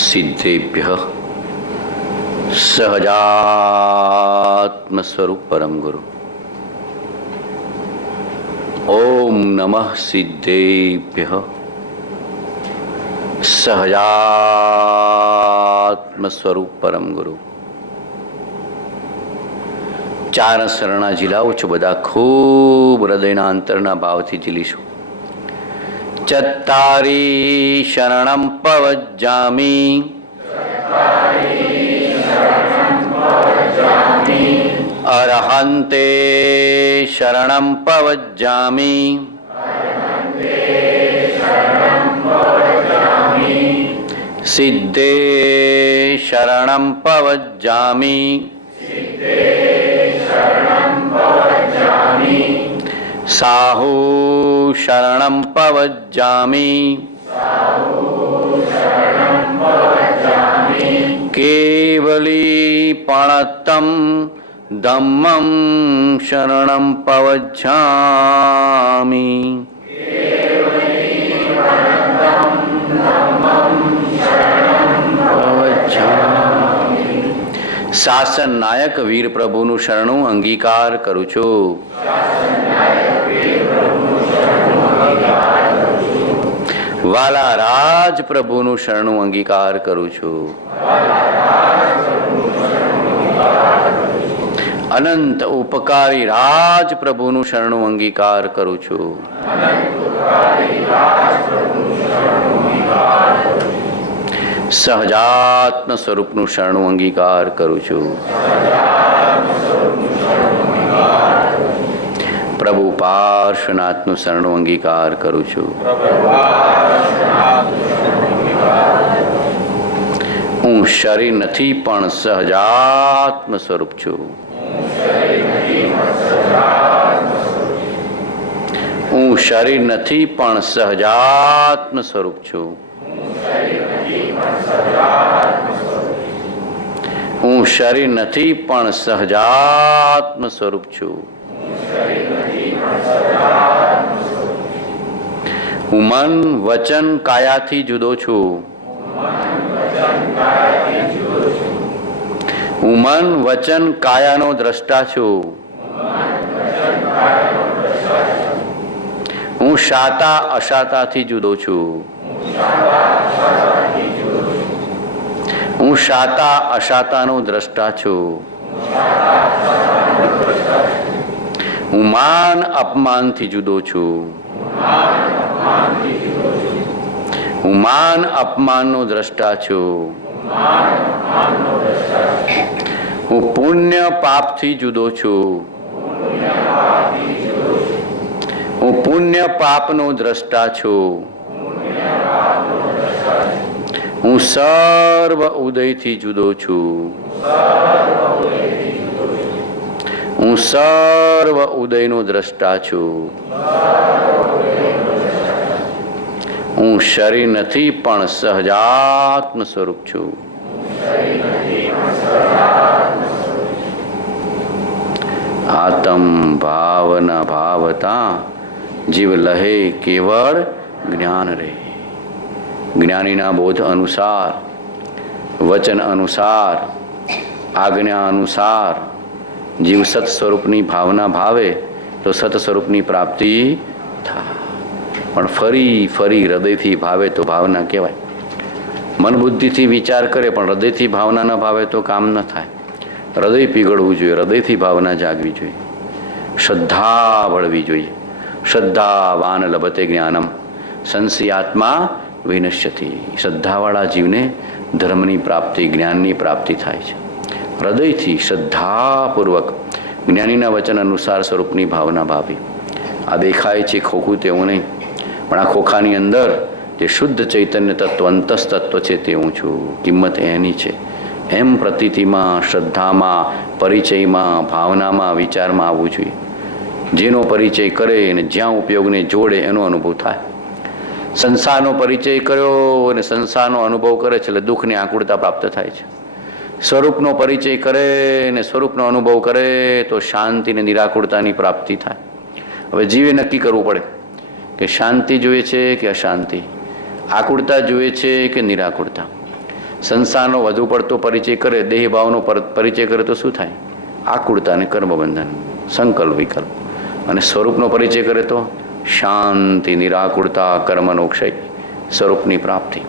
सिद्धेभ्यः सहजात्मस्वरूप परम गुरु। ओम नमः सिद्धेभ्यः सहजात्मस्वरूप परम गुरु। ચાર શરણા ઝીલાઓ છો બધા, ખૂબ હૃદયના અંતરના ભાવથી ઝીલીશું. ચત્તારી શરણમ પવજ્જામિ, અરહંતે શરણમ પવજ્જામિ, સિદ્ધે શરણમ પવજ્જામિ, સાહુ શરણમ પવજ્જામિ, કેવલી પણતમ ધમ્મં શરણમ પવજ્જામિ. શાસન નાયક વીર પ્રભુનું શરણું અંગીકાર કરું છું. વાલા રાજ પ્રભુનું શરણું અંગીકાર કરું છું. અનંત ઉપકારી રાજ પ્રભુનું શરણું અંગીકાર કરું છું. સહજાત્મ સ્વરૂપનું શરણું અંગીકાર કરું છું. પ્રભુ પાર્શ્વનાથનું શરણું અંગીકાર કરું છું. હું શરીર નથી પણ સહજાત્મ સ્વરૂપ છું. હું શરીર નથી પણ સહજાત્મ સ્વરૂપ છું. હું શરીર નથી પણ સહજાત્મ સ્વરૂપ છું. હું મન વચન કાયાથી જુદો છું. હું મન વચન કાયાનો દ્રષ્ટા છું. હું શાતા અશાતાથી જુદો છું. હું શાતા અશાતાનો દ્રષ્ટા છું. હું માન અપમાનથી જુદો છું. હું માન અપમાનનો દ્રષ્ટા છું. હું પુણ્ય પાપથી જુદો છું. હું પુણ્ય પાપનો દ્રષ્ટા છું. હું સર્વ ઉદયથી જુદો છું. હું સર્વ ઉદયનો દ્રષ્ટા છું. હું શરીર નથી પણ સહજાત્મ સ્વરૂપ છું. આતમ ભાવના ભાવતા જીવ લહે કેવળ જ્ઞાન રે. જ્ઞાનીના બોધ અનુસાર, વચન અનુસાર, આજ્ઞા અનુસાર જીવ સત સ્વરૂપની ભાવના ભાવે તો સત સ્વરૂપની પ્રાપ્તિ થાય. પણ ફરી ફરી હૃદયથી ભાવે તો ભાવના કહેવાય. મન બુદ્ધિથી વિચાર કરે પણ હૃદયથી ભાવના ન ભાવે તો કામ ન થાય. હૃદય પીગળવું જોઈએ, હૃદયથી ભાવના જાગવી જોઈએ, શ્રદ્ધા વળવી જોઈએ. શ્રદ્ધાવાન લભતે જ્ઞાનમ સંશયાત્મા વિનશ્યતિ. શ્રદ્ધાવાળા જીવને ધર્મની પ્રાપ્તિ, જ્ઞાનની પ્રાપ્તિ થાય છે. હૃદયથી શ્રદ્ધાપૂર્વક જ્ઞાનીના વચન અનુસાર સ્વરૂપની ભાવના ભાવી. આ દેખાય છે ખોખું તેવું નહીં, પણ આ ખોખાની અંદર જે શુદ્ધ ચૈતન્ય તત્વ, અંતસ તત્વ છે તે હું છું. કિંમત એની છે એમ પ્રતીતિમાં, શ્રદ્ધામાં, પરિચયમાં, ભાવનામાં, વિચારમાં આવવું જોઈએ. જેનો પરિચય કરે અને જ્યાં ઉપયોગને જોડે એનો અનુભવ થાય. સંસારનો પરિચય કર્યો અને સંસારનો અનુભવ કરે છે એટલે દુઃખની આકુળતા પ્રાપ્ત થાય છે. સ્વરૂપનો પરિચય કરે અને સ્વરૂપનો અનુભવ કરે તો શાંતિ અને નિરાકુળતાની પ્રાપ્તિ થાય. હવે જીવે નક્કી કરવું પડે કે શાંતિ જોઈએ છે કે અશાંતિ, આકુળતા જોઈએ છે કે નિરાકુળતા. સંસારનો વધુ પડતો પરિચય કરે, દેહભાવનો પરિચય કરે તો શું થાય? આકુળતા અને કર્મબંધન, સંકલ્પ વિકલ્પ. અને સ્વરૂપનો પરિચય કરે તો શાંતિ, નિરાકુળતા, કર્મનો ક્ષય, સ્વરૂપની પ્રાપ્તિ,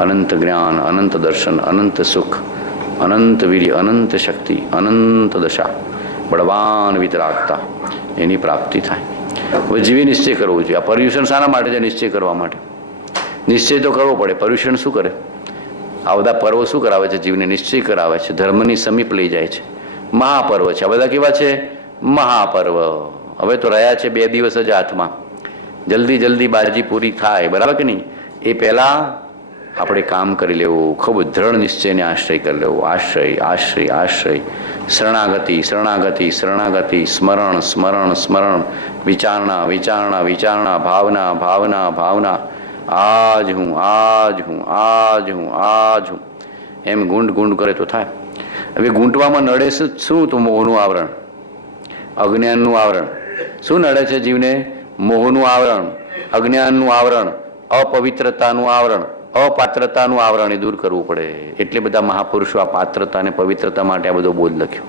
અનંત જ્ઞાન, અનંત દર્શન, અનંત સુખ, અનંત વીર્ય, અનંત શક્તિ, અનંત દશા, બળવાન વિતરાગતા, એની પ્રાપ્તિ થાય. હવે જીવે નિશ્ચય કરવો જોઈએ. આ પર્યુષણ શાના માટે છે? નિશ્ચય કરવા માટે. નિશ્ચય તો કરવો પડે. પર્યુષણ શું કરે? આ બધા પર્વો શું કરાવે છે? જીવને નિશ્ચય કરાવે છે, ધર્મની સમીપ લઈ જાય છે. મહાપર્વ છે આ બધા. કેવા છે? મહાપર્વ. હવે તો રહ્યા છે 2 દિવસ જ હાથમાં. જલ્દી જલ્દી બાજી પૂરી થાય, બરાબર કે નહીં? એ પહેલાં આપણે કામ કરી લેવું, ખૂબ દ્રઢ નિશ્ચયને આશ્રય કરી લેવો. આશ્રય, આશ્રય, આશ્રય, શરણાગતિ, શરણાગતિ, શરણાગતિ, સ્મરણ, સ્મરણ, સ્મરણ, વિચારણા, વિચારણા, વિચારણા, ભાવના, ભાવના, ભાવના. આજ હું, આજ હું, આજ હું, આજ હું, એમ ગુંડ ગુંડ કરે તો થાય. હવે ગૂંટવામાં નડે શું? તો મોહનું આવરણ, અજ્ઞાનનું આવરણ. શું નડે છે જીવને? મોહનું આવરણ, અજ્ઞાનનું આવરણ, અપવિત્રતાનું આવરણ, અપાત્રતાનું આવરણ. એ દૂર કરવું પડે. એટલે બધા મહાપુરુષો આ પાત્રતા અને પવિત્રતા માટે આ બધો બોધ લખ્યો.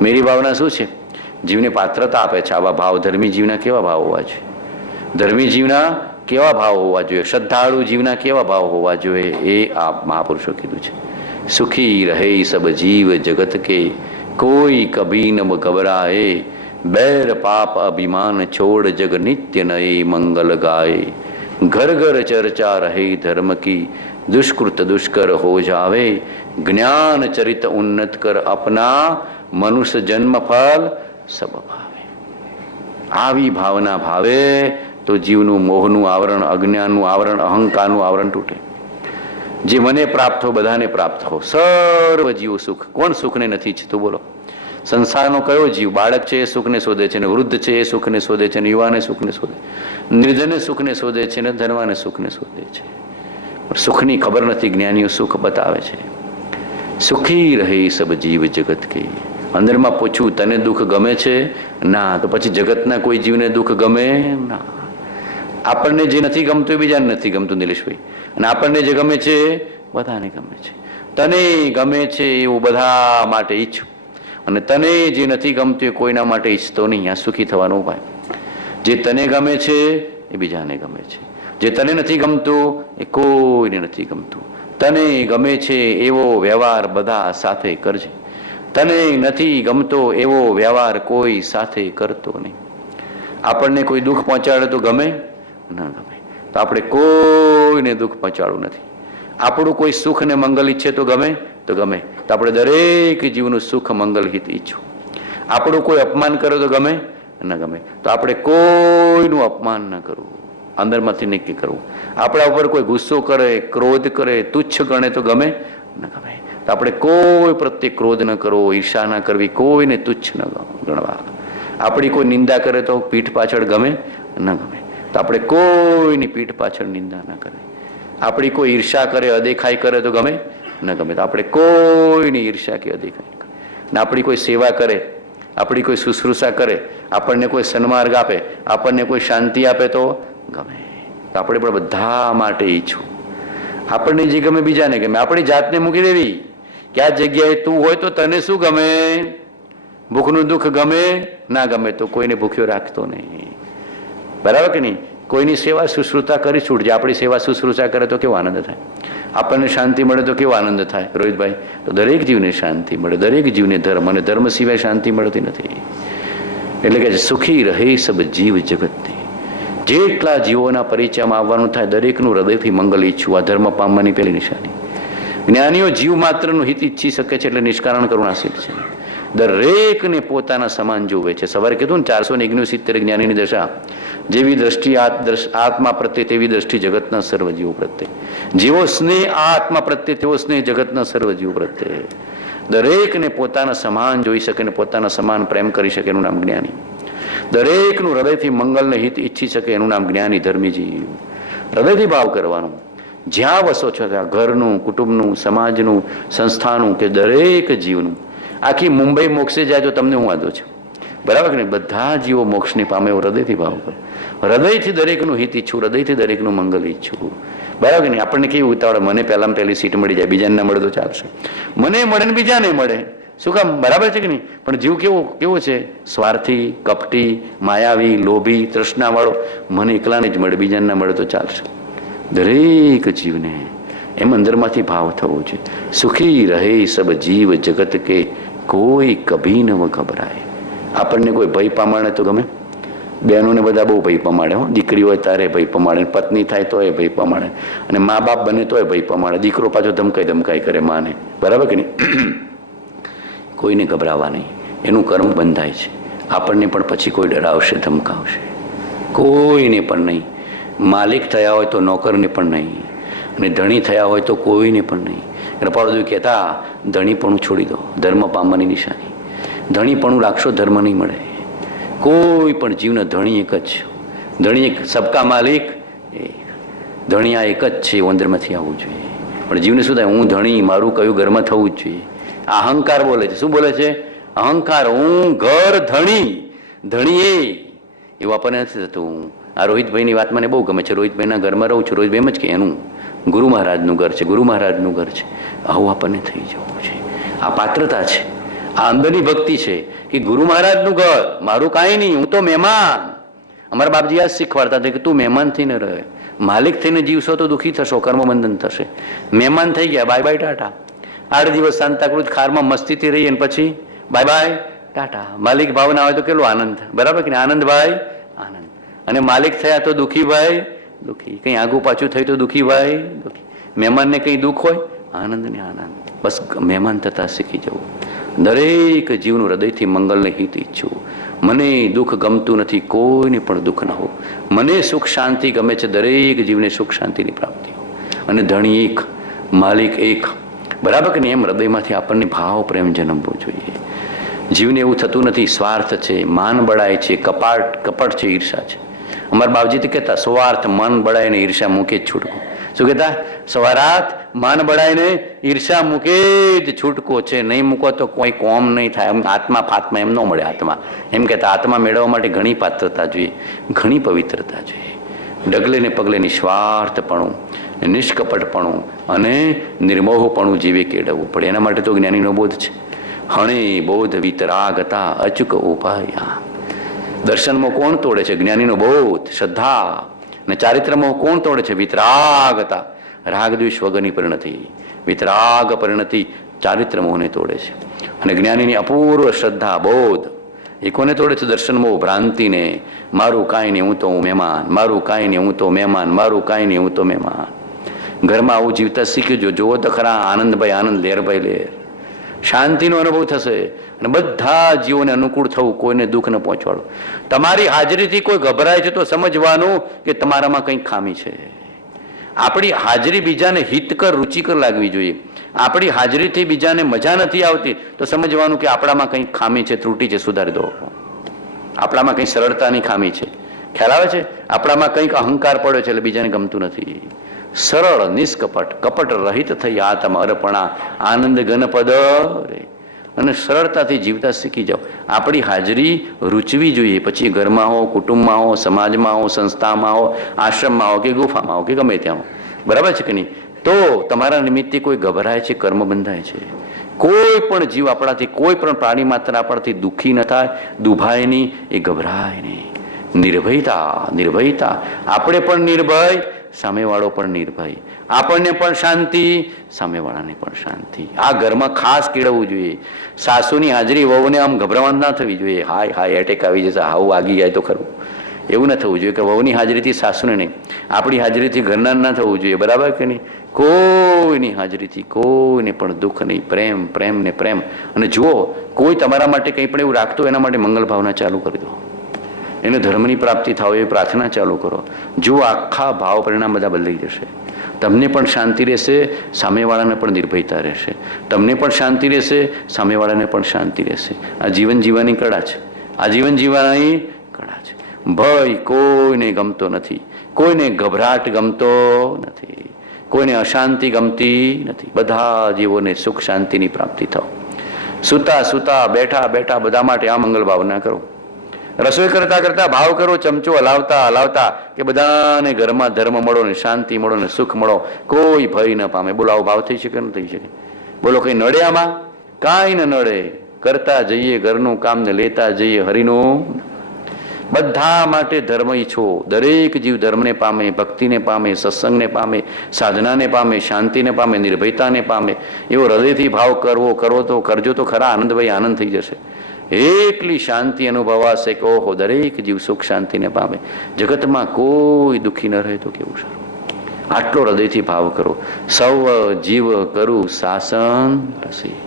મેરી ભાવના શું છે? જીવને પાત્રતા આપે છે. આવા ભાવ ધર્મી જીવના કેવા ભાવ હોવા જોઈએ? ધર્મી જીવના કેવા ભાવ હોવા જોઈએ? શ્રદ્ધાળુ જીવના કેવા ભાવ હોવા જોઈએ? એ આ મહાપુરુષો કીધું છે. સુખી રહે સબ જીવ જગત કે, કોઈ કભી ન ઘબરાએ, बैर पाप अभिमान छोड़ जग नित्य नए मंगल गाए, घर घर चर्चा रहे धर्म की, दुष्कृत दुष्कर हो जावे, ज्ञान चरित उन्नत कर अपना, मनुष्य जन्म फल सब भावे. આવી ભાવના ભાવે તો જીવનું મોહનું આવરણ, અજ્ઞાનનું આવરણ, અહંકારનું આવરણ તૂટે. જે મને પ્રાપ્ત હો બધાને પ્રાપ્ત હો. સર્વ જીવો સુખ. કોણ સુખને નથી ઈચ્છતું? બોલો. સંસારનો કયો જીવ? બાળક છે એ સુખને શોધે છે, ને વૃદ્ધ છે એ સુખને શોધે છે, ને યુવાને સુખને શોધે, નિર્ધને સુખને શોધે છે, ને ધનવાને સુખને શોધે છે. સુખની ખબર નથી. જ્ઞાનીઓ સુખ બતાવે છે. સુખી રહે સબ જીવ જગત કે. અંદરમાં પૂછ્યું, તને દુઃખ ગમે છે? ના. તો પછી જગતના કોઈ જીવને દુઃખ ગમે ના. આપણને જે નથી ગમતું એ બીજાને નથી ગમતું, નિલેશભાઈ. અને આપણને જે ગમે છે બધાને ગમે છે. તને ગમે છે એવું બધા માટે ઈચ્છું, અને તને જે નથી ગમતું એ કોઈના માટે ઈચ્છતો નહીં. આ સુખી થવાનો ઉપાય. જે તને ગમે છે એ બીજાને ગમે છે. જે તને નથી ગમતું એ કોઈને નથી ગમતું. તને ગમે છે એવો વ્યવહાર બધા સાથે કરજે. તને નથી ગમતો એવો વ્યવહાર કોઈ સાથે કરતો નહીં. આપણને કોઈ દુઃખ પહોંચાડે તો ગમે ના ગમે? તો આપણે કોઈને દુઃખ પહોંચાડવું નથી. આપણું કોઈ સુખ ને મંગલ ઈચ્છે તો ગમે તો ગમે. તો આપણે દરેક જીવનું સુખ મંગલ હિત ઈચ્છવું. આપણું કોઈ અપમાન કરે તો ગમે ન ગમે? તો આપણે કોઈનું અપમાન ન કરવું, અંદરમાંથી નક્કી કરવું. આપણા ઉપર કોઈ ગુસ્સો કરે, ક્રોધ કરે, તુચ્છ ગણે તો ગમે ન ગમે? તો આપણે કોઈ પ્રત્યે ક્રોધ ન કરવો, ઈર્ષા ન કરવી, કોઈને તુચ્છ ન ગણવા. આપણી કોઈ નિંદા કરે તો પીઠ પાછળ ગમે ન ગમે? તો આપણે કોઈની પીઠ પાછળ નિંદા ન કરવી. આપણી કોઈ ઈર્ષા કરે, અદેખાઈ કરે તો ગમે ન ગમે? તો આપણે કોઈની ઈર્ષા કે અદેખાઈ કરે. ને આપણી કોઈ સેવા કરે, આપણી કોઈ શુશ્રૂષા કરે, આપણને કોઈ સન્માર્ગ આપે, આપણને કોઈ શાંતિ આપે તો ગમે? તો આપણે પણ બધા માટે ઈચ્છું. આપણને જે ગમે બીજાને ગમે. આપણી જાતને મૂકી દેવી કે આ જગ્યાએ તું હોય તો તને શું ગમે? ભૂખનું દુઃખ ગમે ના ગમે? તો કોઈને ભૂખ્યો રાખતો નહીં. બરાબર કે નહીં? કોઈની સેવા શુશ્રૂષા કરી છૂટજે. આપણી સેવા શુશ્રૂષા કરે તો કેવો આનંદ થાય. આપણને શાંતિ મળે તો કેવો આનંદ થાય. રોહિતભાઈ, તો દરેક જીવને શાંતિ મળે, દરેક જીવને ધર્મ, અને ધર્મ સિવાય શાંતિ મળતી નથી. એટલે કે સુખી રહે સબ જીવ જગતની. જેટલા જીવોના પરિચયમાં આવવાનું થાય દરેકનું હૃદયથી મંગલ ઈચ્છવું. આ ધર્મ પામવાની પહેલી નિશાની. જ્ઞાનીઓ જીવ માત્રનું હિત ઈચ્છી શકે છે, એટલે નિષ્કારણ કરુણાશીલ છે. દરેકને પોતાના સમાન જોવે છે. સવારે કીધું ને 469 જ્ઞાનીની દશા. જેવી દ્રષ્ટિ આત્મા પ્રત્યે તેવી દ્રષ્ટિ જગતના સર્વ જીવો પ્રત્યે. જેવો સ્નેહ આત્મા પ્રત્યે તેવો સ્નેહ જગતના સર્વ જીવો પ્રત્યે. દરેકને પોતાના સમાન જોઈ શકે ને પોતાના સમાન પ્રેમ કરી શકે એનું નામ જ્ઞાની. દરેકનું હૃદયથી મંગલને હિત ઈચ્છી શકે એનું નામ જ્ઞાની, ધર્મી જીવ. હૃદયથી ભાવ કરવાનું. જ્યાં વસો છો ત્યાં, ઘરનું, કુટુંબનું, સમાજનું, સંસ્થાનું કે દરેક જીવનું. આખી મુંબઈ મોક્ષે જાય તો તમને હું વાંધો છું? બરાબર કે નહીં? બધા જીવો મોક્ષને પામે એવો હૃદયથી ભાવ કરો. હૃદયથી દરેકનું હિત ઈચ્છું, હૃદયથી દરેકનું મંગલ ઈચ્છું. બરાબર નહીં? આપણને કેવું ઉતાવળ, મને પહેલામાં પહેલી સીટ મળી જાય, બીજાને ના મળે તો ચાલશે, મને મળે ને બીજાને મળે, શું કામ? બરાબર છે કે નહીં? પણ જીવ કેવો છે? સ્વાર્થી, કપટી, માયાવી, લોભી, તૃષ્ણાવાળો. મને એકલાને જ મળે, બીજાને ના મળે તો ચાલશે. દરેક જીવને એમ અંદરમાંથી ભાવ થવો છે, સુખી રહે સબ જીવ જગત કે કોઈ કભી ન ગભરાય. આપણને કોઈ ભય પામાડે તો ગમે? બહેનોને બધા બહુ ભય પમાડે હો. દીકરી હોય ત્યારે ભય પમાડે, પત્ની થાય તો એ ભય પમાડે, અને મા બાપ બને તોય ભય પમાડે. દીકરો પાછો ધમકાઈ કરે માને, બરાબર કે નહીં? કોઈને ગભરાવા નહીં, એનું કર્મ બંધાય છે. આપણને પણ પછી કોઈ ડરાવશે, ધમકાવશે? કોઈને પણ નહીં. માલિક થયા હોય તો નોકરને પણ નહીં, અને ધણી થયા હોય તો કોઈને પણ નહીં. કૃપાળુજી કહેતા, ધણીપણું છોડી દો, ધર્મ પામવાની નિશાની. ધણીપણું રાખશો, ધર્મ નહીં મળે. કોઈ પણ જીવના ધણી એક જ, ધણી એક, સબકા માલિક એક. ધણી આ એક જ છે, એવું અંદરમાંથી આવવું જોઈએ. પણ જીવને શું થાય? હું ધણી, મારું કયું ઘરમાં થવું જ જોઈએ. અહંકાર બોલે છે. શું બોલે છે? અહંકાર. હું ઘર ધણી, ધણી એવું આપણને નથી થતું. આ રોહિતભાઈની વાત મને બહુ ગમે છે. રોહિતભાઈના ઘરમાં રહું છું. રોહિતભાઈ એમ જ કે એનું ગુરુ મહારાજનું ઘર છે, ગુરુ મહારાજનું ઘર છે. આવું આપણને થઈ જવું છે. આ પાત્રતા છે, આ અંદરની ભક્તિ છે કે ગુરુ મહારાજનું ઘર, મારું કાંઈ નહીં, હું તો મહેમાન. અમારા બાપજી આ શીખવાડતા હતા કે તું મહેમાન થઈને રહે. માલિક થઈને જીવશો તો દુઃખી થશો, કર્મબંધન થશે. મહેમાન થઈ ગયા, બાય બાય ટાટા. 8 દિવસ સાંતાક્રુઝ ખારમાં મસ્તીથી રહી અને પછી બાય બાય ટાટા. માલિક ભાવના હોય તો કેટલો આનંદ, બરાબર કે આનંદ ભાઈ? આનંદ. અને માલિક થયા તો દુઃખી ભાઈ? દુઃખી. કંઈ આગું પાછું થઈ તો દુઃખી ભાઈ? દુઃખી. મહેમાનને કંઈ દુઃખ હોય? આનંદ ને આનંદ. બસ મહેમાન થતા શીખી જવું. દરેક જીવનું હૃદયથી મંગલને હિત ઈચ્છું. મને દુઃખ ગમતું નથી, કોઈને પણ દુઃખ ન હો. મને સુખ શાંતિ ગમે છે, દરેક જીવને સુખ શાંતિની પ્રાપ્તિ હો. અને ધણી એક, માલિક એક, બરાબર કે નહીં? એમ હૃદયમાંથી આપણને ભાવ પ્રેમ જન્મવો જોઈએ. જીવને એવું થતું નથી સ્વાર્થ છે, માન બળાય છે, કપટ છે, ઈર્ષા છે. અમારા બાપજી તો કહેતા, સ્વાર્થ મન બળાય ને ઈર્ષા મૂકે જ છૂટકો. શું કહેતા? સ્વાર્થ માન બળાય ને ઈર્ષા મૂકે જ છૂટકો છે. નહીં મૂકો તો કોઈ કોમ નહીં થાય. આત્મા ફાત્મા એમ ન મળે. આત્મા એમ કહેતા, આત્મા મેળવવા માટે ઘણી પાત્રતા જોઈએ, ઘણી પવિત્રતા જોઈએ. ડગલે ને પગલે નિસ્વાર્થપણું, નિષ્કપટપણું અને નિર્મોહપણું જીવે કેળવવું પડે. એના માટે તો જ્ઞાનીનો બોધ છે. હણે બોધ વિતરાગતા અચુક ઉપાયા. દર્શનમાં કોણ તોડે છે? જ્ઞાનીનો બોધ, શ્રદ્ધા. અને ચારિત્રમાં કોણ તોડે છે? વિતરાગતા. રાગ દ્વેષ વગરની પરિણતિ, વિતરાગ પરિણતિ ચારિત્ર મોહને તોડે છે. અને જ્ઞાનીની અપૂર્વ શ્રદ્ધા, બોધ એ કોને તોડે છે? દર્શનમાં ભ્રાંતિને. મારું કાંઈ નહીં, હું તો હું મહેમાન, મારું કાંઈ નહીં, હું તો મહેમાન, મારું કાંઈ નહીં, હું તો મહેમાન. ઘરમાં આવું જીવતા શીખજો. જુઓ તો ખરા, આનંદભાઈ આનંદ, લેરભાઈ લેર. શાંતિનો અનુભવ થશે. અને બધા જીવોને અનુકૂળ થવું, કોઈને દુઃખ ન પહોંચવાડું. તમારી હાજરીથી કોઈ ગભરાય છે તો સમજવાનું કે તમારામાં કંઈક ખામી છે. આપણી હાજરી બીજાને હિતકર, રુચિકર લાગવી જોઈએ. આપણી હાજરીથી બીજાને મજા નથી આવતી તો સમજવાનું કે આપણામાં કંઈક ખામી છે, ત્રુટિ છે, સુધારી દો. આપણામાં કંઈ સરળતાની ખામી છે, ખ્યાલ આવે છે? આપણામાં કંઈક અહંકાર પડ્યો છે એટલે બીજાને ગમતું નથી. સરળ, નિષ્કપટ, કપટ રહિત થઈ આત્મા અર્પણા આનંદ ઘનપદ રે. અને સરળતાથી જીવતા શીખી જાઓ. આપણી હાજરી રૂચવી જોઈએ. પછી ઘરમાં હો, કુટુંબમાં હો, સમાજમાં હો, સંસ્થામાં હો, આશ્રમમાં હો કે ગુફામાં હો કે ગમે ત્યાં હો, બરાબર છે કે નહીં? તો તમારા નિમિત્તે કોઈ ગભરાય છે, કર્મ બંધાય છે. કોઈ પણ જીવ આપણાથી, કોઈ પણ પ્રાણી માત્ર આપણાથી દુઃખી ન થાય, દુભાય નહીં, એ ગભરાય નહીં. નિર્ભયતા, નિર્ભયતા. આપણે પણ નિર્ભય, સામેવાળો પણ નિર્ભય. આપણને પણ શાંતિ, સામેવાળાને પણ શાંતિ. આ ઘરમાં ખાસ કેળવવું જોઈએ. સાસુની હાજરી વહુને આમ ગભરામણ ના થવી જોઈએ. હાય હાય એટેક આવી જશે, હાવ વાગી જાય તો ખરું. એવું ન થવું જોઈએ કે વહુની હાજરીથી સાસુને નહીં, આપણી હાજરીથી ઘરના ના થવું જોઈએ, બરાબર કે નહીં? કોઈની હાજરીથી કોઈને પણ દુઃખ નહીં, પ્રેમ, પ્રેમ ને પ્રેમ. અને જુઓ, કોઈ તમારા માટે કંઈ પણ એવું રાખતું, એના માટે મંગલ ભાવના ચાલુ કરી દો. એને ધર્મની પ્રાપ્તિ થાવ એવી પ્રાર્થના ચાલુ કરો. જુઓ, આખા ભાવ પરિણામ બધા બદલાઈ જશે. તમને પણ શાંતિ રહેશે, સામેવાળાને પણ નિર્ભયતા રહેશે. તમને પણ શાંતિ રહેશે, સામેવાળાને પણ શાંતિ રહેશે. આ જીવન જીવવાની કળા છે. આ જીવન જીવવાની કળા છે. ભય કોઈને ગમતો નથી, કોઈને ગભરાટ ગમતો નથી, કોઈને અશાંતિ ગમતી નથી. બધા જીવોને સુખ શાંતિની પ્રાપ્તિ થાવ. સૂતા સૂતા, બેઠા બેઠા બધા માટે આ મંગલ ભાવના કરો. રસોઈ કરતા કરતા ભાવ કરો, ચમચો હલાવતા હલાવતા કે બધાને ઘરમાં ધર્મ મળો ને શાંતિ મળો ને સુખ મળો, કોઈ ભય ન પામે. બોલો આવો ભાવ થઈ શકે ન થઈ શકે? બોલો કઈ નડે આમાં? કાંઈ ન નડે. કરતા જઈએ ઘરનું કામ ને લેતા જઈએ હરિનું. બધા માટે ધર્મ ઈચ્છો. દરેક જીવ ધર્મને પામે, ભક્તિને પામે, સત્સંગને પામે, સાધનાને પામે, શાંતિને પામે, નિર્ભયતાને પામે. એવો હૃદયથી ભાવ કરવો તો કરજો તો ખરા. આનંદભાઈ આનંદ થઈ જશે. એટલી શાંતિ અનુભવાશે કે ઓહો, દરેક જીવ સુખ શાંતિને પામે, જગતમાં કોઈ દુઃખી ન રહે તો કેવું સારું. આટલો હૃદયથી ભાવ કરો. સૌ જીવ કરું શાસન રસી.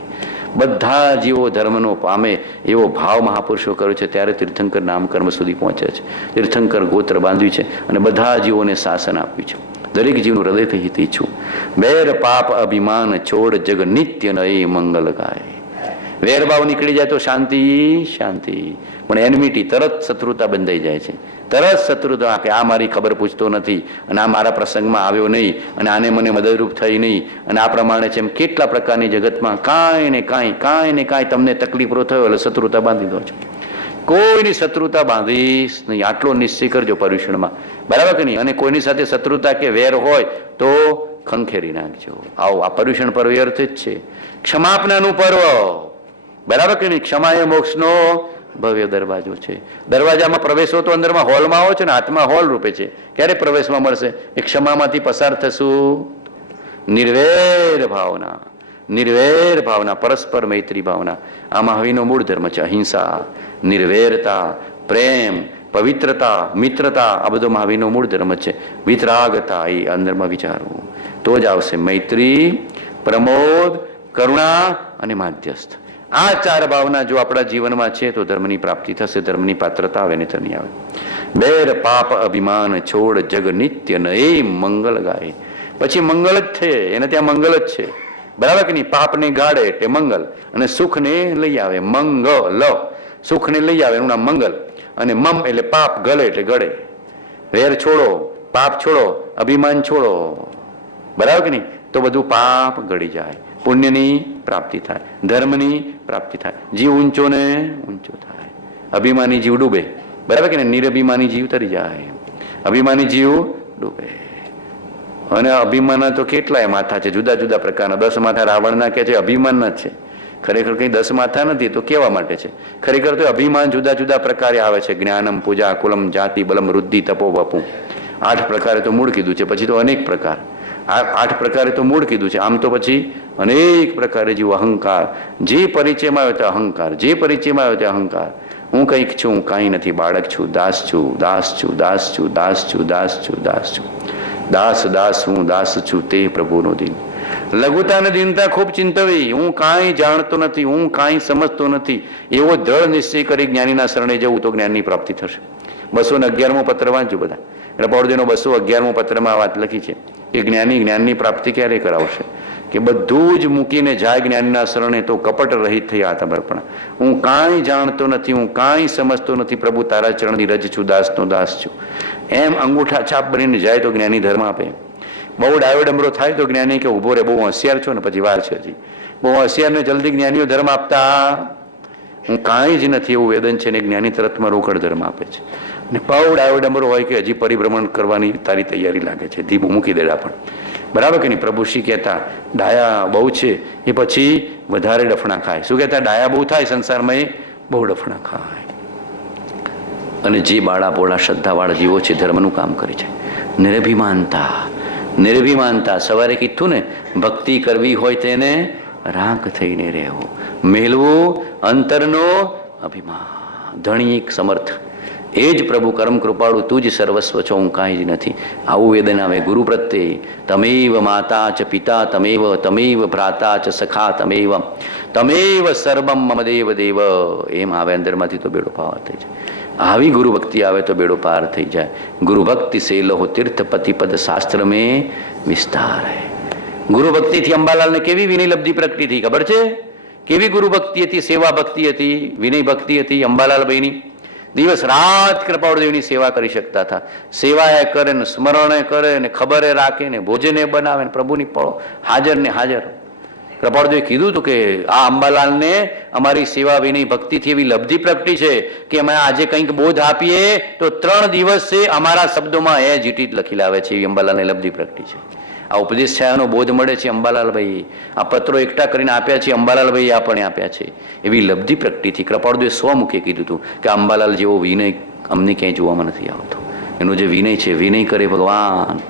બધા જીવો ધર્મનો પામે એવો ભાવ મહાપુરુષો કર્યો છે. ત્યારે તીર્થંકર નામકર્મ સુધી પહોંચ્યા છે. તીર્થંકર ગોત્ર બાંધ્યું છે અને બધા જીવોને શાસન આપ્યું છે. દરેક જીવનું હૃદયથી હિત ઈચ્છું. બેર પાપ અભિમાન છોડ જગ નિત્ય નય મંગલ ગાય. વેરભાવ નીકળી જાય તો શાંતિ શાંતિ, પણ એનમિટી તરત શત્રુતા બંધાઈ જાય છે. તરત શત્રુતા કે આ મારી ખબર પૂછતો નથી અને આ મારા પ્રસંગમાં આવ્યો નહીં અને આને મને મદદરૂપ થઈ નહીં અને આ પ્રમાણે છે એમ કેટલા પ્રકારની જગતમાં કાંઈ ને કાંઈ તમને તકલીફો થયો એટલે શત્રુતા બાંધી દો છો. કોઈની શત્રુતા બાંધીશ નહીં, આટલો નિશ્ચય કરજો પર્યુષણમાં, બરાબર કે નહીં? અને કોઈની સાથે શત્રુતા કે વેર હોય તો ખંખેરી નાખજો. આવો આ પર્યુષણ પર્વ એ અર્થ જ છે ક્ષમાપનાનું પર્વ, બરાબર કે નહીં? ક્ષમા એ મોક્ષનો ભવ્ય દરવાજો છે. દરવાજામાં પ્રવેશો તો અંદરમાં હોલમાં આવો છો ને, હાથમાં હોલ રૂપે છે. ક્યારે પ્રવેશમાં મળશે? એ ક્ષમામાંથી પસાર થશું. નિર્વેર ભાવના, નિર્વેર ભાવના, પરસ્પર મૈત્રી ભાવના. આ મહાવીરનો મૂળ ધર્મ છે. અહિંસા, નિર્વેરતા, પ્રેમ, પવિત્રતા, મિત્રતા, આ બધો મહાવીરનો મૂળ ધર્મ છે. વિતરાગતા, એ અંદરમાં વિચારવું તો જ આવશે મૈત્રી, પ્રમોદ, કરુણા અને માધ્યસ્થ. આ ચાર ભાવના જો આપણા જીવનમાં છે તો ધર્મની પ્રાપ્તિ થશે. ધર્મની પાત્રતા આવે ને તો નહીં આવે. બેર પાપ અભિમાન છોડ જગ નિત્ય ન એ મંગલ ગાય. પછી મંગલ જ છે, એને ત્યાં મંગલ જ છે, બરાબર કે નહીં? પાપને ગાળે એટલે મંગલ અને સુખને લઈ આવે મંગલ. સુખને લઈ આવે એનું નામ મંગલ. અને મમ એટલે પાપ, ગળે એટલે ગળે. વેર છોડો, પાપ છોડો, અભિમાન છોડો, બરાબર કે નહીં? તો બધું પાપ ગળી જાય, પુણ્યની પ્રાપ્તિ થાય, ધર્મની પ્રાપ્તિ થાય, જીવ ઊંચો ને ઊંચો થાય. અભિમાની જીવ ડૂબે, બરાબર કે નિરભિમાની જીવ તરી જાય. અભિમાની જીવ ડૂબે. અને અભિમાન તો કેટલાય માથા છે, જુદા જુદા પ્રકારના. 10 માથા રાવણના કે છે અભિમાનના જ છે. ખરેખર કઈ 10 માથા નથી, તો કેવા માટે છે? ખરેખર તો અભિમાન જુદા જુદા પ્રકારે આવે છે. જ્ઞાનમ, પૂજા, કુલમ, જાતિ, બલમ, વૃદ્ધિ, તપો, વપુ. 8 પ્રકારે તો મૂળ કીધું છે, પછી તો અનેક પ્રકાર. 8 પ્રકારે તો મૂળ કીધું છે, આમ તો પછી અનેક પ્રકારે જીવ અહંકાર. જે પરિચયમાં આવ્યો તે અહંકાર, જે પરિચયમાં આવ્યો તે અહંકાર. હું કંઈક છું, હું કાંઈ નથી, બાળક છું, દાસ છું, દાસ છું, દાસ છું, દાસ છું, દાસ છું, દાસ છું, દાસ દાસ હું દાસ છું તે પ્રભુનો દિન. લઘુતા અને દીનતા ખૂબ ચિંતવી. હું કાંઈ જાણતો નથી, હું કાંઈ સમજતો નથી, એવો દ્રઢ નિશ્ચય કરી જ્ઞાનીના શરણે જવું તો જ્ઞાનની પ્રાપ્તિ થશે. 211મો પત્ર વાંચજો બધા. એટલે પૌર્ણિનો 211મો પત્રમાં વાત લખી છે કે જ્ઞાનની પ્રાપ્તિ ક્યારે કરાવશે? કે બધું જ મૂકીને જાય જ્ઞાનીના શરણે તો કપટ રહિત થઈ આત્મર્પણ. હું કાંઈ જાણતો નથી, હું કાંઈ સમજતો નથી, પ્રભુ તારા ચરણની રજ છું, દાસનો દાસ છું, એમ અંગૂઠા છાપ બનીને જાય તો જ્ઞાની ધર્મ આપે. બહુ ડાયો ડમરો થાય તો જ્ઞાની કે ઉભો રે, બહુ હોશિયાર છો ને, પછી વાર છે હજી. બહુ હોશિયારને જલ્દી જ્ઞાનીઓ ધર્મ આપતા. હું કાંઈ જ નથી એવું વેદન છે ને જ્ઞાની તરતમાં રોકડ ધર્મ આપે છે. ને બહુ ડાયો ડમરો હોય કે હજી પરિભ્રમણ કરવાની તારી તૈયારી લાગે છે, ધીમું મૂકી દેડા પણ, બરાબર કે નહીં? પ્રભુ શ્રી કહેતા ડાયા બહુ છે એ પછી વધારે ડફણા ખાય. શું કહેતા? ડાયા બહુ થાય સંસારમાં, એ બહુ ડફણા ખાય. અને જે બાળા પોળા શ્રદ્ધાવાળા જીવો છે ધર્મનું કામ કરે છે. નિરભિમાનતા, નિર્ભિમાનતા. સવારે કીધું ને, ભક્તિ કરવી હોય તેને રાંક થઈને રહેવું, મેળવું અંતરનો અભિમાન. ધણી સમર્થ એ જ પ્રભુ કરમ કૃપાળુ, તું જ સર્વસ્વ છો, હું કાંઈ જ નથી. આવું વેદન આવે ગુરુ પ્રત્યે. તમેવ માતા ચ પિતા તમેવ, તમેવ ભ્રાતા ચ સખા તમેવ, તમેવ સર્વમ મમ દેવ દેવ. એમ આવે અંદરમાંથી તો બેડો પાર થઈ જાય. આવી ગુરુ ભક્તિ આવે તો બેડો પાર થઈ જાય. ગુરુ ભક્તિ સે લહો તીર્થ પતિ પદ શાસ્ત્ર મેં વિસ્તાર હૈ. ગુરુ ભક્તિથી અંબાલાલને કેવી વિનય લબ્ધિ પ્રગટી થઈ ખબર છે? કેવી ગુરુ ભક્તિ હતી, સેવા ભક્તિ હતી, વિનય ભક્તિ હતી અંબાલાલભાઈની. દિવસ રાત કૃપાળુદેવની સેવા કરી શકતા હતા. સેવાએ કરે ને સ્મરણે કરે ને ખબરે રાખે ને ભોજને બનાવે ને પ્રભુની પળો હાજર ને હાજર. કૃપાળુદેવે કીધું હતું કે આ અંબાલાલને અમારી સેવા વિનય ભક્તિથી એવી લબ્ધિ પ્રગટી છે કે અમે આજે કંઈક બોધ આપીએ તો 3 દિવસે અમારા શબ્દોમાં એ જીટી લખી લાવે છે, એવી અંબાલાલને લબ્ધિ પ્રગટી છે. આ ઉપદેશ છાયાનો બોધ મળે છે અંબાલાલભાઈ, આ પત્રો એકઠા કરીને આપ્યા છે અંબાલાલભાઈ, આપણને આપ્યા છે. એવી લબ્ધિ પ્રગટીથી કૃપાળુદેવે સ્વમુખે કીધું હતું કે અંબાલાલ જેવો વિનય અમને ક્યાંય જોવામાં નથી આવતો. એનો જે વિનય છે, વિનય કરે ભગવાન.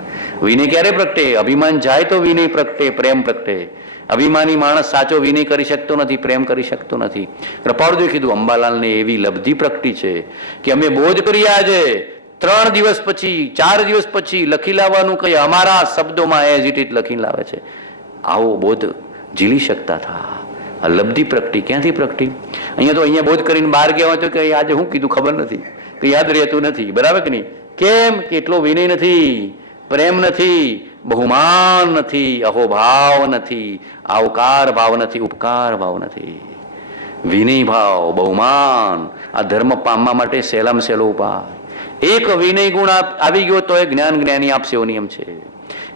વિનય ક્યારે પ્રગટે? અભિમાન જાય તો વિનય પ્રગટે, પ્રેમ પ્રગટે. અભિમાની માણસ સાચો વિનય કરી શકતો નથી, પ્રેમ કરી શકતો નથી. કૃપાળુદેવે કીધું અંબાલાલને એવી લબ્ધિ પ્રગટી છે કે અમે બોધ કરીએ આજે 3 દિવસ પછી 4 દિવસ પછી લખી લાવવાનું કઈ અમારા શબ્દોમાં એઝ ઇટ ઇઝ લખી લાવે છે. આવો બોધ ઝીલી શકતા હતા. આ લબ્ધિ પ્રગટી ક્યાંથી પ્રગટી? અહીંયા બોધ કરીને બહાર ગયા હોય તો કે આજે હું કીધું ખબર નથી, કે યાદ રહેતું નથી, બરાબર કે નહીં? કેમ? કે એટલો વિનય નથી, પ્રેમ નથી, બહુમાન નથી, અહોભાવ નથી, આવકાર ભાવ નથી, ઉપકાર ભાવ નથી. વિનય ભાવ, બહુમાન આ ધર્મ પામવા માટે સહેલામાં સહેલો ઉપાય. એક વિનય ગુણ આવી ગયો તો એ જ્ઞાન જ્ઞાની આપશે એવો નિયમ છે.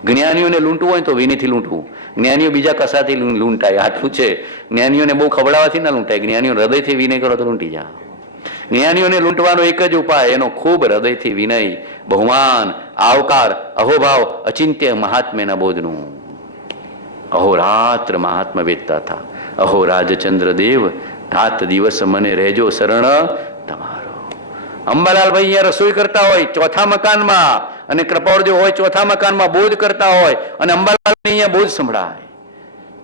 જ્ઞાનીઓને લૂંટવું હોય તો વિનયથી લૂંટવું. જ્ઞાનીઓ બીજા કશાથી લૂંટાય, આટલું છે. જ્ઞાનીઓને બહુ ખવડાવવાથી ના લૂંટાય, જ્ઞાનીઓ હૃદયથી વિનય કરો તો લૂંટી જાય. જ્ઞાનીઓને લૂંટવાનો એક જ ઉપાય, એનો ખૂબ હૃદયથી વિનય, બહુમાન, આવકાર, અહોભાવ, અચિંત્ય મહાત્મ્યના બોધનું. અહોરાત્ર મહાત્મા વેદતા હતા. અહો રાજચંદ્ર દેવ, રાત દિવસ મને રહેજો શરણ તમારો. અંબાલાલભાઈ અહીંયા રસોઈ કરતા હોય 4થા મકાનમાં, અને કૃપાળુદેવ હોય 4થા મકાનમાં બોધ કરતા હોય, અને અંબાલાલને અહીંયા બોધ સંભળાય.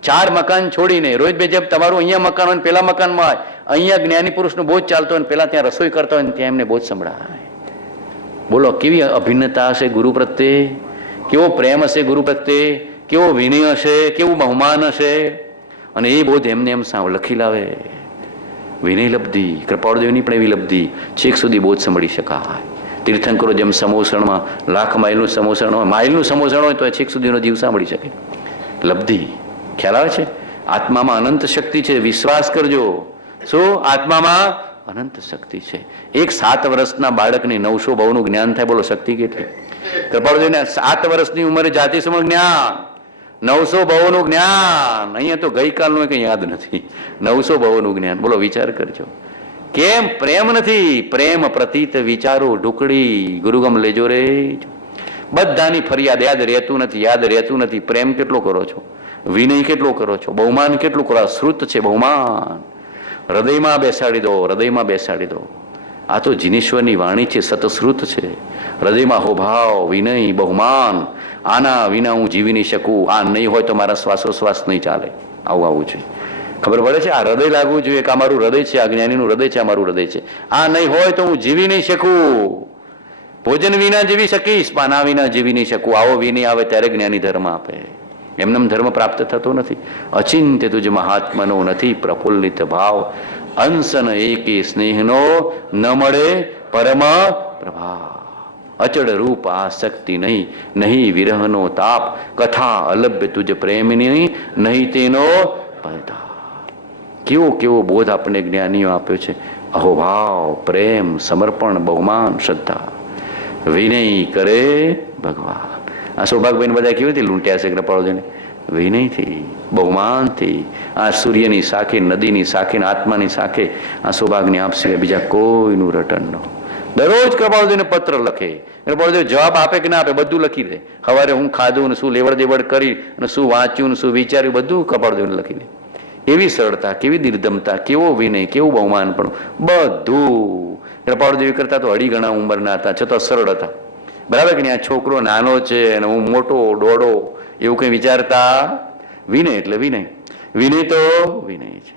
4 મકાન છોડીને રોહિતભાઈ જેમ તમારું અહીંયા મકાન હોય, પેલા મકાનમાં હોય, અહીંયા જ્ઞાની પુરુષનો બોધ ચાલતો હોય, પેલા ત્યાં રસોઈ કરતા હોય, ત્યાં એમને બોધ સંભળાય. બોલો કેવી અભિન્નતા હશે ગુરુ પ્રત્યે, કેવો પ્રેમ હશે ગુરુ પ્રત્યે, કેવો વિનય હશે, કેવું બહુમાન હશે. અને એ બોધ એમને એમ લખી લાવે. વિનય લબ્ધિ, કૃપાળુદેવની પણ એવી લબ્ધિ, છેક સુધી બોધ સંભળી શકાય. તીર્થંકરો જેમ સમોસણમાં 1,00,000 માઇલનું સમોસણ હોય, માઇલનું સમોસણ હોય તો છેક સુધીનો જીવ સાંભળી શકે. લબ્ધિ ખ્યાલ આવે છે? આત્મામાં અનંત શક્તિ છે, વિશ્વાસ કરજો. શું? આત્મામાં અનંત શક્તિ છે. એક 7 વર્ષના બાળકને 900 ભાવનું જ્ઞાન થાય. બોલો શક્તિ કેટલી? કૃપાળુદેવને 7 વર્ષની ઉંમરે જાતિ સમ જ્ઞાન, 900 ભાવનું જ્ઞાન. અહીંયા તો ગઈકાલનું કંઈ યાદ નથી. 900 ભાવનું જ્ઞાન. બોલો વિચાર કરજો. કેમ? પ્રેમ નથી. પ્રેમ પ્રતીત વિચારો ઢુકડી ગુરુગમ લેજો રે. બધાની ફરિયાદ યાદ રહેતું નથી, યાદ રહેતું નથી. પ્રેમ કેટલો કરો છો? વિનય કેટલો કરો છો? બહુમાન કેટલું કરો? શ્રુત છે બહુમાન. હૃદયમાં બેસાડી દો, હૃદયમાં બેસાડી દો. આ તો જીનેશ્વરની વાણી છે, સતશ્રુત છે. હૃદયમાં હોભાવ, વિનય, બહુમાન. આના વિના હું જીવી નહીં શકું. આ નહીં હોય તો મારા શ્વાસોશ્વાસ નહીં ચાલે. આવું છે. ખબર પડે છે? આ હૃદય લાગવું જોઈએ કે અમારું હૃદય છે, આ જ્ઞાનીનું હૃદય છે, અમારું હૃદય છે. આ નહીં હોય તો હું જીવી નહીં શકું. ભોજન વિના જીવી શકીશ, પાના વિના જીવી નહીં શકું. આવો વિનય આવે ત્યારે જ્ઞાની ધર્મ આપે. એમનેમ ધર્મ પ્રાપ્ત થતો નથી. અચિંત્ય તુજ મહાત્માનો નથી પ્રફુલ્લિત ભાવ. અંશન એકે સ્નેહનો ન મળે પરમ પ્રભાવ. અચળ રૂપ આસક્તિ નહીં, નહીં વિરહનો તાપ. કથા અલભ્ય તુજ પ્રેમની, નહીં તેનો પલતા. કેવો બોધ આપણને જ્ઞાનીઓ આપ્યો છે. અહોભાવ, પ્રેમ, સમર્પણ, બહુમાન, શ્રદ્ધા. વિનય કરે ભગવાન. આ સૌભાગભાઈ બધા કેવી રીતે લૂંટ્યા છે કૃપાળુદેવને? વિનયથી, બહુમાનથી. આ સૂર્યની સાખે, નદીની સાખે, આત્માની સાખે આ સૌભાગને આપશે, બીજા કોઈનું રટન ન. દરરોજ કૃપાળુદેવને પત્ર લખે. કૃપાળુદેવ જવાબ આપે કે ના આપે બધું લખી દે. સવારે હું ખાધું ને શું લેવડ દેવડ કરી અને શું વાંચ્યું ને શું વિચાર્યું બધું કૃપાળુદેવને લખી દે. એવી સરળતા, કેવી નિર્દમતા, કેવો વિનય, કેવું બહુમાન પણ બધું. કૃપાળુદેવ કરતા તો 2.5 ગણા ઉંમરના હતા, છતાં સરળ હતા. બરાબર કે નહીં? આ છોકરો નાનો છે અને હું મોટો દોડો એવું કંઈ વિચારતા. વિનય એટલે વિનય. વિનય તો વિનય છે.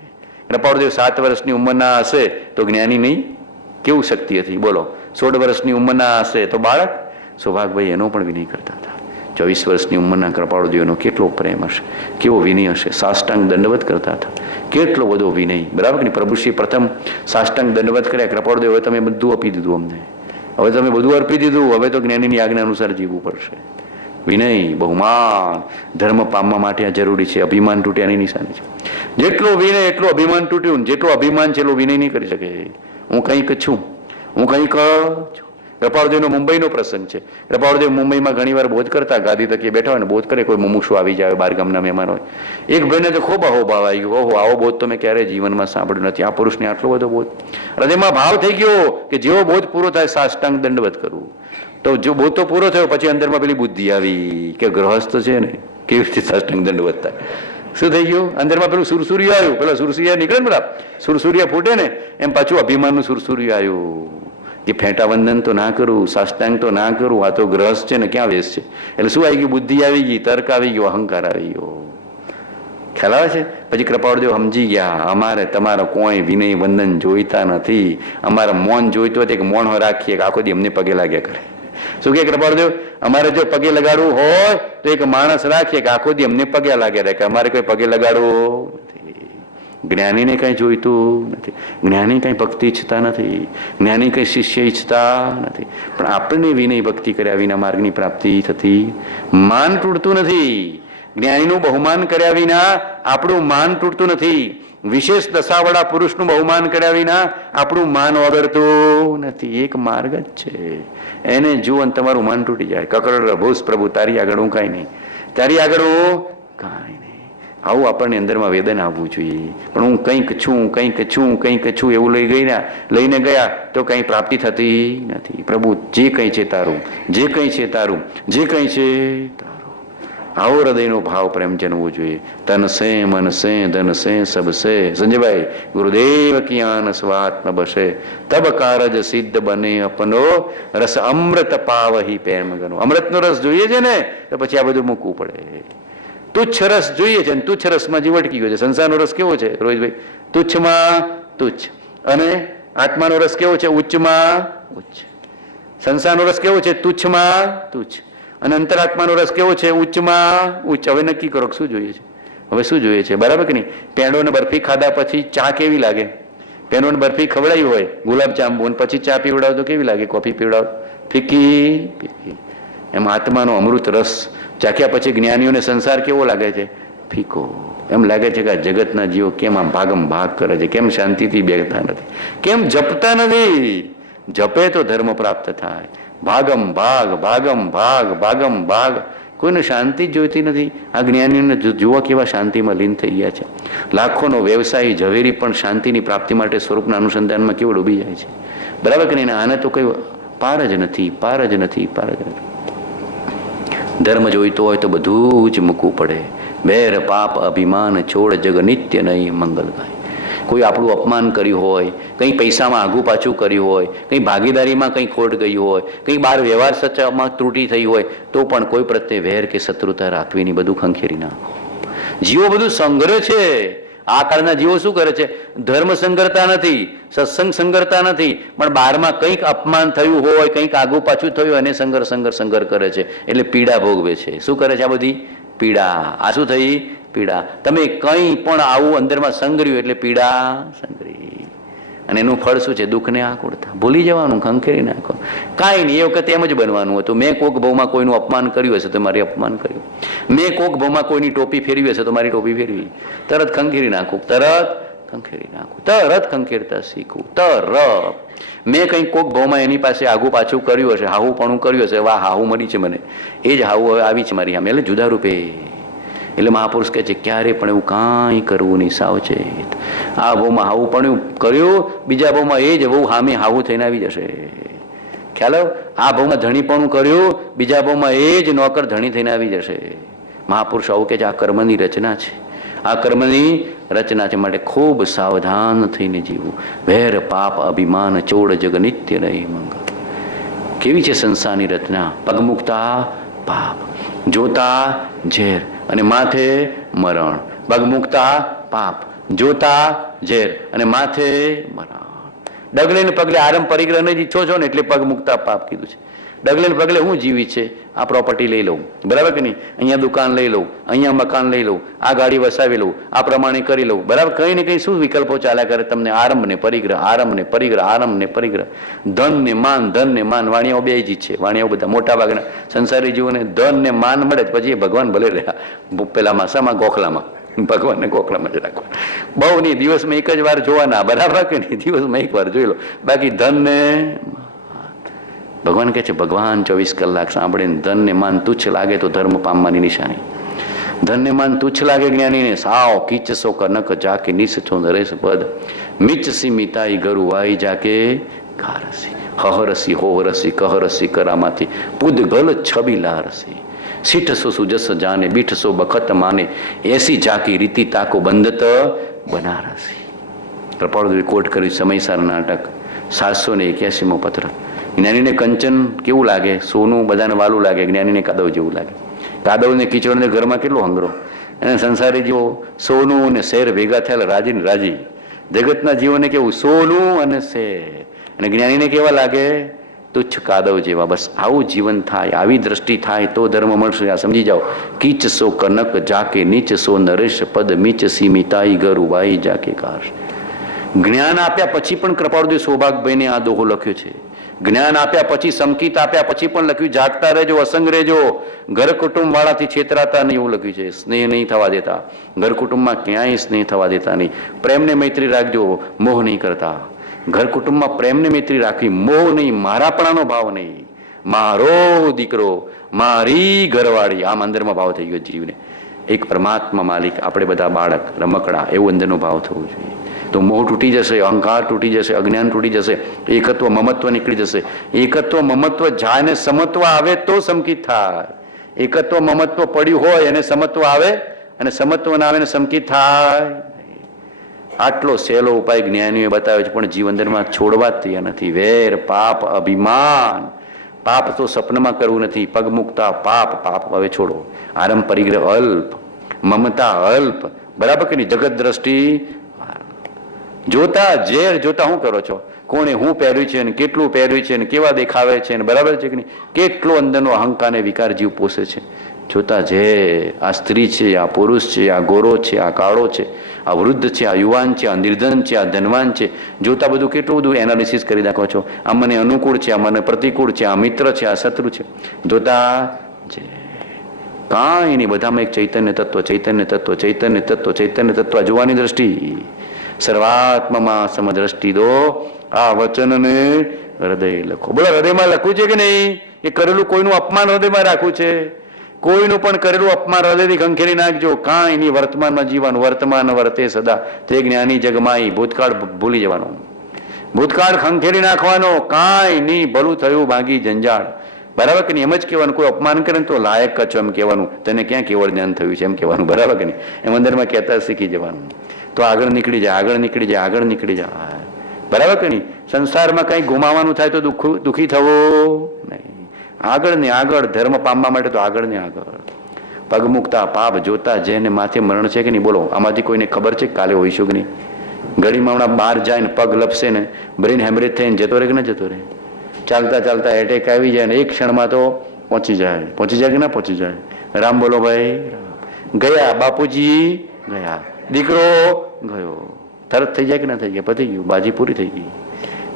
કૃપાળુદેવ 7 વર્ષની ઉંમરના હશે તો જ્ઞાની નહીં? કેવું શક્તિ હતી બોલો. 16 વર્ષની ઉંમરના હશે તો બાળક. સૌભાગભાઈ એનો પણ વિનય કરતા હતા. 24 વર્ષની ઉંમરના કૃપાળુદેવનો કેટલો પ્રેમ હશે, કેવો વિનય હશે. સાષ્ટાંગ દંડવત કરતા હતા. કેટલો બધો વિનય. બરાબર કે નહીં? પ્રભુશ્રી પ્રથમ સાષ્ટાંગ દંડવત કર્યા. કૃપાળુદેવ હવે તમે બધું આપી દીધું અમને, હવે તમે બધું અર્પી દીધું, હવે તો જ્ઞાનીની આજ્ઞા અનુસાર જીવવું પડશે. વિનય, બહુમાન ધર્મ પામવા માટે આ જરૂરી છે. અભિમાન તૂટ્યાની નિશાની છે. જેટલો વિનય એટલું અભિમાન તૂટ્યું. જેટલું અભિમાન છે એટલું વિનય નહીં કરી શકે. હું કંઈક છું, હું કંઈક છું. કૃપાળુદેવનો મુંબઈનો પ્રસંગ છે. કૃપાળુદેવ મુંબઈમાં ઘણી વાર બોધ કરતા, ગાદી તકીએ બેઠા હોય ને બોધ કરે, કોઈ મુમુક્ષુ આવી જાય, બાર ગામના મહેમાન હોય. એક ભાઈને તો ખૂબ અહોભાવ આવી ગયો, ઓહો આવો બોધ તો મેં ક્યારેય જીવનમાં સાંભળ્યો નથી, આ પુરુષને આટલો બધો બોધ. હૃદયમાં ભાવ થઈ ગયો કે જેવો બોધ પૂરો થાય સાષ્ટાંગ દંડવત કરવું. તો જો બોધ તો પૂરો થયો, પછી અંદરમાં પેલી બુદ્ધિ આવી કે ગ્રહસ્થ છે ને કેવી રીતે સાષ્ટાંગ દંડવત થાય. શું થઈ ગયું? અંદરમાં પેલું સુરસુર્ય આવ્યું. પેલા સુરસુર્યા નીકળે ને, બરાબર સુરસુર્યા ફૂટે ને એમ પાછું અભિમાનનું સુરસુર્ય આવ્યું કે ફેંટા વંદન તો ના કરું, સાષ્ટાંગ તો ના કરું, આ તો ગ્રહસ્થ છે ને ક્યાં વેશ છે. એટલે શું આવી ગયું? બુદ્ધિ આવી ગઈ, તર્ક આવી ગયો, અહંકાર આવી ગયો. ખ્યાલ આવે છે? પછી કૃપાળુદેવ સમજી ગયા, અમારે તમારો કોઈ વિનય વંદન જોઈતા નથી, અમારે મૌન જોઈતું હોય કે મૌન રાખીએ કે આખો દી અમને પગે લાગ્યા કરે. શું કે કૃપાળુદેવ? અમારે જો પગે લગાડવું હોય તો એક માણસ રાખીએ કે આખો દી અમને પગે લાગ્યા રહે, કે અમારે કોઈ પગે લગાડવું નથી. જ્ઞાનીને કઈ જોઈતું નથી, જ્ઞાની કઈ ભક્તિ ઈચ્છતા નથી, જ્ઞાની કઈ શિષ્ય ઈચ્છતા નથી, પણ આપણને વિનય ભક્તિ કર્યા વિના માર્ગની પ્રાપ્તિ થતી, માન તૂટતું નથી. જ્ઞાનીનું બહુમાન કર્યા વિના આપણું માન તૂટતું નથી. વિશેષ દશાવાળા પુરુષનું બહુમાન કર્યા વિના આપણું માન વગરતું નથી. એક માર્ગ જ છે, એને જુઓ અને તમારું માન તૂટી જાય. કકડ ભૂસ પ્રભુ તારી આગળ હું કાંઈ નહીં, તારી આગળ હું કાંઈ નહીં. આવું આપણને અંદરમાં વેદન આવવું જોઈએ. પણ હું કંઈક છું, કંઈક છું, કંઈક છું એવું લઈને ગયા તો કંઈ પ્રાપ્તિ થતી નથી. પ્રભુ જે કંઈ છે તારું, જે કંઈ છે તારું, જે કંઈ છે તારું. આવો હૃદયનો ભાવ પ્રેમ જન્મવો જોઈએ. તન સે મન સે ધન સે સબ સે. સંજયભાઈ, ગુરુદેવ કિયાન સ્વાત્મ બસે, તબ કારજ સિદ્ધ બને અપનો રસ અમૃત પાવહી પ્રેમ ગનો. અમૃતનો રસ જોઈએ છે ને તો પછી આ બધું મૂકવું પડે. તુચ્છ રસ જોઈએ છે, તુચ્છ રસમાં જીવ અટકી ગયો છે. સંસારનો રસ કેવો છે રોહિતભાઈ? તુચ્છમાં તુચ્છ. અને આત્માનો રસ કેવો છે? ઉચ્ચમાં ઉચ્ચ. સંસારનો રસ કેવો છે? તુચ્છમાં તુચ્છ. અને અંતરાત્માનો રસ કેવો છે? ઉચ્ચમાં ઉચ્ચ. હવે નક્કી કરો શું જોઈએ છે? હવે શું જોઈએ છે? બરાબર કે નહીં? પેંડો ને બરફી ખાધા પછી ચા કેવી લાગે? પેંડો ને બરફી ખવડાવી હોય, ગુલાબ જાંબુ, પછી ચા પીવડાવ તો કેવી લાગે? કોફી પીવડાવ, ફીકી ફીકી. એમ આત્માનો અમૃત રસ ચાખ્યા પછી જ્ઞાનીઓને સંસાર કેવો લાગે છે? ફીકો. એમ લાગે છે કે આ જગતના જીવો કેમ આમ ભાગમ ભાગ કરે છે, કેમ શાંતિથી બેઠતા નથી, કેમ જપતા નથી. જપે તો ધર્મ પ્રાપ્ત થાય. ભાગમ ભાગ, ભાગમ ભાગ, ભાગમ ભાગ. કોઈને શાંતિ જ જોઈતી નથી. આ જ્ઞાનીઓને જુઓ કેવા શાંતિમાં લીન થઈ ગયા છે. લાખોનો વ્યવસાયી ઝવેરી પણ શાંતિની પ્રાપ્તિ માટે સ્વરૂપના અનુસંધાનમાં કેવો ડૂબી જાય છે. બરાબર કે નહીં? આને તો કઈ પાર જ નથી, પાર જ નથી, પાર જ નથી. ધર્મ જોઈતો હોય તો બધું જ મૂકવું પડે. બેર પાપ અભિમાન છોડ જગ નિત્ય નહીં મંગલ ગાય. કોઈ આપણું અપમાન કર્યું હોય, કંઈ પૈસામાં આઘું પાછું કર્યું હોય, કંઈ ભાગીદારીમાં કંઈ ખોટ ગઈ હોય, કંઈ બાર વ્યવહાર સચ્ચામાં ત્રુટી થઈ હોય, તો પણ કોઈ પ્રત્યે વેર કે શત્રુતા રાખવીની બધું ખંખેરી નાખો. જીવો બધું સંગ્રહ છે. આ કાળના જીવો શું કરે છે? ધર્મ સંગરતા નથી, સત્સંગ સંગરતા નથી, પણ બહારમાં કંઈક અપમાન થયું હોય, કંઈક આગું પાછું થયું અને સંગર કરે છે. એટલે પીડા ભોગવે છે. શું કરે છે? આ બધી પીડા. આ શું થઈ? પીડા. તમે કંઈ પણ આવું અંદરમાં સંગ્રહ્યું એટલે પીડા સંગ્રહી. અને એનું ફળ શું છે? દુઃખને આકુળતા. ભૂલી જવાનું, ખંખેરી નાખો. કાંઈ નહીં, એ વખતે એમ જ બનવાનું હતું. મેં કોક ભાવમાં કોઈનું અપમાન કર્યું હશે તો મારી અપમાન કર્યું. મેં કોક ભાવમાં કોઈની ટોપી ફેરવી હશે તો મારી ટોપી ફેરવી. તરત ખંખેરી નાખું, તરત ખંખેરી નાખું, તરત ખંખેરતા શીખવું. તરત મેં કંઈક કોક ભાવમાં એની પાસે આગું પાછું કર્યું હશે, હાહુપણું કર્યું હશે, વાહ હાહુ મળી છે મને, એ જ હાહુ હવે આવી છે મારી સામે, એટલે જુદા રૂપે. એટલે મહાપુરુષ કહે છે ક્યારે પણ એવું કાંઈ કરવું નહીં, સાવચેત. આ ભાવમાં હાવું પણ કર્યું, બીજા ભાવમાં એ જ બહુ હામે હાવું થઈને આવી જશે. ખ્યાલ આવ્યો? આ ભાવમાં ધણીપણું કર્યું, બીજા ભાવમાં એ જ નોકર ધણી થઈને આવી જશે. મહાપુરુષ આવું કે છે આ કર્મની રચના છે, આ કર્મની રચના છે. માટે ખૂબ સાવધાન થઈને જીવવું. વેર પાપ અભિમાન ચોડ જગ નિત્ય નહીં મંગળ. કેવી છે સંસારની રચના? પગમુકતા પાપ, જોતા ઝેર અને માથે મરણ. પગ મૂકતા પાપ, જોતા ઝેર અને માથે મરણ. ડગલે ને પગલે આરંભ પરિગ્રહ ને ઈચ્છો છો ને એટલે પગ મૂકતા પાપ કીધું છે. ડગલે ને પગલે હું જીવી છે? આ પ્રોપર્ટી લઈ લઉં, બરાબર કે નહીં? અહીંયા દુકાન લઈ લઉં, અહીંયા મકાન લઈ લઉં, આ ગાડી વસાવી લઉં, આ પ્રમાણે કરી લઉં, બરાબર? કંઈ ને કંઈ શું વિકલ્પો ચાલ્યા કરે તમને? આરંભ ને પરિગ્રહ, આરંભ ને પરિગ્રહ, આરંભ ને પરિગ્રહ. ધન ને માન, ધન ને માન. વાણિયાઓ બે જ છે. વાણિયાઓ બધા મોટા ભાગના સંસારી જીવોને ધન ને માન મળે પછી એ ભગવાન ભલે રહ્યા પેલા માસામાં ગોખલામાં, ભગવાનને ગોખલામાં જ રાખવા. બહુ નહીં, દિવસમાં એક જ વાર જોવાના, બરાબર કે નહીં? દિવસમાં એક વાર જોઈ લો. બાકી ધન ને ભગવાન કહે છે ભગવાન 24 કલાક સાંભળે. ધન ને માન તુચ્છ લાગે તો ધર્મ પામવાની નિશાની. ધન ને માન તુચ્છ લાગે જ્ઞાનીને સાવ કીચસો કનક જાકે નિસઠો નરેશ પદ મિચ સીમિતાઈ ગરુ વાઈ જાકે ઘારસી હહરસી હોહરસી કહરસી કરામાંથી પુદગલ છબીલા રસી સીઠસો સુજસ જાને બીઠસો બખત માને એસી જાકી રીતિ તાકો બંધત બનારસી. કૃપાળુદેવે કોટ કર્યું સમયસાર નાટક 781મો પત્ર. જ્ઞાનીને કંચન કેવું લાગે? સોનું બધાને વાલું લાગે, જ્ઞાનીને કાદવ જેવું લાગે. કાદવને કીચડને ઘરમાં કેટલો હંગરો, અને સંસારી જીવો સોનું અને શેર ભેગા થયેલા રાજી ને રાજી. જગતના જીવોને કેવું? સોનું અને શેર. અને જ્ઞાનીને કેવા લાગે? તુચ્છ કાદવ જેવા. બસ આવું જીવન થાય, આવી દ્રષ્ટિ થાય તો ધર્મ મળશે. આ સમજી જાઓ. કીચ સો કનક જાકે નીચ સો નરેશ પદ મીચ સીમિતાઈ ગરુ વાઈ જાકે કાશ. જ્ઞાન આપ્યા પછી પણ કૃપાળુદેવ સૌભાગભાઈને આ દોહો લખ્યો છે. જ્ઞાન આપ્યા પછી, સંકિત આપ્યા પછી પણ લખ્યું જાગતા રહેજો, અસંગ રહેજો, ઘર કુટુંબ વાળાથી છેતરાતા નહીં, એવું લખ્યું છે. સ્નેહ નહીં થવા દેતા, ઘર કુટુંબમાં ક્યાંય સ્નેહ થવા દેતા નહીં. પ્રેમને મૈત્રી રાખજો, મોહ નહીં કરતા. ઘર કુટુંબમાં પ્રેમને મૈત્રી રાખવી, મોહ નહીં, મારાપણાનો ભાવ નહીં. મારો દીકરો, મારી ઘરવાળી, આમ અંદરમાં ભાવ થઈ ગયો જીવને. એક પરમાત્મા માલિક, આપણે બધા બાળક, રમકડા, એવું અંદરનો ભાવ થવો જોઈએ. તો મોહ તૂટી જશે, અહંકાર તૂટી જશે, અજ્ઞાન તૂટી જશે, એકત્વ મમત્વ નીકળી જશે. એકત્વ મમત્વ જાય ને સમત્વ આવે તો સમકિત થાય. એકત્વ મમત્વ પડ્યું હોય અને સમત્વ આવે, અને સમત્વ ના આવે ને સમકિત થાય. આટલો સહેલો ઉપાય જ્ઞાનીઓએ બતાવ્યો છે, પણ જીવ અંદરમાં છોડવા જ તૈયાર નથી. વેર, પાપ, અભિમાન. પાપ તો સપનમાં કરવું નથી. પગ મૂકતા પાપ, પાપ હવે છોડો. આરંભ પરિગ્રહ અલ્પ, મમતા અલ્પ, બરાબર કે નહીં? જગત દ્રષ્ટિ જોતા ઝેર જોતા શું કરો છો? કોણે હું પહેર્યું છે ને કેટલું પહેર્યું છે ને કેવા દેખાવે છે ને, બરાબર છે કે નહીં? કેટલો અંદરનો અહંકાર ને વિકાર જીવ પોષે છે. જોતા ઝેર. આ સ્ત્રી છે, આ પુરુષ છે, આ ગોરો છે, આ કાળો છે, આ વૃદ્ધ છે, આ યુવાન છે, આ નિર્ધન છે, આ ધનવાન છે. જોતા બધું કેટલું બધું એનાલિસિસ કરી નાખો છો. આ મને અનુકૂળ છે, આ મને પ્રતિકૂળ છે, આ મિત્ર છે, આ શત્રુ છે. જોતા જે કાંઈ નહીં, બધામાં એક ચૈતન્ય તત્વ, ચૈતન્ય તત્વ, ચૈતન્ય તત્વ, ચૈતન્ય તત્વ. જોવાની દ્રષ્ટિ સર્વાત્મામાં સમદ્રષ્ટિ દો. આ વચનને હૃદય લખો. બોલો, હૃદયમાં લખવું છે કે નહીં? એ કરેલું કોઈનું અપમાન હૃદયમાં રાખવું છે? કોઈનું પણ કરેલું અપમાન હૃદયથી ખંખેરી નાખજો. કાંઈ નહીં, વર્તમાનમાં જીવવાનું. વર્તમાન વર્તે સદા તે જ્ઞાની જગમાઈ. ભૂતકાળ ભૂલી જવાનો, ભૂતકાળ ખંખેરી નાખવાનો. કાંઈ નહીં, ભલું થયું ભાગી જંજાળ. બરાબર કે નહીં? એમ જ કહેવાનું. કોઈ અપમાન કરે તો લાયક કચ્છો એમ કહેવાનું. તને ક્યાં કેવળ જ્ઞાન થયું છે એમ કહેવાનું. બરાબર કે નહીં? એમ અંદરમાં કહેતા શીખી જવાનું. તો આગળ નીકળી જાય, આગળ નીકળી જાય, આગળ નીકળી જાય. બરાબર કે નહીં? સંસારમાં કંઈ ગુમાવાનું થાય તો દુઃખી થવો નહીં. આગળ ને આગળ, ધર્મ પામવા માટે તો આગળ ને આગળ. પગ મૂકતા પાપ જોતા જેને માથે મરણ છે કે નહીં? બોલો, આમાંથી કોઈને ખબર છે કાલે હોઈશું કે નહીં? ઘડીમાં હમણાં બહાર જાય ને પગ લપસે ને બ્રેન હેમરેજ થઈને જતો રહે કે ના જતો રહે? ચાલતા ચાલતા એટેક આવી જાય ને એક ક્ષણમાં તો પહોંચી જાય. પહોંચી જાય કે ના પહોંચી જાય? રામ બોલો ભાઈ. ગયા બાપુજી, ગયા દીકરો ગયો. તરત થઈ જાય કે ના થઈ ગયા? પતી ગયું, બાજી પૂરી થઈ ગઈ.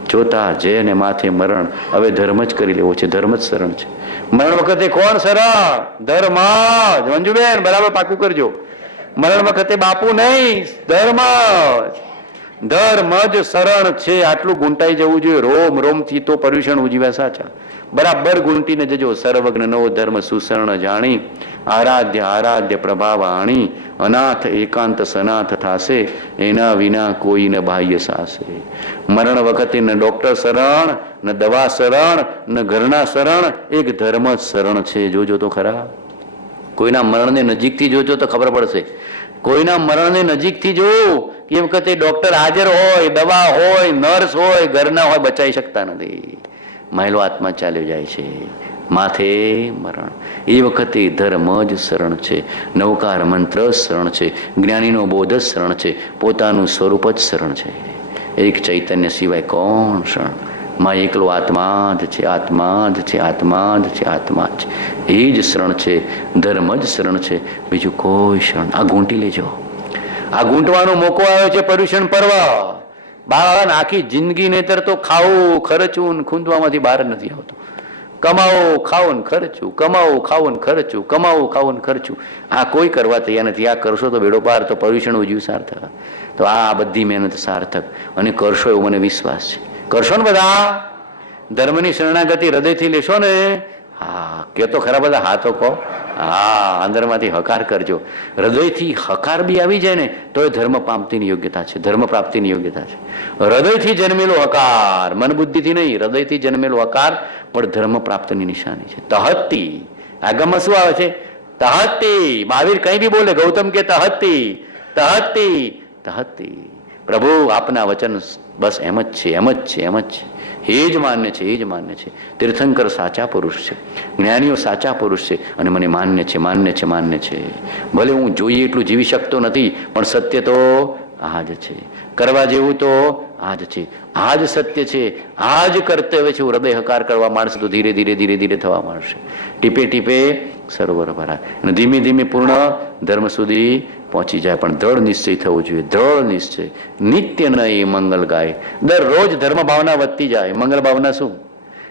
જોતા જે ને માથે મરણ. હવે ધર્મ જ કરી લેવો છે, ધર્મ જ શરણ છે. મરણ વખતે કોણ શરણ? ધર્મ જ. મંજુબેન, બરાબર પાકું કરજો. મરણ વખતે બાપુ નહીં, ધર્મ જ. ધર્મ જ શરણ છે. આટલું ગુંટાઈ જવું જોઈએ રોમ રોમથી, તો પર્યુષણ ઉજવ્યા સાચા. બરાબર ગુંટીને જજો. સર્વજ્ઞ નવો ધર્મ સુશરણ જાણી, આરાધ્ય આરાધ્ય પ્રભાવાણી, અનાથ એકાંત સનાથ થાશે, એના વિના કોઈ ન બાહ્ય સાસે. મરણ વખતે ન ડોક્ટર શરણ, ન દવા શરણ, ન ઘરના શરણ, એક ધર્મ જ શરણ છે. જોજો તો ખરા. કોઈના મરણને નજીકથી જોજો તો ખબર પડશે. કોઈના મરણને નજીકથી જો, એ વખતે ડોક્ટર હાજર હોય, દવા હોય, નર્સ હોય, ઘરના હોય, બચાવી શકતા નથી. મહિલો આત્મા ચાલ્યો જાય છે. માથે મરણ. એ વખતે ધર્મ જ શરણ છે. નવકાર મંત્ર જ શરણ છે. જ્ઞાનીનો બોધ જ શરણ છે. પોતાનું સ્વરૂપ જ શરણ છે. એક ચૈતન્ય સિવાય કોણ શરણ? માં એકલો આત્મા જ છે, આત્મા જ છે, આત્મા જ છે, આત્મા જ. એ જ શરણ છે. ધર્મ જ શરણ છે. બીજું કોઈ શરણ. આ ગૂંટી લેજો. આ ગૂંટવાનો મોકો આવ્યો છે પર્યુષણ પર્વ. બાળાને આખી જિંદગી નેતર તો ખાવું, ખર્ચવું, ખૂંદવામાંથી બહાર નથી આવતું. કમાવો, ખાવો ને ખર્ચવું, કમાવો, ખાવો ને ખર્ચવું, કમાવો, ખાવો ને ખર્ચવું. આ કોઈ કરવા તૈયાર નથી. આ કરશો તો બેડો પાર, તો પર્યુષણ ઉજ્યું સાર્થક. તો આ બધી મહેનત સાર્થક. અને કરશો એવો મને વિશ્વાસ છે. કરશો ને બધા? ધર્મની શરણાગતિ હૃદયથી લેશો ને, હા કે તો ખરા બધા હા તો કહો, હા અંદરમાંથી હકાર કરજો. હૃદયથી હકાર બી આવી જાય ને તો એ ધર્મ પ્રાપ્તિની યોગ્યતા છે, ધર્મ પ્રાપ્તિની યોગ્યતા છે. હૃદયથી જન્મેલો હકાર, મન બુદ્ધિથી નહીં, હૃદયથી જન્મેલો હકાર પણ ધર્મ પ્રાપ્તિની નિશાની છે. તહતી, આગમમાં શું આવે છે? તહતી. મહાવીર કઈ બી બોલે, ગૌતમ કે તહતી તહતી તહતી. પ્રભુ આપના વચન બસ એમ જ છે, એમ જ છે, એમ જ છે. એ જ માન્ય છે, એ જ માન્ય છે. તીર્થંકર સાચા પુરુષ છે, જ્ઞાનીઓ સાચા પુરુષ છે અને મને માન્ય છે, માન્ય છે, માન્ય છે. ભલે હું જોઈએ એટલું જીવી શકતો નથી પણ સત્ય તો આ જ છે, કરવા જેવું તો આ જ છે, આ જ સત્ય છે, આ જ કર્તવ્ય છે. હું હૃદય હકાર કરવા માંડશે તો ધીરે ધીરે ધીરે ધીરે થવા માંડશે. ટીપે ટીપે સરોવર ભરાય અને ધીમે ધીમે પૂર્ણ ધર્મ સુધી પહોંચી જાય. પણ દ્રઢ નિશ્ચય થવો જોઈએ, દ્રઢ નિશ્ચય. નિત્ય ન એ મંગલ ગાય. દરરોજ ધર્મ ભાવના વધતી જાય. મંગલ ભાવના શું?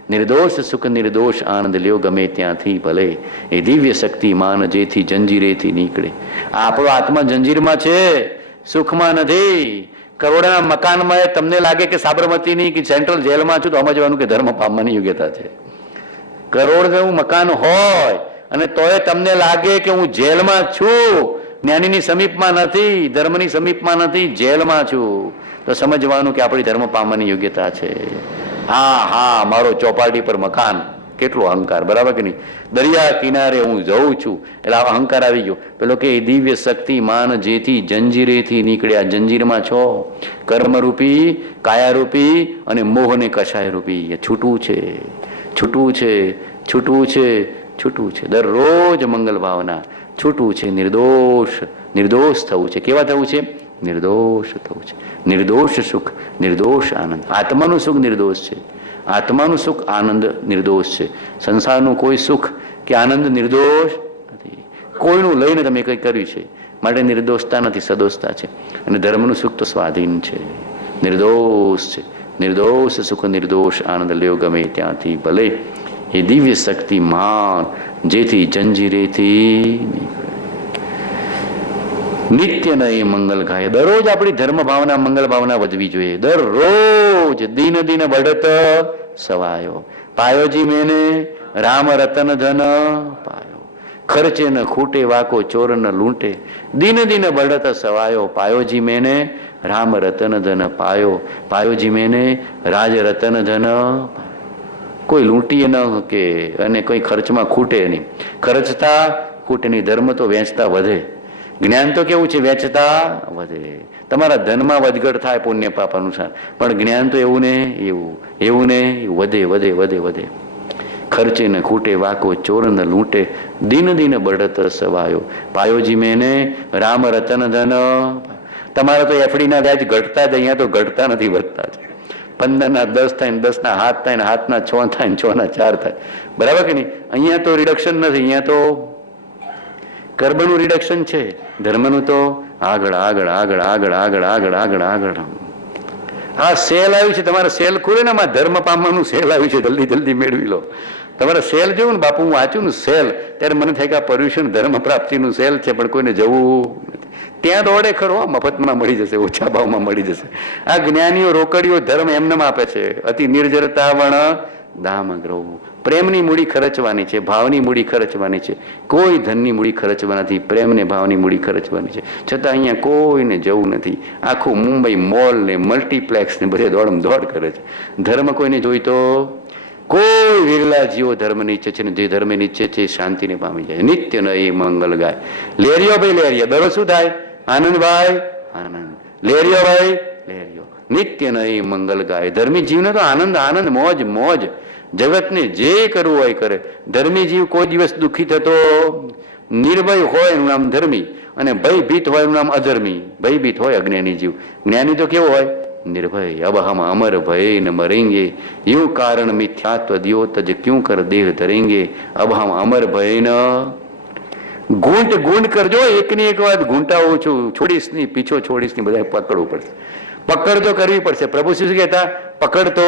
નિર્દોષ સુખ, નિર્દોષ આનંદ લ્યો ગમે ત્યાંથી ભલે. એ દિવ્ય શક્તિ માન જેથી જંજીરેથી નીકળે. આ આપણો આત્મા જંજીરમાં છે, સુખમાં નથી. કરોડના મકાનમાં તમને લાગે કે સાબરમતીની કે સેન્ટ્રલ જેલમાં છું તો સમજવાનું કે ધર્મ પામવાની યોગ્યતા છે. કરોડનું મકાન હોય અને તોય તમને લાગે કે હું જેલમાં છું, જ્ઞાનીની સમીપમાં નથી, ધર્મની સમીપમાં નથી, જેલમાં છું, તો સમજવાનું કે આપણી ધર્મ પામવાની યોગ્યતા છે. હા હા મારો ચોપાટી પર મકાન, કેટલો અહંકાર, બરાબર કે નહીં? દરિયા કિનારે હું જઉં છું એટલે આ અહંકાર આવી ગયો. પેલો કે દિવ્ય શક્તિ માન જેથી જંજીરેથી નીકળ્યા. જંજીરમાં છો, કર્મરૂપી, કાયારૂપી અને મોહને કષાય રૂપી. એ છૂટવું છે, છૂટવું છે, છૂટવું છે, છૂટવું છે. દરરોજ મંગલ ભાવના, છૂટવું છે. નિર્દોષ, નિર્દોષ થવું છે. કેવા થવું છે? નિર્દોષ થવું છે. નિર્દોષ સુખ, નિર્દોષ આનંદ. આત્માનું સુખ નિર્દોષ છે, આત્માનું સુખ આનંદ નિર્દોષ છે. સંસારનું કોઈ સુખ કે આનંદ નિર્દોષ નથી. કોઈનું લઈને તમે કંઈ કર્યું છે માટે નિર્દોષતા નથી, સદોષતા છે. અને ધર્મનું સુખ તો સ્વાધીન છે, નિર્દોષ છે. નિર્દોષ સુખ, નિર્દોષ આનંદ લ્યો ગમે ત્યાંથી ભલે. એ દિવ્ય શક્તિ માન જેથી જંજીરેથી નીકળે. નિત્ય ન એ મંગલ ગાય. દરરોજ આપણી ધર્મ ભાવના, મંગલ ભાવના વધવી જોઈએ. દરરોજ દિન દિન બઢત સવાયો. પાયોજી મેને રામ રતન ધન પાયો. ખર્ચે ન ખૂટે વાકો ચોર ન લૂંટે. દિન દિન બઢત સવાયો. પાયોજી મેને રામ રતન ધન પાયો. પાયોજી મેને રાજ રતન ધન પાયો. કોઈ લૂંટીએ ન કે અને કોઈ ખર્ચમાં ખૂટે નહીં. ખર્ચતા ખૂટે નહીં, ધર્મ તો વેચતા વધે. જ્ઞાન તો કેવું છે? વેચતા વધે. તમારા ધનમાં વધઘટ થાય પુણ્ય પાપ અનુસાર, પણ જ્ઞાન તો એવું ને એવું, એવું ને વધે વધે વધે વધે. ખર્ચે ન ખૂટે વાકો ચોર ન લૂંટે. દિન દિન બઢત સવાયો. પાયોજી મેને રામ રતન ધન. તમારા તો એફડીના વ્યાજ ઘટતા જ, અહીંયા તો ઘટતા નથી, વધતા જ. 15ના 10 થાય, 10ના 7 થાય, 7ના 6 થાય, 6ના 4 થાય, બરાબર કે નહીં? અહીંયા તો રિડક્શન નથી, અહીંયા તો કર્મનું રિડક્શન છે. ધર્મનું તો આગળ આગળ આગળ આગળ આગળ આગળ આગળ આગળ. આ સેલ આવ્યું છે, તમારે સેલ ખુલે ને, આમાં ધર્મ પામવાનું સેલ આવ્યું છે, જલ્દી જલ્દી મેળવી લો. તમારે સેલ જોયું ને બાપુ, હું વાંચ્યું ને સેલ, ત્યારે મને થાય કે આ પર્યુષણ ધર્મ પ્રાપ્તિનું સેલ છે, પણ કોઈને જવું નથી. ત્યાં દોડે ખરો, મફતમાં મળી જશે, ઓછા ભાવમાં મળી જશે. આ જ્ઞાનીઓ રોકડીઓ ધર્મ એમને આપે છે. અતિ નિર્જરતા વણ દામ ગ્રહવું. પ્રેમની મૂડી ખર્ચવાની છે, ભાવની મૂડી ખર્ચવાની છે. કોઈ ધનની મૂડી ખર્ચવા નથી, પ્રેમને ભાવની મૂડી ખર્ચવાની છે. છતાં અહીંયા કોઈને જવું નથી. આખું મુંબઈ મોલ ને મલ્ટીપ્લેક્સ ને બધે દોડમ દોડ કરે છે. ધર્મ કોઈને જોઈતો કોઈ. વિરલા જીવો ધર્મને ઈચ્છે છે, ને જે ધર્મને ઈચ્છે છે શાંતિને પામી જાય. નિત્ય ન એ મંગલ ગાય. લેરિયો ભાઈ લેરિયો, દરરોજ શું થાય? આનંદભાઈ આનંદ. લેરિયો ભાઈ લેરિયો. નિત્ય ન એ મંગલ ગાય. ધર્મી જીવને તો આનંદ આનંદ, મોજ મોજ. જગતને જે કરવું હોય કરે. ધર્મી જીવ કોઈ દિવસ દુઃખી થતો. નિર્ભય હોય એનું નામ ધર્મી, અને ભયભીત હોય એનું નામ અધર્મી. ભયભીત હોય અજ્ઞાની જીવ. જ્ઞાની તો કેવો હોય? નિર્ભય. અબ હમ અમર ભય ન મરેંગે, યું કારણ મિથ્યાત્વ દિયો તજ ક્યું કર દેહ ધરેંગે. અબ હમ અમર ભય ન. ગુંટ ગુંટ કરજો, એકની એક વાત ગુંટાવું છું, છોડીશ નહીં, પીછો છોડીશ નહીં, બધા પકડવું પડશે. પકડ તો કરવી પડશે. પ્રભુ શું કહેતા? પકડ તો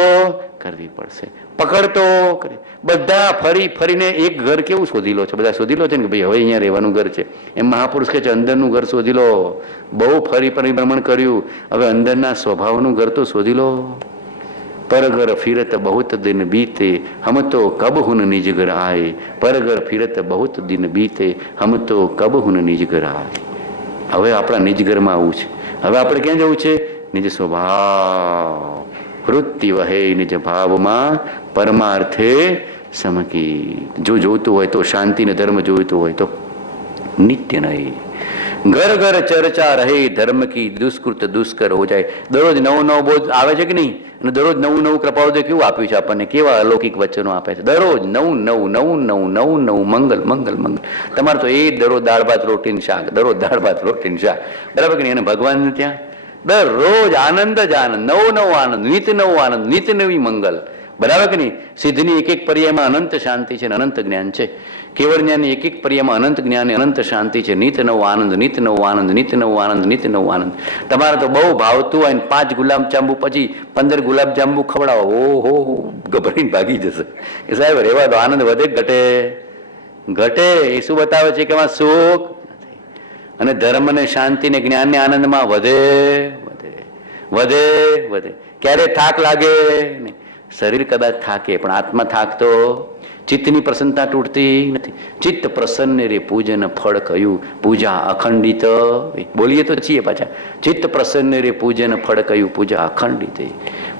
કરવી પડશે. પકડ તો કરી. બધા ફરી ફરીને એક ઘર કેવું શોધી લો છો? બધા શોધી લો છે ને કે ભાઈ હવે અહીંયા રહેવાનું ઘર છે. એમ મહાપુરુષ કહે છે અંદરનું ઘર શોધી લો. બહુ ફરી પરિભ્રમણ કર્યું, હવે અંદરના સ્વભાવનું ઘર તો શોધી લો. परगर फिरत बहुत दिन बीते हम तो कब हुन निज घर आए। परगर फिरत बहुत दिन बीते हम तो कब हुन निज घर आए। હવે આપણા નિજ ઘરમાં આવવું છે. હવે આપણે ક્યાં જવું છે? નિજ સ્વભાવ વૃત્તિ વહે નિજ ભાવમાં પરમાર્થે સમકી. જો જોતું હોય તો શાંતિ ને ધર્મ જોઈતું હોય તો નિત્ય નહીં. ઘર ઘર ચર્ચા રહે ધર્મ કી દુષ્કૃત દુષ્કર હો જાય. દરરોજ નવો નવો બોધ આવે છે કે નહીં? અને દરરોજ નવું નવું કૃપાળુદેવ કેવું આપ્યું છે આપણને, કેવા અલૌકિક વચનો આપે છે. દરરોજ નવું નવું નવું નવું નવું નવું મંગલ મંગલ મંગલ. તમારે તો એ દરરોજ દાળ ભાત રોટીનું શાક, દરરોજ દાળ ભાત રોટીનું શાક, બરાબર કે નહીં? અને ભગવાનને ત્યાં દરરોજ આનંદ જ આનંદ, નવો નવો આનંદ, નિત નવો આનંદ, નિત નવી મંગલ, બરાબર કે નહીં? સિદ્ધની એક એક પર્યાયમાં અનંત શાંતિ છે, અનંત જ્ઞાન છે. કેવળ જ્ઞાનની એક એક પર્યાયમાં અનંત જ્ઞાન, અનંત શાંતિ છે. નિત નવો આનંદ, નિત નવો આનંદ, નિત નવો આનંદ, નિત નવો આનંદ. તમારે તો બહુ ભાવતું હોય ને 5 ગુલાબ જાંબુ પછી 15 ગુલાબ જાંબુ ખવડાવો, ઓહો ગભરાઈને ભાગી જશે. એ સાહેબ રેવા દો. આનંદ વધે ઘટે? ઘટે. એ શું બતાવે છે કે એમાં સુખ અને ધર્મ ને શાંતિ ને જ્ઞાન ને આનંદમાં વધે વધે વધે વધે. ક્યારે થાક લાગે નહીં. શરીર કદાચ થાકે પણ આત્મા થાકતો, ચિત્તની પ્રસન્નતા તૂટતી નથી. ચિત્ત પ્રસન્ન રે પૂજન ફળ કયું પૂજા અખંડિત. બોલીએ તો છીએ પાછા. ચિત્ત પ્રસન્ન રે પૂજન ફળ કયું પૂજા અખંડિત.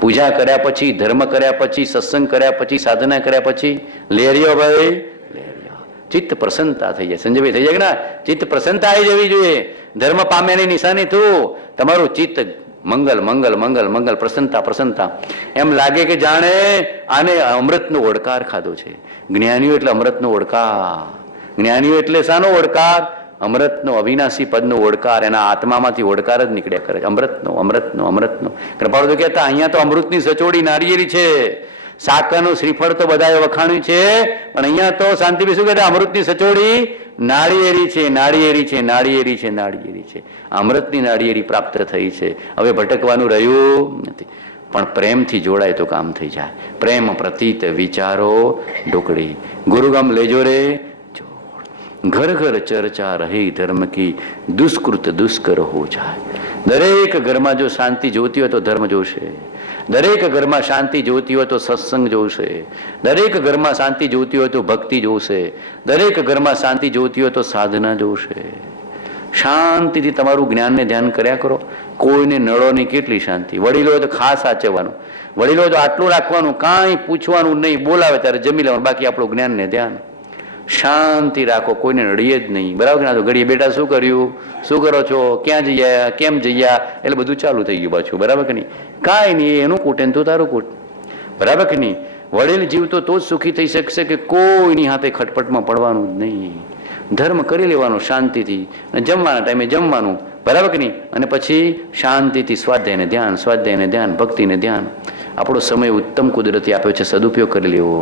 પૂજા કર્યા પછી, ધર્મ કર્યા પછી, સત્સંગ કર્યા પછી, સાધના કર્યા પછી લેરિયો ભાઈ લેરિયો, ચિત્ત પ્રસન્નતા થઈ જાય. સંજયભાઈ થઈ જાય કે ના? ચિત્ત પ્રસન્નતા આવી જવી જોઈએ. ધર્મ પામ્યાની નિશાની થયું તમારું ચિત્ત મંગલ મંગલ મંગલ મંગલ, પ્રસન્નતા પ્રસન્નતા. એમ લાગે કે જાણે આને અમૃતનો ઓડકાર ખાધો છે. જ્ઞાનીઓ એટલે અમૃતનો ઓડકાર. જ્ઞાનીઓ એટલે શાનો ઓડકાર? અમૃતનો, અવિનાશી પદનો ઓડકાર. એના આત્મામાંથી ઓડકાર જ નીકળ્યા કરે છે. અમૃતનો અમૃતનો અમૃતનો. કૃપાળુ કહેતા અહીંયા તો અમૃતની સચોડી નારિયેરી છે. સાકરનું શ્રીફળ તો બધાએ વખાણ્યું છે, પણ અહીંયા તો શાંતિભાઈ શું કહેતા? અમૃતની સચોડી નાળિયેરી છે, નાળિયેરી છે, નાળિયેરી છે, નાળિયેરી છે. અમૃતની નાળિયેરી પ્રાપ્ત થઈ છે. હવે ભટકવાનું રહ્યું નથી. પણ પ્રેમથી જોડાય તો કામ થઈ જાય. પ્રેમ પ્રતીત વિચારો ઢોકળી. ગુરુગમ લેજો રે જોડ. ઘર ઘર ચર્ચા રહે ધર્મ કી દુષ્કૃત દુષ્કર હો જાય. દરેક ઘરમાં જો શાંતિ જોતી હોય તો ધર્મ જોશે. દરેક ઘરમાં શાંતિ જોતી હોય તો સત્સંગ જોશે. દરેક ઘરમાં શાંતિ જોતી હોય તો ભક્તિ જોશે. દરેક ઘરમાં શાંતિ જોતી હોય તો સાધના જોશે. શાંતિથી તમારું જ્ઞાનને ધ્યાન કર્યા કરો. કોઈને નળોની કેટલી શાંતિ. વડીલો હોય તો ખાસ સાચવવાનું. વડીલો હોય તો આટલું રાખવાનું, કાંઈ પૂછવાનું નહીં. બોલાવે ત્યારે જમી લેવાનું, બાકી આપણું જ્ઞાનને ધ્યાન. શાંતિ રાખો, કોઈને નડીએ જ નહીં, બરાબર ના? તો ઘડીએ બેટા શું કર્યું, શું કરો છો, ક્યાં જઈ આવ્યા, કેમ જઈ આવ્યા, એટલે બધું ચાલુ થઈ ગયું પાછું, બરાબર કે નહીં? કાંઈ નહીં, એનું કૂટે ને તું તારું કૂટ, બરાબર કે નહીં? વડીલ જીવતો તો જ સુખી થઈ શકશે કે કોઈની હાથે ખટપટમાં પડવાનું જ નહીં. ધર્મ કરી લેવાનો શાંતિથી, અને જમવાના ટાઈમે જમવાનું, બરાબર કે નહીં? અને પછી શાંતિથી સ્વાધ્યાયને ધ્યાન, સ્વાધ્યાયને ધ્યાન, ભક્તિને ધ્યાન. આપણો સમય ઉત્તમ કુદરતી આપ્યો છે, સદુપયોગ કરી લેવો.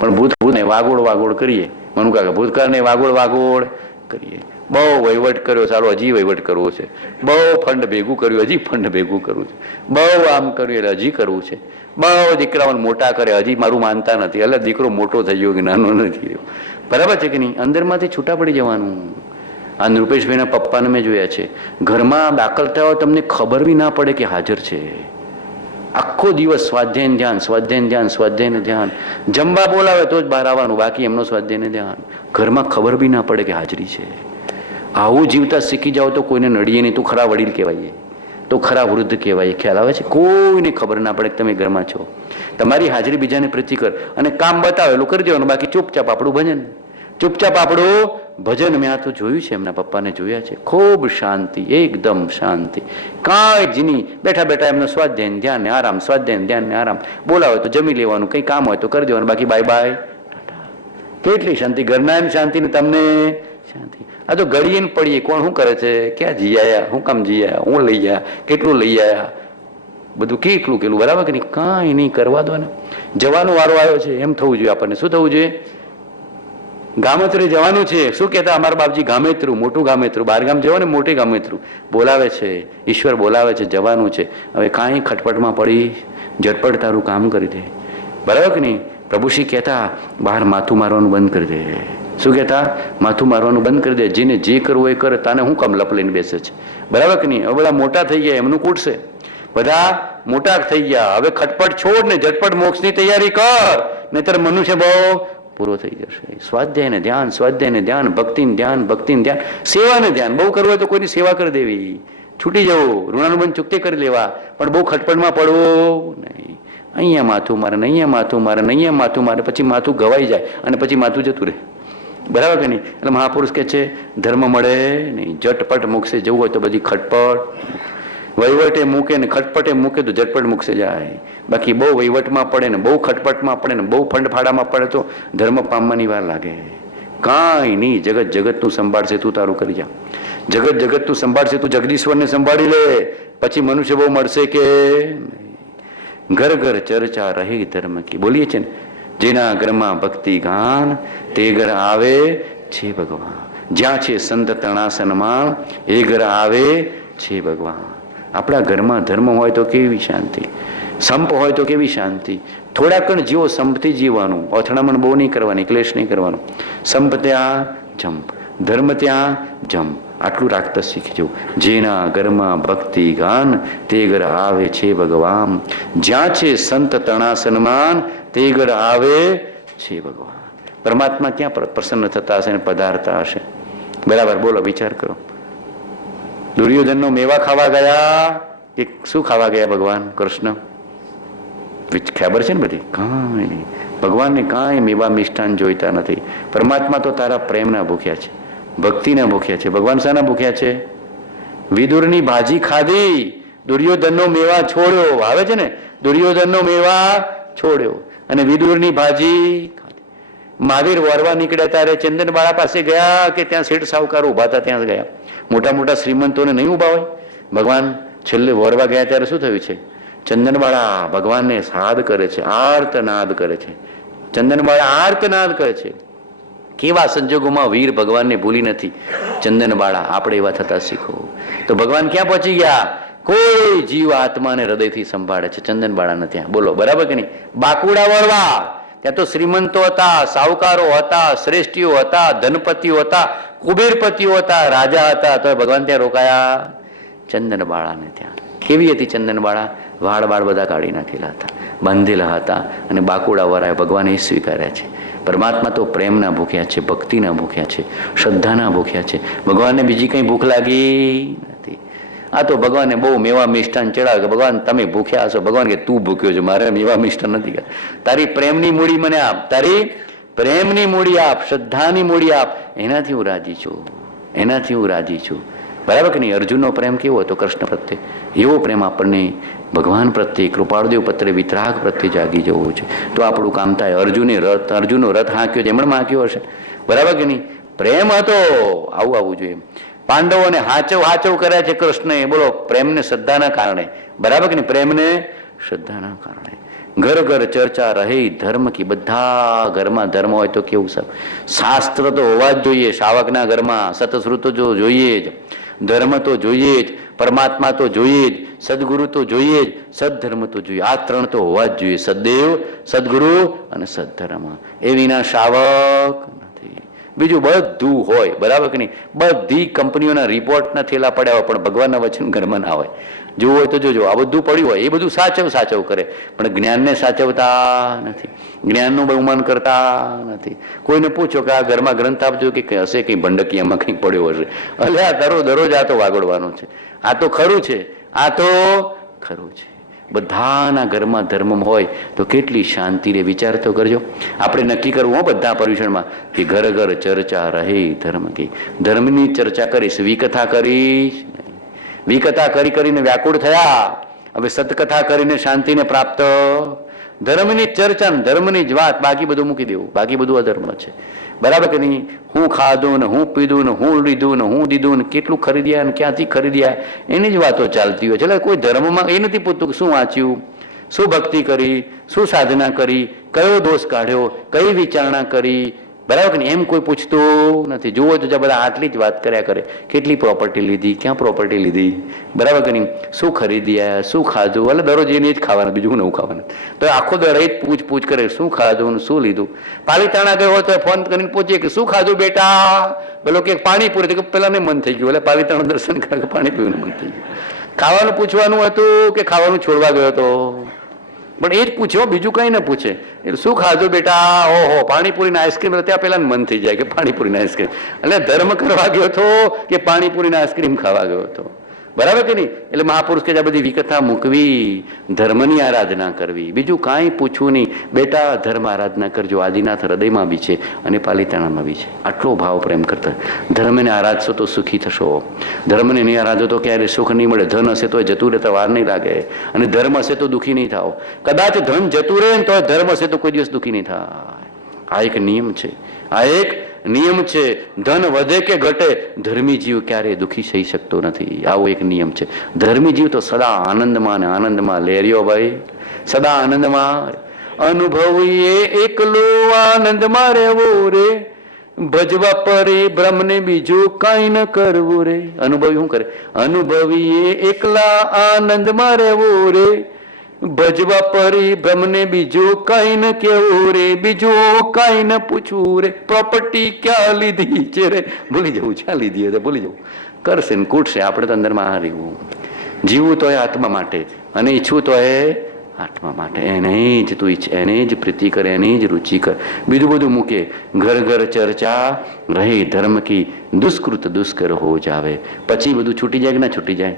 પણ ભૂતને વાગોળ વાગોળ કરીએ, મનુ કાકા ભૂતકાળને વાગોળ વાગોળ કરીએ. બહુ વહીવટ કર્યો, ચાલો હજી વહીવટ કરવો છે. બહુ ફંડ ભેગું કર્યું, હજી ફંડ ભેગું કરવું છે. બહુ આમ કર્યું એટલે હજી કરવું છે. બહુ દીકરાઓને મોટા કરે, હજી મારું માનતા નથી, એટલે દીકરો મોટો થઈ ગયો કે નાનો નથી રહ્યો, બરાબર છે કે નહીં? અંદરમાંથી છૂટા પડી જવાનું. આ નૃપેશભાઈના પપ્પાને મેં જોયા છે, ઘરમાં દાખલ થયા હોય તમને ખબર બી ના પડે કે હાજર છે. આખો દિવસ સ્વાધ્યાય ધ્યાન, સ્વાધ્યાય ધ્યાન, સ્વાધ્યાય ધ્યાન. જમવા બોલાવે તો જ બહાર આવવાનું, બાકી એમનો સ્વાધ્યાય ધ્યાન. ઘરમાં ખબર બી ના પડે કે હાજરી છે. આવું જીવતા શીખી જાઓ તો કોઈને નડીએ નહીં, તો ખરા વડીલ કહેવાય, તો ખરા વૃદ્ધ કહેવાય. ખ્યાલ આવે છે? કોઈને ખબર ના પડે કે તમે ઘરમાં છો. તમારી હાજરી બીજાને પ્રીતિ કર, અને કામ બતાવેલું કરી દેવાનું, બાકી ચૂપચાપ આપણું ભજન, ચૂપચાપ આપણું ભજન. મેં આ તો જોયું છે, એમના પપ્પાને જોયા છે. ખૂબ શાંતિ, એકદમ શાંતિ, કાંઈ જ નહીં. બેઠા બેઠા એમનો સ્વાધ્યાય ધ્યાન ને આરામ, સ્વાધ્યાય ધ્યાન ને આરામ. બોલાવે તો જમી લેવાનું, કંઈ કામ હોય તો કરી દેવાનું, બાકી બાય બાય. કેટલી શાંતિ, ઘરના એમ શાંતિ ને તમને શાંતિ. આ તો ઘડીએ ને પડીએ, કોણ શું કરે છે, ક્યાં જઈ આયા, શું કામ જઈ આયા, હું લઈ આયા, કેટલું લઈ આયા, બધું કેટલું કેટલું, બરાબર કે નહીં? કાંઈ નહીં, કરવા દો ને. જવાનો વારો આવ્યો છે, એમ થવું જોઈએ આપણને. શું થવું જોઈએ? ગામેત્રે જવાનું છે. શું કહેતા અમારા બાપજી? ગામેત્રું, મોટું ગામેત્રું. બહારગામ જવો ને, મોટી ગામેત્રું બોલાવે છે, ઈશ્વર બોલાવે છે, જવાનું છે. હવે કાંઈ ખટપટમાં પડી ઝટપટ તારું કામ કરી દે, બરાબર કે નહીં? પ્રભુશ્રી કહેતા બહાર માથું મારવાનું બંધ કરી દે. શું કહેતા? માથું મારવાનું બંધ કરી દે. જેને જે કરવું એ કરે, તાને હું કામ લપ લઈને બેસે છે, બરાબર કે નહીં? હવે બધા મોટા થઈ ગયા, એમનું કૂટશે. બધા મોટા થઈ ગયા, હવે ખટપટ છોડ ને ઝટપટ મોક્ષની તૈયારી કર, નહીતર મનુષ્ય બહુ પૂરો થઈ જશે. સ્વાધ્યાય ને ધ્યાન, સ્વાધ્યાય ને ધ્યાન, ભક્તિ ને ધ્યાન, ભક્તિ ને ધ્યાન, સેવા ને ધ્યાન. બહુ કરવું હોય તો કોઈની સેવા કરી દેવી, છૂટી જવું, ઋણાનુબંધ ચૂકતી કરી લેવા, પણ બહુ ખટપટમાં પડવું નહીં. અહીંયા માથું મારે ને અહીંયા માથું મારે ને અહીંયા માથું મારે, પછી માથું ગવાઈ જાય અને પછી માથું જતું રહે. બરાબર કે નહીં? એટલે મહાપુરુષ કહે છે ધર્મ મળે નહીં, ઝટપટ મોક્ષે જવું હોય તો બધી ખટપટ, વહીવટે મૂકે ને ખટપટે મૂકે તો ઝટપટ મોક્ષે જાય. બાકી બહુ વહીવટમાં પડે ને બહુ ખટપટમાં પડે ને બહુ ફંડફાડામાં પડે તો ધર્મ પામવાની વાર લાગે. કાંઈ નહીં, જગત જગતનું સંભાળશે, તું તારું કરી જા. જગત જગતનું સંભાળશે, તું જગદીશ્વરને સંભાળી લે, પછી મનુષ્ય બહુ મળશે કે ઘર ઘર ચર્ચા રહે ધર્મ કી. બોલીએ છે ને, જેના ઘરમાં ભક્તિ ગાન તે ઘર આવે છે ભગવાન. જ્યાં છે સંત તણા સન્માન એ ઘર આવે છે ભગવાન. આપણા ઘરમાં ધર્મ હોય તો કેવી શાંતિ, સંપ હોય તો કેવી શાંતિ. થોડા કણ જીવો, સંપથી જીવવાનું, અથડામણ બહુ નહીં કરવાની, ક્લેશ નહીં કરવાનું. સંપ ત્યાં જંપ, ધર્મ ત્યાં જંપ, આટલું રાખતા શીખી જવું. જેના ઘરમાં ભક્તિ ગાન તે ઘર આવે છે ભગવાન. જ્યાં છે સંત તણા સન્માન તે ઘર આવે છે ભગવાન. પરમાત્મા ક્યાં પ્રસન્ન થતા હશે ને પધારતા હશે? બરાબર, બોલો, વિચાર કરો. દુર્યોધનનો મેવા ખાવા ગયા કે શું ખાવા ગયા ભગવાન કૃષ્ણ? ખબર છે ને બધી? કાંઈ નહીં, ભગવાનને કાંઈ મેવા મિષ્ટાન જોઈતા નથી. પરમાત્મા તો તારા પ્રેમના ભૂખ્યા છે, ભક્તિના ભૂખ્યા છે. ભગવાન શાના ભૂખ્યા છે? વિદુરની ભાજી ખાધી, દુર્યોધનનો મેવા છોડ્યો. આવે છે ને, દુર્યોધનનો મેવા છોડ્યો અને વિદુરની ભાજી ખાધી. મહાવીર વરવા નીકળ્યા ત્યારે ચંદનબાળા પાસે ગયા કે ત્યાં શેઠ સાહુકાર ઉભા હતા, ત્યાં ગયા. મોટા મોટા શ્રીમંતોને નહીં ઉભા હોય. ભગવાન છેલ્લે વરવા ગયા ત્યારે શું થયું છે? ચંદનબાળા ભગવાનને સાદ કરે છે, આર્તનાદ કરે છે. ચંદનબાળા આર્તનાદ કરે છે. કેવા સંજોગોમાં વીર ભગવાનને ભૂલી નથી ચંદનબાળા. આપણે એવા થતા શીખો. તો ભગવાન ક્યાં પહોંચી ગયા? કોઈ જીવ આત્માને હૃદયથી સંભાળે છે ચંદનબાળાને ત્યાં. બોલો, બરાબર કે નહીં? બાકુડા વરવા, ત્યાં તો શ્રીમંતો હતા, સાહુકારો હતા, શ્રેષ્ઠીઓ હતા, ધનપતિઓ હતા, કુબેરપતિઓ હતા, રાજા હતા, તો ભગવાન ત્યાં રોકાયા ચંદનબાળાને ત્યાં. કેવી હતી ચંદનબાળા? વાળ વાળ બધા કાઢી નાખેલા હતા, બાંધેલા હતા અને બાકુડા વરાય ભગવાને સ્વીકાર્યા છે. પરમાત્મા તો પ્રેમના ભૂખ્યા છે, ભક્તિના ભૂખ્યા છે, શ્રદ્ધાના ભૂખ્યા છે. ભગવાનને બીજી કંઈ ભૂખ લાગી નથી. આ તો ભગવાનને બહુ મેવા મિષ્ટાન ચડાવે કે ભગવાન તમે ભૂખ્યા હશો. ભગવાન કે તું ભૂખ્યો છો, મારે મેવા મિષ્ટાન નથી. તારી પ્રેમની મૂડી મને આપ, તારી પ્રેમની મૂડી આપ, શ્રદ્ધાની મૂડી આપ, એનાથી હું રાજી છું, એનાથી હું રાજી છું. બરાબર કે નહીં? અર્જુનનો પ્રેમ કેવો હતો કૃષ્ણ પ્રત્યે? એવો પ્રેમ આપણને ભગવાન પ્રત્યે, કૃપાળદેવ પ્રત્યે, વિતરાગ પ્રત્યે જાગી જવું છે તો આપણું કામ થાય. અર્જુનનો રથ હાંક્યો છે, એમણે હાંક્યો હશે. બરાબર કે નહીં? પ્રેમ હતો, આવું આવવું જોઈએ. પાંડવોને હાચવ કર્યા છે કૃષ્ણએ, બોલો, પ્રેમને શ્રદ્ધાના કારણે. બરાબર કે નહીં? પ્રેમને શ્રદ્ધાના કારણે. ઘર ઘર ચર્ચા રહે ધર્મ કી. બધા ઘરમાં ધર્મ હોય તો કેવું સારું. શાસ્ત્ર તો હોવા જ જોઈએ શાવકના ઘરમાં, સતશ્રુતો જો જોઈએ જ, ધર્મ તો જોઈએ જ, પરમાત્મા તો જોઈએ જ, સદગુરુ તો જોઈએ જ, સદધર્મ તો જોઈએ. આ ત્રણ તો હોવા જ જોઈએ, સદદેવ, સદગુરુ અને સદધર્મ. એ વિના શાવક નથી. બીજું બધું હોય. બરાબર કે નહીં? બધી કંપનીઓના રિપોર્ટના થેલા પડ્યા હોય પણ ભગવાનના વચન ઘરમાં ના હોય. જોવું હોય તો જોજો, આ બધું પડ્યું હોય, એ બધું સાચવ કરે પણ જ્ઞાનને સાચવતા નથી, જ્ઞાનનું બહુમાન કરતા નથી. કોઈને પૂછો કે આ ઘરમાં ગ્રંથ આપજો કે હશે કંઈ ભંડકીયામાં કંઈક પડ્યો હશે. એટલે આ દરરોજ આ તો વાગડવાનું છે. આ તો ખરું છે, આ તો ખરું છે. બધાના ઘરમાં ધર્મ હોય તો કેટલી શાંતિ રે. વિચાર તો કરજો. આપણે નક્કી કરવું હો બધા પર્યુષણમાં કે ઘર ઘર ચર્ચા રહે ધર્મ કી. ધર્મની ચર્ચા કરીશ, વિકથા કરીશ. વિકથા કરીને વ્યાકુળ થયા, હવે સતકથા કરીને શાંતિને પ્રાપ્ત. ધર્મની ચર્ચા ને ધર્મની જ વાત, બાકી બધું મૂકી દેવું. બાકી બધું અધર્મ છે. બરાબર કે નહીં? હું ખાધું ને હું પીધું ને હું લીધું ને હું દીધું ને કેટલું ખરીદ્યા ને ક્યાંથી ખરીદ્યા, એની જ વાતો ચાલતી હોય છે. એટલે કોઈ ધર્મમાં એ નથી પૂછતું શું વાંચ્યું, શું ભક્તિ કરી, શું સાધના કરી, કયો દોષ કાઢ્યો, કઈ વિચારણા કરી. બરાબર કે નહીં? એમ કોઈ પૂછતું નથી. જુઓ તો બધા આટલી જ વાત કર્યા કરે. કેટલી પ્રોપર્ટી લીધી, ક્યાં પ્રોપર્ટી લીધી, બરાબર કે નહીં? શું ખરીદ્યા, શું ખાધું. એટલે દરરોજ એને જ ખાવાનું, બીજું નવું ખાવાનું. તો આખો દર એ જ પૂછ કરે, શું ખાધું ને શું લીધું. પાલીતાણા ગયો હોય તો ફોન કરીને પૂછીએ કે શું ખાધું બેટા. પેલો કે પાણી પૂરી, તો પેલા ને મન થઈ ગયું, એટલે પાલીતાણા દર્શન કરે પાણી પીવાનું મન થઈ ગયું. ખાવાનું પૂછવાનું હતું કે ખાવાનું છોડવા ગયો હતો? પણ એ જ પૂછ્યો, બીજું કંઈ ન પૂછે. એટલે શું ખાધું બેટા? ઓહો, પાણીપુરીના આઈસ્ક્રીમ. ત્યાં પેલા મન થઈ જાય કે પાણીપુરીના આઈસ્ક્રીમ. એટલે ધર્મ કરવા ગયો હતો કે પાણીપુરીના આઈસ્ક્રીમ ખાવા ગયો હતો? બરાબર કે નહીં? એટલે મહાપુરુષ કે આ બધી વિકથા મૂકવી, ધર્મની આરાધના કરવી, બીજું કાંઈ પૂછવું નહીં. બેટા ધર્મ આરાધના કરજો. આદિનાથ હૃદયમાં બી છે અને પાલિતાણામાં બી છે. આટલો ભાવ પ્રેમ કરતા. ધર્મને આરાધશો તો સુખી થશો. ધર્મને નહીં આરાધો તો ક્યારે સુખ નહીં મળે. ધન હશે તો જતું રહેતા વાર નહીં લાગે, અને ધર્મ હશે તો દુઃખી નહીં થાવ. કદાચ ધન જતું રહે તો ધર્મ હશે તો કોઈ દિવસ દુઃખી નહીં થાય. આ એક નિયમ છે, આ એક નિયમ છે. ધન વધે કે ઘટે, ધર્મી જીવ ક્યારે દુઃખી થઈ શકતો નથી. આવો એક નિયમ છે. ધર્મી જીવ તો સદા આનંદમાં ને આનંદમાં લેરિયો ભાઈ, સદા આનંદમાં. અનુભવીએ એકલો આનંદમાં રહેવો રે, ભજવા પરે બ્રહ્મને બીજું કઈ ન કરવું રે. અનુભવી શું કરે? અનુભવીએ એકલા આનંદમાં રહેવો રે, ભજવા પરી બ્રહ્મને બીજું કઈ ન કેવું રે, બીજું કઈ ન પૂછવું રે. પ્રોપર્ટી ક્યાં લીધી છે રે? ભૂલી જવું. ક્યાં લીધી હતી ભૂલી જવું. કરશે ને કૂટશે. આપણે તો અંદરમાં આ રહેવું. જીવવું તો એ આત્મા માટે, અને ઈચ્છવું તો એ આત્મા માટે. એને જ તું ઈચ્છ, એને જ પ્રીતિ કરે, એની જ રુચિ કર. બીજું બધું મૂકે. ઘર ઘર ચર્ચા રહે ધર્મ કી, દુષ્કૃત દુષ્કર હો જાવે. પછી બધું છૂટી જાય કે ના છૂટી જાય?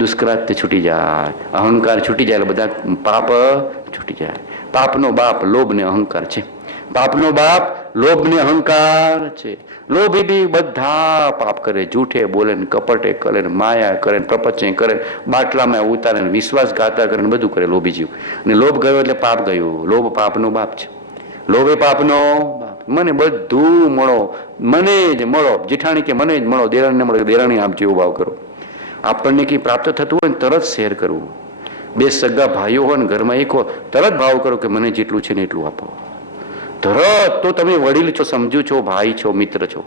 દુષ્કૃત્ય છૂટી જાય, અહંકાર છૂટી જાય, એટલે બધા પાપ છૂટી જાય. પાપનો બાપ લોભ ને અહંકાર છે. પાપનો બાપ લોભ ને અહંકાર છે. લોભી બી બધા પાપ કરે. જૂઠે બોલે ને, કપટે કરે ને, માયા કરે ને, પ્રપંચે કરે, બાટલામાં ઉતારે ને, વિશ્વાસઘાતા કરે ને, બધું કરે લોભી જીવ. અને લોભ ગયો એટલે પાપ ગયું. લોભ પાપનો બાપ છે. લોભ એ પાપનો બાપ. મને બધું મળો, મને જ મળો. જેઠાણી કે મને જ મળો, દેરાણીને મળો, દેરાણી આપજો, એવો ભાવ કરો. આપણને કંઈ પ્રાપ્ત થતું હોય ને તરત શેર કરવું. બે સગા ભાઈઓ હોય ને ઘરમાં એક હોય, તરત ભાવ કરો કે મને જેટલું છે ને એટલું આપો. તરત. તો તમે વડીલ છો, સમજુ છો, ભાઈ છો, મિત્ર છો,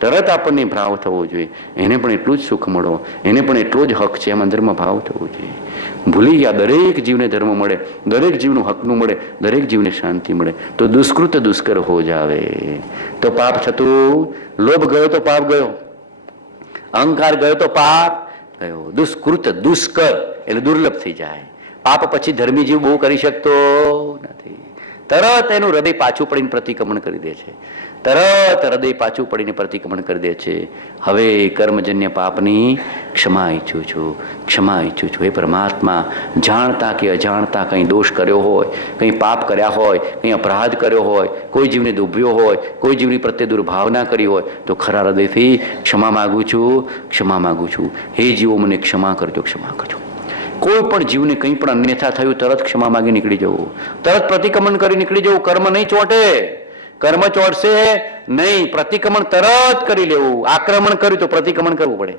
તરત આપણને ભાવ થવો જોઈએ. એને પણ એટલું જ સુખ મળો, એને પણ એટલો જ હક છે, એમ અંદરમાં ભાવ થવો જોઈએ. ભૂલી ગયા દરેક જીવને ધર્મ મળે, દરેક જીવનું હકનું મળે, દરેક જીવને શાંતિ મળે. તો દુષ્કૃત દુષ્કર હો જાવે. તો પાપ થતું. લોભ ગયો તો પાપ ગયો, અહંકાર ગયો તો પાપ ગયો. દુષ્કૃત દુષ્કર એટલે દુર્લભ થઈ જાય. પાપ પછી ધર્મી જીવ બહુ કરી શકતો નથી. તરત એનું હૃદય પાછું પડીને પ્રતિક્રમણ કરી દે છે. તરત હૃદય પાછું પડીને પ્રતિક્રમણ કરી દે છે. હવે કર્મજન્ય પાપની ક્ષમા ઈચ્છું છું, ક્ષમા ઈચ્છું છું. એ પરમાત્મા જાણતા કે અજાણતા કંઈ દોષ કર્યો હોય, કંઈ પાપ કર્યા હોય, કંઈ અપરાધ કર્યો હોય, કોઈ જીવને દુભ્યો હોય, કોઈ જીવની પ્રત્યે દુર્ભાવના કરી હોય, તો ખરા હૃદયથી ક્ષમા માગું છું, ક્ષમા માગું છું. હે જીવો મને ક્ષમા કરજો, ક્ષમા કરજો. કોઈ પણ જીવને કંઈ પણ અન્યથા થયું તરત ક્ષમા માગી નીકળી જવું, તરત પ્રતિક્રમણ કરી નીકળી જવું. કર્મ નહીં ચોટે, કર્મ ચોટશે નહીં. પ્રતિક્રમણ તરત કરી લેવું. આક્રમણ કર્યું તો પ્રતિક્રમણ કરવું પડે.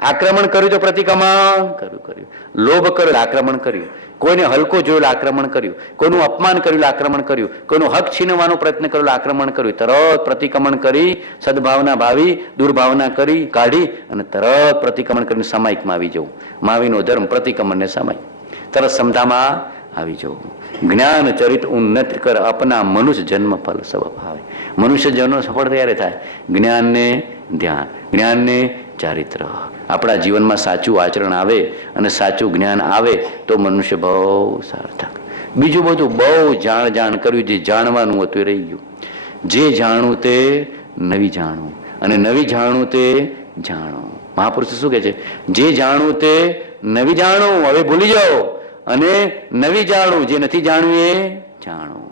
આક્રમણ કર્યું તો પ્રતિક્રમણ કર્યું. લોભ કર્યો, આક્રમણ કર્યું. કોઈને હલકો જોયેલું, આક્રમણ કર્યું. કોઈનું અપમાન કર્યું, આક્રમણ કર્યું. કોઈનું હક છીનવાનો પ્રયત્ન કર્યો, આક્રમણ કર્યું. તરત પ્રતિક્રમણ કરી, સદભાવના ભાવી, દુર્ભાવના કરી કાઢી અને તરત પ્રતિક્રમણ કરીને સામાયિકમાં આવી જવું. માવીનો ધર્મ પ્રતિક્રમણને સામાયિક. તરત સમતામાં આવી જવું. જ્ઞાન ચરિત ઉન્નત કર અપના મનુષ્ય જન્મ ફલ સબ ભાવે. મનુષ્ય જન્મ સફળ ત્યારે થાય જ્ઞાનને ધ્યાન, જ્ઞાનને ચારિત્ર. આપણા જીવનમાં સાચું આચરણ આવે અને સાચું જ્ઞાન આવે તો મનુષ્ય બહુ સાર્થક. બીજું બધું બહુ જાણ કર્યું. જે જાણવાનું હતું એ રહી ગયું. જે જાણવું તે નવી જાણવું, અને નવી જાણવું તે જાણવું. મહાપુરુષ શું કહે છે? જે જાણવું તે નવી જાણવું, હવે ભૂલી જાઓ, અને નવી જાણવું. જે નથી જાણવું એ જાણવું.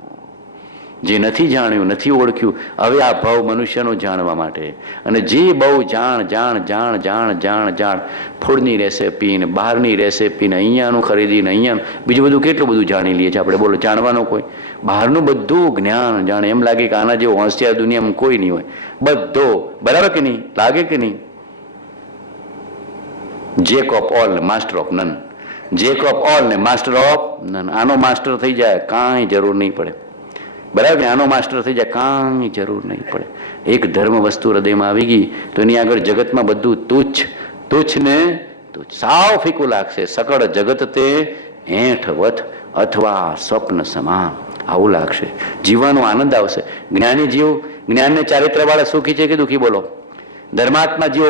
જે નથી જાણ્યું, નથી ઓળખ્યું, હવે આ ભાવ મનુષ્યનો જાણવા માટે. અને જે બહુ જાણ ફૂડની રેસીપી ને બહારની રેસીપી ને અહીંયાનું ખરીદીને અહીંયાનું બીજું બધું કેટલું બધું જાણી લઈએ છીએ આપણે. બોલો, જાણવાનો કોઈ બહારનું બધું જ્ઞાન જાણે. એમ લાગે કે આના જેવો હોશિયાર દુનિયામાં કોઈ નહીં હોય. બધો બરાબર કે નહીં? લાગે કે નહીં? જેક ઓફ ઓલ ને master of none. Jack of all ને માસ્ટર ઓફ નન. આનો માસ્ટર થઈ જાય કાંઈ જરૂર નહીં પડે. બરાબર ને? આનો માસ્ટર થઈ જાય કાંઈ જરૂર નહીં પડે. એક ધર્મ વસ્તુ હૃદયમાં આવી ગઈ તો એની આગળ જગતમાં બધું તુચ્છ, તુચ્છ ને તુચ્છ, સાવ ફીકું લાગશે. સકળ જગત તે એઠ વથ અથવા સ્વપ્ન સમાન આવું લાગશે. જીવવાનો આનંદ આવશે. જ્ઞાની જીવ, જ્ઞાનને ચારિત્રવાળા સુખી છે કે દુઃખી? બોલો. ધર્માત્મા જીવો,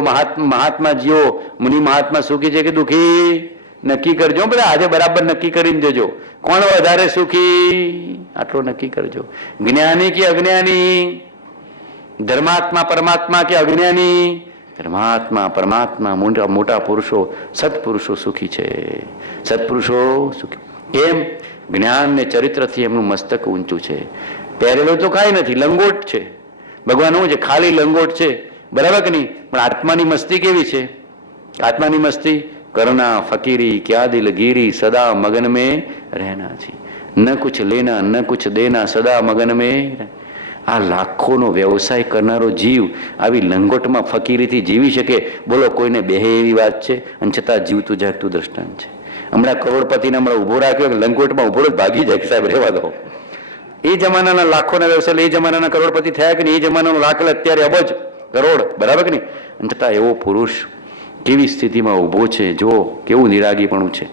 મહાત્મા જીવો, મુનિ મહાત્મા સુખી છે કે દુઃખી? નક્કી કરજો બધા, આજે બરાબર નક્કી કરીને જજો કોણ વધારે સુખી, આટલો નક્કી કરજો. જ્ઞાની કે અજ્ઞાની, ધર્માત્મા પરમાત્મા કે અજ્ઞાની? ધર્માત્મા પરમાત્મા મોટા મોટા પુરુષો સત્પુરુષો સુખી છે. સત્પુરુષો સુખી કેમ? જ્ઞાન ને ચરિત્રથી એમનું મસ્તક ઊંચું છે. પહેરેલો તો કાંઈ નથી, લંગોટ છે. ભગવાન શું છે? ખાલી લંગોટ છે, બરાબર કે નહીં? પણ આત્માની મસ્તી કેવી છે? આત્માની મસ્તી કરना ફકીરી ક્યા દિલગીરી સદા મગન में रहना છી, ન કુછ લેના ન કુછ દેના સદા મગન में. આ લાખોનો વ્યવસાય કરનારો જીવ આવી લંગોટમાં ફકીરીથી જીવી શકે? બોલો કોઈને બેહે એવી વાત છે? અને છતાં જીવતું જાગતું દ્રષ્ટાંત છે. હમણાં કરોડપતિને હમણાં ઉભો રાખ્યો કે લંગોટમાં ઉભો જ ભાગી જાય, સાહેબ રહેવા દો. એ જમાનાના લાખોના વ્યવસાય, એ જમાનાના કરોડપતિ થયા કે નહીં? એ જમાનાનો લાખ અત્યારે અબજ કરોડ, બરાબર કે નહીં? અને છતાં એવો પુરુષ કેવી સ્થિતિમાં ઊભો છે? જો કેવું નિરાગીપણું છે,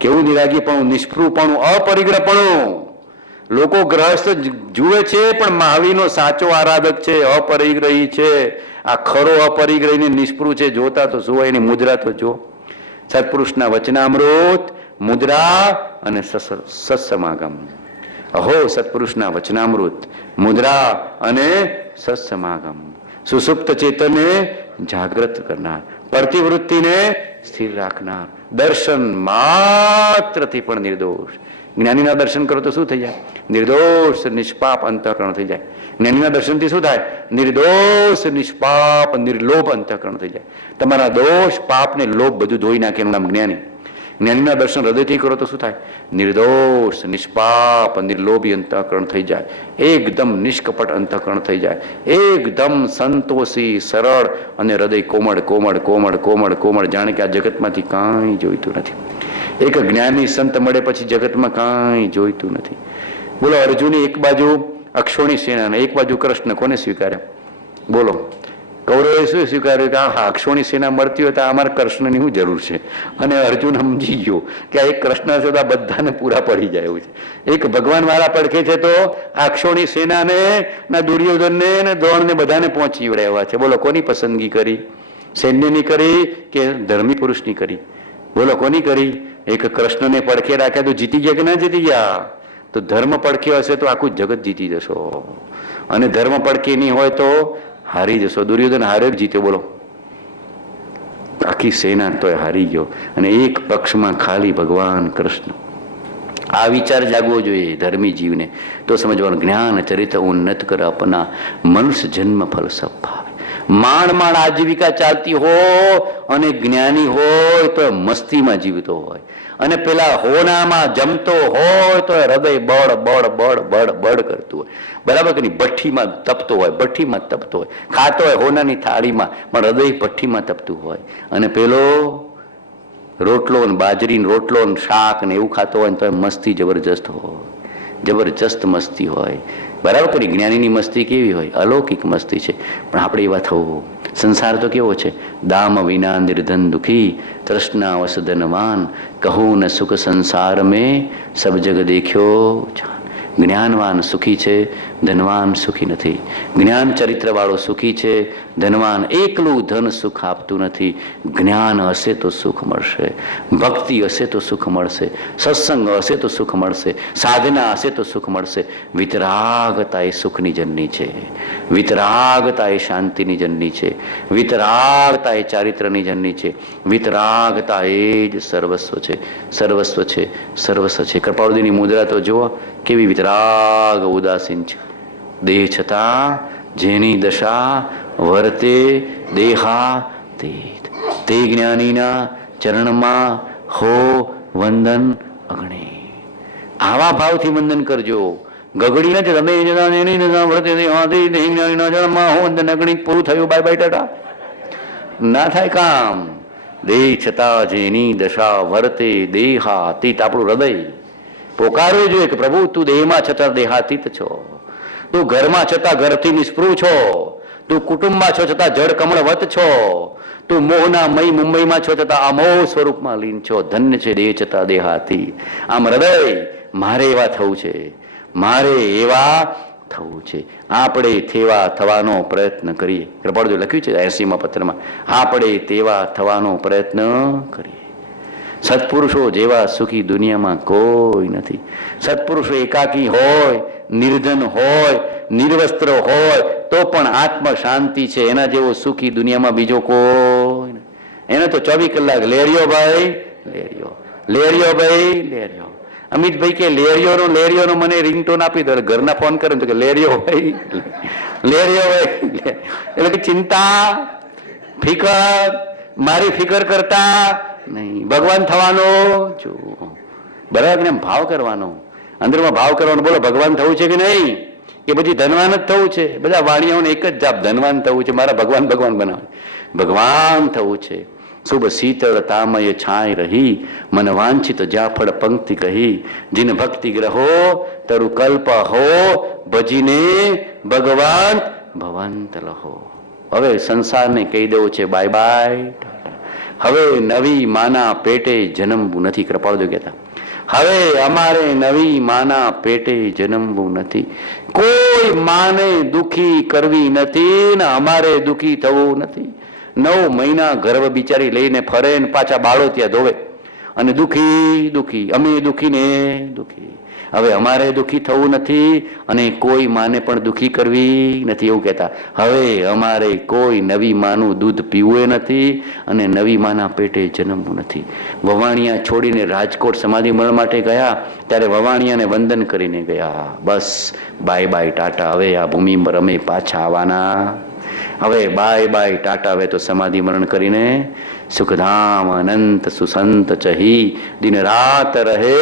કેવું નિરાગીપણું, નિષ્પૃહપણું, અપરિગ્રહપણું. લોકો ગ્રહસ્થ જુએ છે પણ મહાવીરનો સાચો આરાધક છે, અપરિગ્રહી છે. આ ખરો અપરિગ્રહી નિષ્પૃહ છે. જોતા તો શું, એની મુદ્રા તો જો. સત્પુરુષના વચનામૃત, મુદ્રા અને સત્સમાગમ. અહો સત્પુરુષના વચનામૃત, મુદ્રા અને સત્સમાગમ. સુસુપ્ત ચેતનને જાગૃત કરનાર, પ્રતિવૃત્તિને સ્થિર રાખનાર, દર્શન માત્રથી પણ નિર્દોષ. જ્ઞાનીના દર્શન કરો તો શું થઈ જાય? નિર્દોષ નિષ્પાપ અંતઃકરણ થઈ જાય. જ્ઞાનીના દર્શનથી શું થાય? નિર્દોષ નિષ્પાપ નિર્લોભ અંતઃકરણ થઈ જાય. તમારા દોષ પાપ ને લોભ બધું ધોઈ નાખે એનું નામ જ્ઞાની. જ્ઞાનીના દર્શન હૃદયથી કરો તો શું થાય? નિર્દોષ નિષ્પાપ નિર્લોભી અંતઃકરણ થઈ જાય. એકદમ નિષ્કપટ અંતઃકરણ થઈ જાય. એકદમ સંતોષી સરળ અને હૃદય કોમળ કોમળ કોમળ કોમળ કોમળ, જાણે કે આ જગતમાંથી કાંઈ જોઈતું નથી. એક જ્ઞાની સંત મળે પછી જગતમાં કાંઈ જોઈતું નથી. બોલો, અર્જુને એક બાજુ અક્ષોણી સેના, એક બાજુ કૃષ્ણ, કોને સ્વીકાર્યા? બોલો, કૌરવે શું સ્વીકાર્યું કે હા અક્ષોણી સેના મળતી હોય તો અમારે કૃષ્ણની શું જરૂર છે? અને અર્જુન સમજી ગયો કે આ એક કૃષ્ણ છે તો આ બધાને પૂરા પડી જાય એવું છે. એક ભગવાન વાળા પડખે છે તો અક્ષોણી સેનાને ના દુર્યોધનને ને દ્રોણને બધાને પહોંચી વળ્યા છે. બોલો, કોની પસંદગી કરી? સૈન્યની કરી કે ધર્મી પુરુષની કરી? બોલો, કોની કરી? એક કૃષ્ણને પડખે રાખ્યા તો જીતી ગયા કે ના જીતી ગયા? તો ધર્મ પડખે હશે તો આખું જગત જીતી જશો, અને ધર્મ પડખે નહીં હોય તો હારી જશો. દુર્યોધન હારે જ જીત્યો, બોલો, આખી સેના તો હારી ગયો, અને એક પક્ષમાં ખાલી ભગવાન કૃષ્ણ. આ વિચાર જાગવો જોઈએ ધર્મી જીવને. તો સમજવાનું, જ્ઞાન ચરિત્ર ઉન્નત કર અપના, મનુષ્ય જન્મ ફલ સબ ભાવે. માંડ માંડ આજીવિકા ચાલતી હોય અને જ્ઞાની હોય તો મસ્તીમાં જીવતો હોય, અને પેલા હોનામાં જમતો હોય તો હૃદય બળ બળ બળ બળ બળ કરતું હોય, બરાબર કે નહીં? ભઠ્ઠીમાં તપતો હોય, ભઠ્ઠીમાં તપતો હોય, ખાતો હોય હોનાની થાળીમાં પણ હૃદય ભઠ્ઠીમાં તપતું હોય. અને પેલો રોટલો ને બાજરી રોટલો ને શાક ને એવું ખાતો હોય ને તો મસ્તી જબરજસ્ત હોય, જબરજસ્ત મસ્તી હોય, બરાબર કરી? જ્ઞાનીની મસ્તી કેવી હોય? અલૌકિક મસ્તી છે. પણ આપણે એવા થવું. સંસાર તો કેવો છે? દામ વિના નિર્ધન દુખી, તૃષ્ણા વસધનવાન, કહું ન સુખ સંસાર મેં, સબ જગ દેખ્યો જાન. જ્ઞાનવાન સુખી છે, ધનવાન સુખી નથી. જ્ઞાન ચરિત્ર વાળો સુખી છે, ધનવાન એકલું ધન સુખ આપતું નથી. જ્ઞાન હશે તો સુખ મળશે, ભક્તિ હશે તો સુખ મળશે, સત્સંગ હશે તો સુખ મળશે, સાધના હશે તો સુખ મળશે. વિતરાગતા એ સુખની જનની છે, વિતરાગતા એ શાંતિની જનની છે, વિતરાગતા એ ચારિત્રની જનની છે, વિતરાગતા એ જ સર્વસ્વ છે, સર્વસ્વ છે, સર્વસ્વ છે. કૃપાળુજીની મુદ્રા તો જુઓ કેવી વિતરાગ ઉદાસીન છે. દેહ છતાં જેની દશા વર્તે દેહાતીત, તે જ્ઞાનીના ચરણમાં હો વંદન અગણે. આવા ભાવથી વંદન કરજો. ગગડી ન તમે વર્તે દેહાતીત, તે જ્ઞાનીના ચરણમાં હો વંદન અગણિત. પૂરું થયું, બાય બાય ટાટા. ના થાય કામ. દેહ છતાં જેની દશા વર્તે દેહાતીત. આપણું હૃદય પોકારવું જોઈએ કે પ્રભુ તું દેહમાં છતાં દેહાતીત છો, તું ઘરમાં છતાં ઘરથી નિષ્પૃહ છો, તું કુટુંબમાં છો છતાં જળ કમળવત છો, તું મોહના મય મુંબઈમાં છો છતાં અમોહ સ્વરૂપમાં લીન છો. ધન્ય છે દેહ છતાં દેહાતી. આમ હૃદય મારે એવા થવું છે, મારે એવા થવું છે. આપણે તેવા થવાનો પ્રયત્ન કરીએ. કૃપાળુજી લખ્યું છે 80મા પત્રમાં, આપણે તેવા થવાનો પ્રયત્ન કરીએ. સત્પુરુષો જેવા સુખી દુનિયામાં કોઈ નથી. સત્પુરુષો એકાકી હોય, નિર્ધન હોય, નિર્વસ્ત્ર હોય તો પણ આત્મ શાંતિ છે. એના જેવો સુખી દુનિયામાં બીજો કોઈ નથી. એને તો 24 કલાક લેરિયો ભાઈ લેરિયો, લેરિયો ભાઈ લેરિયો. અમિતભાઈ કે લેરિયોનો મને રિંગટોન આપી દો. ઘરના ફોન કરે તો કે લેરિયો ભાઈ લેરિયો ભાઈ. એટલે કે ચિંતા, ફિકર, મારી ફિકર કરતા નહીં, ભગવાન થવાનો જો બરાબર ને ભાવ કરવાનો, અંદરમાં ભાવ કરવાનો. બોલો ભગવાન થવું છે કે નહીં, કે પછી ધનવાન જ થવું છે? બધા વાણિયાઓને એક જ જાપ, ધનવાન થવું છે, મારા ભગવાન ભગવાન બનાવે. ભગવાન થવું છે. શુભ શીતળ તામય છાય રહી, મન વાંછિત જાફળ પંક્તિ કહી, જીન ભક્તિ ગ્રહો તરુ કલ્પ હો, ભજીને ભગવાન ભવંત લહો. હવે સંસારને કહી દેવું છે બાય બાય. હવે નવી માના પેટે જન્મવું નથી. કૃપાળુદેવ કહેતા, હવે અમારે નવી માના પેટે જન્મવું નથી. કોઈ માને દુખી કરવી નથી ને અમારે દુખી થવું નથી. 9 મહિના ગર્ભ બિચારી લઈને ફરે ને પાછા બાળો ત્યાં ધોવે અને દુખી દુખી, અમે દુખી ને દુખી. હવે અમારે દુખી થવું નથી અને કોઈ માને પણ દુખી કરવી નથી. એવું કહેતા, હવે અમારે કોઈ નવી માનું દૂધ પીવું નથી અને નવી માના પેટે જન્મવું નથી. વવાણિયા છોડીને રાજકોટ સમાધિ મરણ માટે ગયા ત્યારે વવાણિયાને વંદન કરીને ગયા. બસ બાય બાય ટાટા, હવે આ ભૂમિ પર અમે પાછા આવવાના. હવે બાય બાય ટાટા. હવે તો સમાધિ મરણ કરીને સુખધામ અનંત સુસંત ચહી, દિન રાત રહે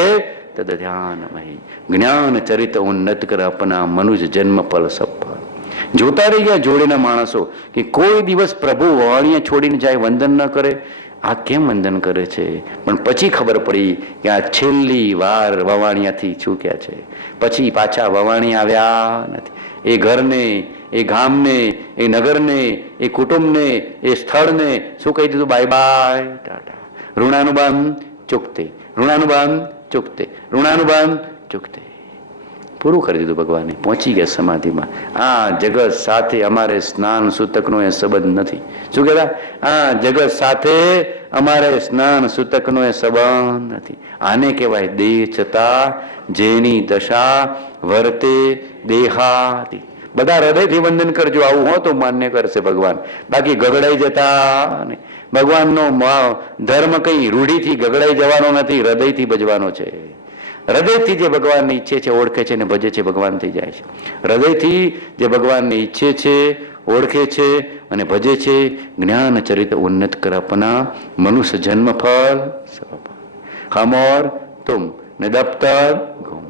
તદ ધ્યાનમહી. જ્ઞાન ચરિત ઉન્નત કર અપના, મનુજ જન્મ પલ સફળ. જોતા રહી ગયા જોડેના માણસો કે કોઈ દિવસ પ્રભુ વવાણિયા છોડીને જાય, વંદન ન કરે. આ કેમ વંદન કરે છે? પણ પછી ખબર પડી કે આ છેલ્લી વાર વવાણિયાથી છૂટ્યા છે. પછી પાછા વવાણિયા આવ્યા નથી. એ ઘરને, એ ગામને, એ નગરને, એ કુટુંબને, એ સ્થળને શું કહી દીધું? Bye bye tata. ઋણાનુબંધ ચૂકતે, ઋણાનુબંધ ચૂકતે, ઋણાનુબંધ ચૂકતે. પૂરું કરી દીધું ભગવાને. પહોંચી ગયા સમાધિમાં. આ જગત સાથે અમારે સ્નાન સૂતકનો એ સંબંધ નથી. શું કહેતા? આ જગત સાથે અમારે સ્નાન સૂતકનો એ સંબંધ નથી. આને કહેવાય દેહ છતાં જેની દશા વર્તે દેહાતી. બધા હૃદયથી વંદન કરજો. આવું હો તો માન્ય કરશે ભગવાન. બાકી ગગડાઈ જતા નહીં. ભગવાનનો ધર્મ કઈ રૂઢિથી ગગડાઈ જવાનો નથી, હૃદયથી ભજવાનો છે. હૃદયથી જે ભગવાનની ઈચ્છે છે, ઓળખે છે ને ભજે છે, ભગવાન થઈ જાય છે. હૃદયથી જે ભગવાનને ઈચ્છે છે, ઓળખે છે અને ભજે છે, જ્ઞાન ચરિત ઉન્નત કર અપના, મનુષ્ય જન્મ ફળ હમ ઓર તુમ ને દફતર ગુમ.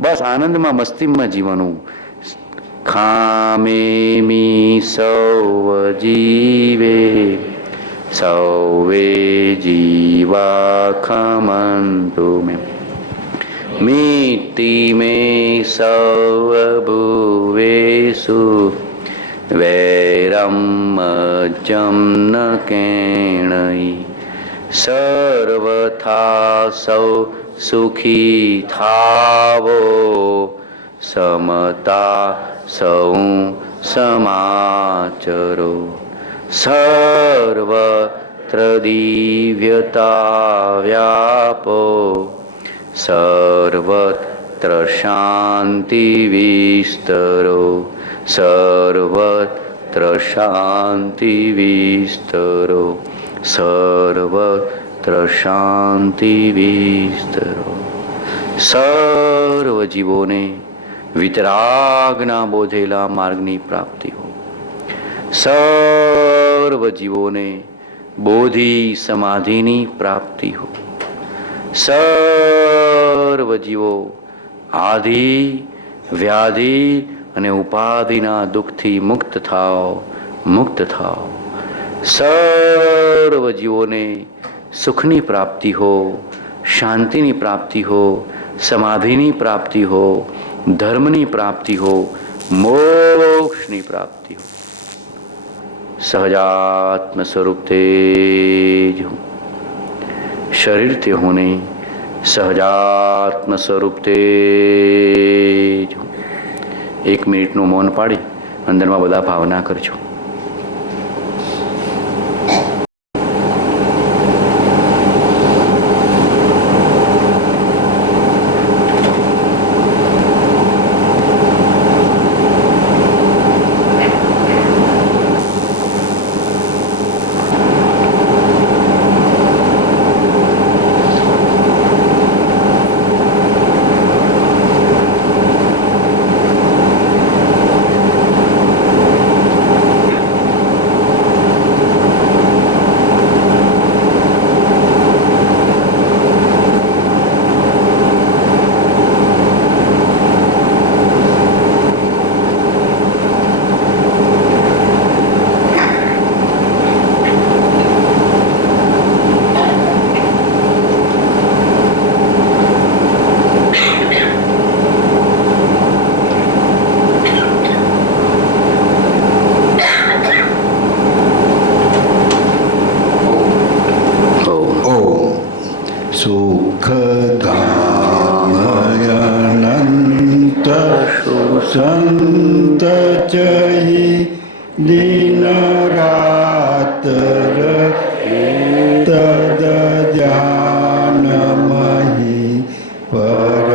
બસ આનંદમાં મસ્તીમાં જીવવાનું. ખામે મી સૌ જીવે, સૌવે જીવા ખમંતુ મેં, મીતિ મે સૌ ભુવેસુ, વૈરમ જમ ન કેણઈ, સર્વથા સૌ સુખી થાવો, સમતા સૌ સમાચરો, સર્વત્ર દિવ્યતા વ્યાપો, સર્વત્ર શાંતિ વિસ્તરો, સર્વત્ર શાંતિ વિસ્તરો, સર્વત્ર શાંતિ વિસ્તરો. સર્વ જીવોને વિતરાગના બોધેલા માર્ગની પ્રાપ્તિ હો. સર્વ જીવોને બોધિ સમાધિની પ્રાપ્તિ હો. સર્વ જીવો આધિ વ્યાધિ અને ઉપાધિના દુઃખથી મુક્ત થાઓ, મુક્ત થાઓ. સર્વ જીવોને સુખની પ્રાપ્તિ હો, શાંતિની પ્રાપ્તિ હો, સમાધિની પ્રાપ્તિ હો, ધર્મની પ્રાપ્તિ हो, मोक्षની પ્રાપ્તિ हो. सहजात्म स्वरूप तेज हूँ, शरीर ते हूँ नहीं, सहजात्म स्वरूप तेज हूँ. 1 મિનિટનું મૌન પાડી અંદરમાં બધા ભાવના કરજો. સંત ચહી દિન રાત તદ ધ્યાન મહી પર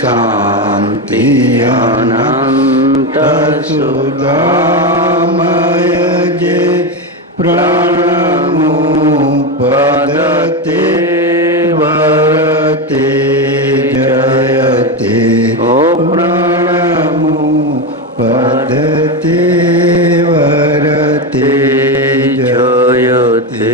શાંતિ અનંત સુદામય જે પ્રાણમુ પદતે વરતે જયતે ઓ પ્રાણમુ પદતે વરતે જયતે.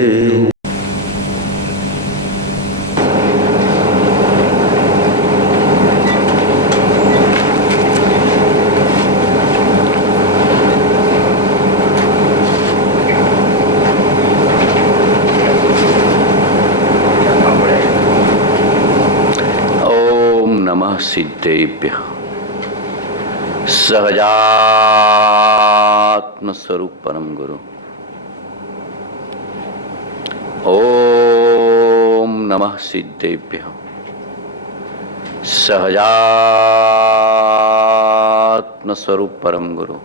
સિદ્ધેભ્ય સહજાત્મ સ્વરૂપ પરમ ગુરુ. ઓમ નમઃ સિદ્ધેભ્ય સહજાત્મ સ્વરૂપ પરમ ગુરુ.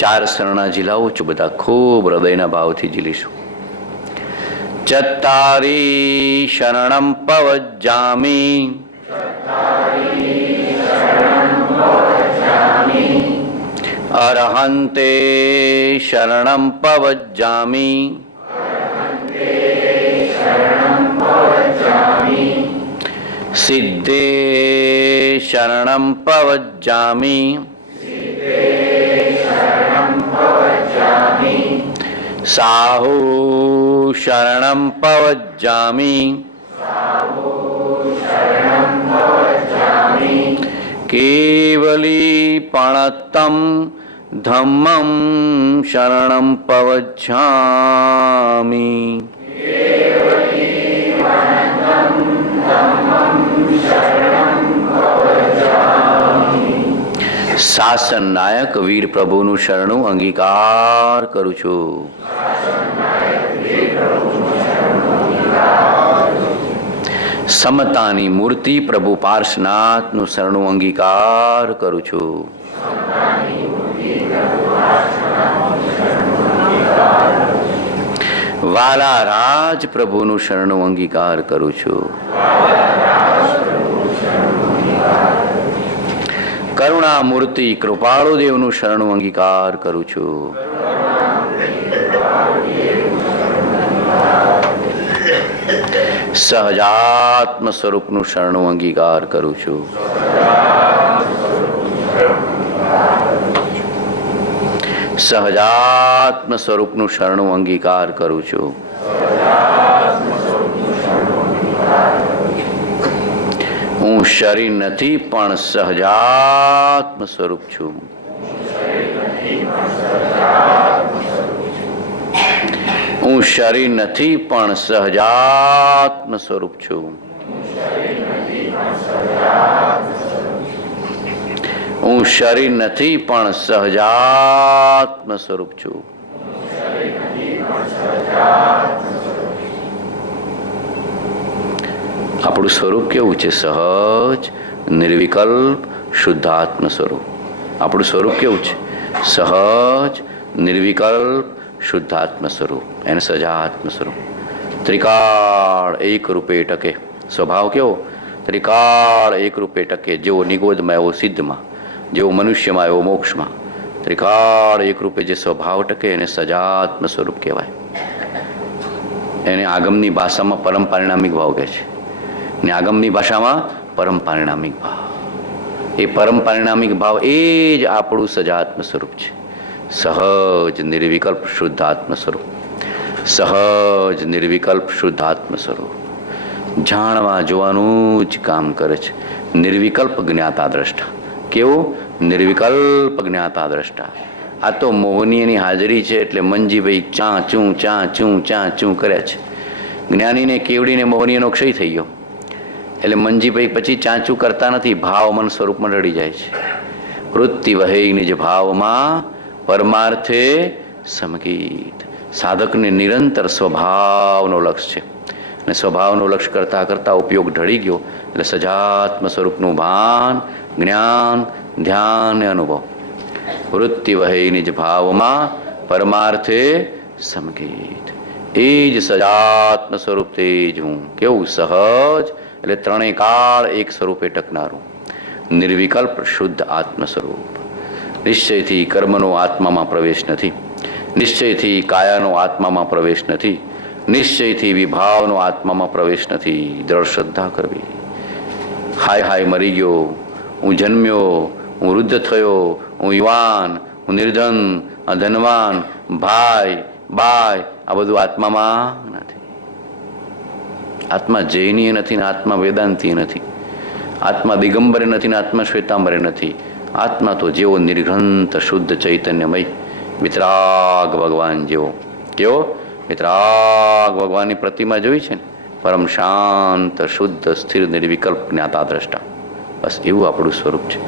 ચાર શરણા ઝીલાવું છું, બધા ખૂબ હૃદયના ભાવથી ઝીલીશું. ચત્તારી શરણમ પવજ્જામિ અરહંતે શરણમ પવજ્જામિ સિદ્ધે શરણમ પવજ્જામિ સાહુ શરણમ પવજ્જામિ કેવલી પણતમ ધમ્મં શરણમ પવજ્જામિ. શાસન નાયક વીર પ્રભુનું શરણું અંગીકાર કરું છું. સમતાની મૂર્તિ પ્રભુ પાર્શનાથનું શરણું અંગીકાર કરું છું. વાલા રાજ પ્રભુનું શરણું અંગીકાર કરું છું. કરુણા મૂર્તિ કૃપાળુ દેવનું શરણું અંગીકાર કરું છું. સહજાત્મ સ્વરૂપનું શરણું અંગીકાર કરું છું. સહજાત્મ સ્વરૂપનું શરણું અંગીકાર કરું છું. હું શરીર નથી પણ સહજાત્મ સ્વરૂપ છું. હું શરીર નથી પણ સહજાત્મ સ્વરૂપ છું. હું શરીર નથી પણ સહજાત્મ સ્વરૂપ છું. આપણું સ્વરૂપ કેવું છે? સહજ નિર્વિકલ્પ શુદ્ધાત્મ સ્વરૂપ. આપણું સ્વરૂપ કેવું છે? સહજ નિર્વિકલ્પ શુદ્ધાત્મ સ્વરૂપ, એને સજાત્મ સ્વરૂપ. ત્રિકાળ એક રૂપે ટકે. સ્વભાવ કેવો? ત્રિકાળ એક રૂપે ટકે. જેવો નિગોદમાં એવો સિદ્ધમાં, જેવો મનુષ્યમાં એવો મોક્ષમાં. ત્રિકાળ એક રૂપે જે સ્વભાવ ટકે એને સજાત્મ સ્વરૂપ કહેવાય. એને આગમની ભાષામાં પરમ પારિણામિક ભાવ કહે છે, ને આગમની ભાષામાં પરમ પારિણામિક ભાવ. એ પરમ પારિણામિક ભાવ એ જ આપણું સજાત્મ સ્વરૂપ છે. સહજ નિર્વિકલ્પ શુદ્ધાત્મ સ્વરૂપ. સહજ નિર્વિકલ્પ શુદ્ધાત્મ સ્વરૂપ જાણવા જોવાનું જ કામ કરે છે. નિર્વિકલ્પ જ્ઞાતા દ્રષ્ટા. કેવું? નિર્વિકલ્પ જ્ઞાતા દ્રષ્ટા. આ તો મોહનીયની હાજરી છે એટલે મંજીભાઈ ચા ચું કર્યા છે. જ્ઞાનીને કેવડીને મોહનીયનો ક્ષય થઈ ગયો એટલે મંજીભાઈ પછી ચાંચું કરતા નથી, ભાવ મન સ્વરૂપમાં રડી જાય છે. વૃત્તિ વહે નિજ ભાવમાં પરમાર્થે સમગીત. સાધકને નિરંતર સ્વભાવનો લક્ષ્ય છે, અને સ્વભાવનો લક્ષ્ય કરતાં કરતાં ઉપયોગ ઢળી ગયો એટલે સજાત્મ સ્વરૂપનું ભાન, જ્ઞાન, ધ્યાન ને અનુભવ. વૃત્તિ વહે નિજ ભાવમાં, પરમાર્થે સમગીત. એ જ સજાત્મ સ્વરૂપ તે જ હું. કેવું સહજ, એટલે ત્રણેય કાળ એક સ્વરૂપે ટકનારું નિર્વિકલ્પ શુદ્ધ આત્મ સ્વરૂપ. નિશ્ચયથી કર્મનો આત્મામાં પ્રવેશ નથી, નિશ્ચયથી કાયાનો આત્મામાં પ્રવેશ નથી, નિશ્ચયથી વિભાવનો આત્મામાં પ્રવેશ નથી. દ્રઢ શ્રદ્ધા કરવી. હાય હાય મરી ગયો, હું જન્મ્યો, હું વૃદ્ધ થયો, હું યુવાન, હું નિર્ધન, ધનવાન, ભાઈ બાય, આ બધું આત્મામાં નથી. આત્મા જૈનીય નથી ને આત્મા વેદાંતીય નથી. આત્મા દિગંબરે નથી ને આત્મા શ્વેતાંબરે નથી. આત્મા તો જેવો નિર્ગ્રંથ શુદ્ધ ચૈતન્યમય વિતરાગ ભગવાન જેવો. કેવો? વિતરાગ ભગવાનની પ્રતિમા જોઈ છે ને, પરમ શાંત શુદ્ધ સ્થિર નિર્વિકલ્પ જ્ઞાતા દ્રષ્ટા. બસ એવું આપણું સ્વરૂપ છે.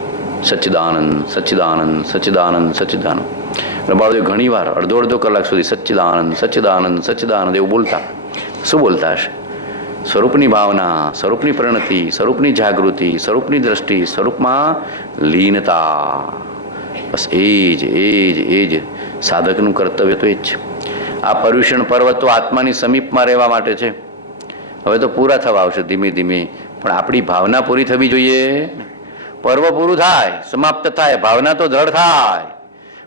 સચ્ચિદાનંદ સચ્ચિદાનંદ સચ્ચિદાનંદ સચ્ચિદાનંદ. બાળકો ઘણી વાર અડધો કલાક સુધી સચ્ચિદાનંદ સચ્ચિદાનંદ સચ્ચિદાનંદ એવું બોલતા. શું બોલતા હશે? સ્વરૂપની ભાવના, સ્વરૂપની પરિણતિ, સ્વરૂપની જાગૃતિ, સ્વરૂપની દ્રષ્ટિ, સ્વરૂપમાં લીનતા. બસ એ જ સાધકનું કર્તવ્ય તો એ જ છે. આ પર્યુષણ પર્વ તો આત્માની સમીપમાં રહેવા માટે છે. હવે તો પૂરા થવા આવશે ધીમે ધીમે, પણ આપણી ભાવના પૂરી થવી જોઈએ. પર્વ પૂરું થાય, સમાપ્ત થાય, ભાવના તો દ્રઢ થાય.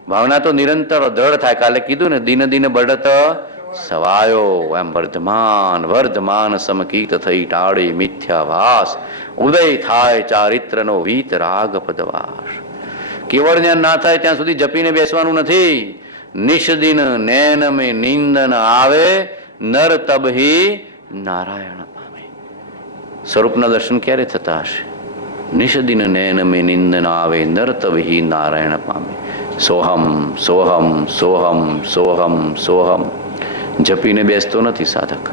ભાવના તો નિરંતર દ્રઢ થાય. કાલે કીધું ને, દિન દિન બઢત સવાયો. એમ વર્ધમાન વર્ધમાન સમકીત થઈ ટાળે મિથ્યાભાસ, ઉદય થાય ચારિત્રનો વીત રાગ પદવાસ. કેવળ જ્ઞાન ના થાય ત્યાં સુધી જપીને બેસવાનું નથી. નિષદિન નૈન મે નિંદન આવે, નર તબહી નારાયણ પામે. સ્વરૂપના દર્શન ક્યારે થતા હશે? નિષદિન નૈન મે નિંદન આવે, નર તબહી નારાયણ પામે. સોહમ સોહમ સોહમ સોહમ સોહમ. જપીને બેસતો નથી સાધક.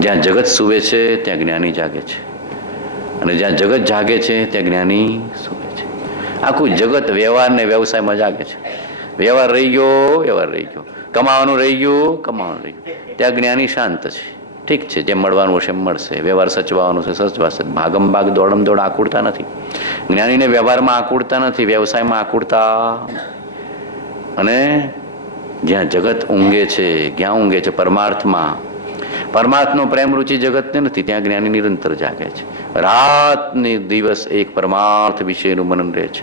જ્યાં જગત સૂવે છે ત્યાં જ્ઞાની જાગે છે, અને જ્યાં જગત જાગે છે ત્યાં જ્ઞાની સૂવે છે. આખું જગત વ્યવહાર ને વ્યવસાયમાં જાગે છે. વ્યવહાર રહી ગયો, કમાવાનું રહી ગયું, ત્યાં જ્ઞાની શાંત છે. ઠીક છે, જેમ મળવાનું હશે એમ મળશે. વ્યવહાર સચવાનું છે સચવાશે. ભાગમ ભાગ દોડમ દોડ આકુળતા નથી. જ્ઞાનીને વ્યવહારમાં આકુળતા નથી, વ્યવસાયમાં આકુળતા. અને જ્યાં જગત ઊંઘે છે, ક્યાં ઊંઘે છે? પરમાર્થમાં. પરમાર્થનો પ્રેમ રુચિ જગતને નથી, ત્યાં જ્ઞાની નિરંતર જાગે છે. રાત ને દિવસ એક પરમાર્થ વિશેનું મનન રહે છે.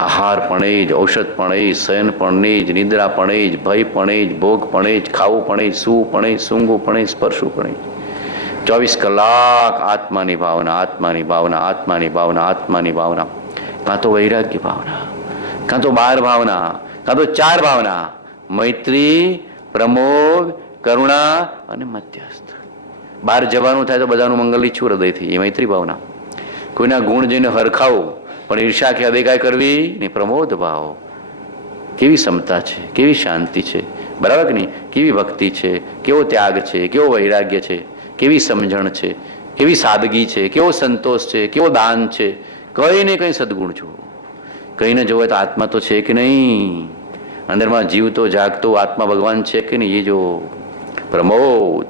આહાર પણ એ જ, ઔષધ પણ એ જ, શયન પણ એ જ, નિદ્રા પણ એ જ, ભય પણ એ જ, ભોગ પણ એ જ, ખાવું પણ એ જ, સૂવું પણ એ જ, સૂંઘવું પણ એ જ, સ્પર્શવું પણ એ જ. 24 કલાક આત્માની ભાવના, આત્માની ભાવના, આત્માની ભાવના, આત્માની ભાવના. કાં તો વૈરાગ્ય ભાવના, કાં તો 12 ભાવના, કાં તો 4 ભાવના: મૈત્રી, પ્રમોદ, કરુણા અને મધ્યસ્થ. બહાર જવાનું થાય તો બધાનું મંગલ ઈચ્છું હૃદયથી, એ મૈત્રી ભાવના. કોઈના ગુણ જઈને હરખાવું, પણ ઈર્ષા કે અદેખાઈ કરવી નહીં. પ્રમોદ ભાવ. કેવી ક્ષમતા છે, કેવી શાંતિ છે, બરાબર કે નહીં? કેવી ભક્તિ છે, કેવો ત્યાગ છે, કેવો વૈરાગ્ય છે, કેવી સમજણ છે, કેવી સાદગી છે, કેવો સંતોષ છે, કેવો દાન છે. કંઈ ને કંઈ સદગુણ જુઓ. કહીને જોવે તો આત્મા તો છે કે નહીં, અંદરમાં જીવતો જાગતો આત્મા ભગવાન છે કે નહીં, એ જો. પ્રમોદ,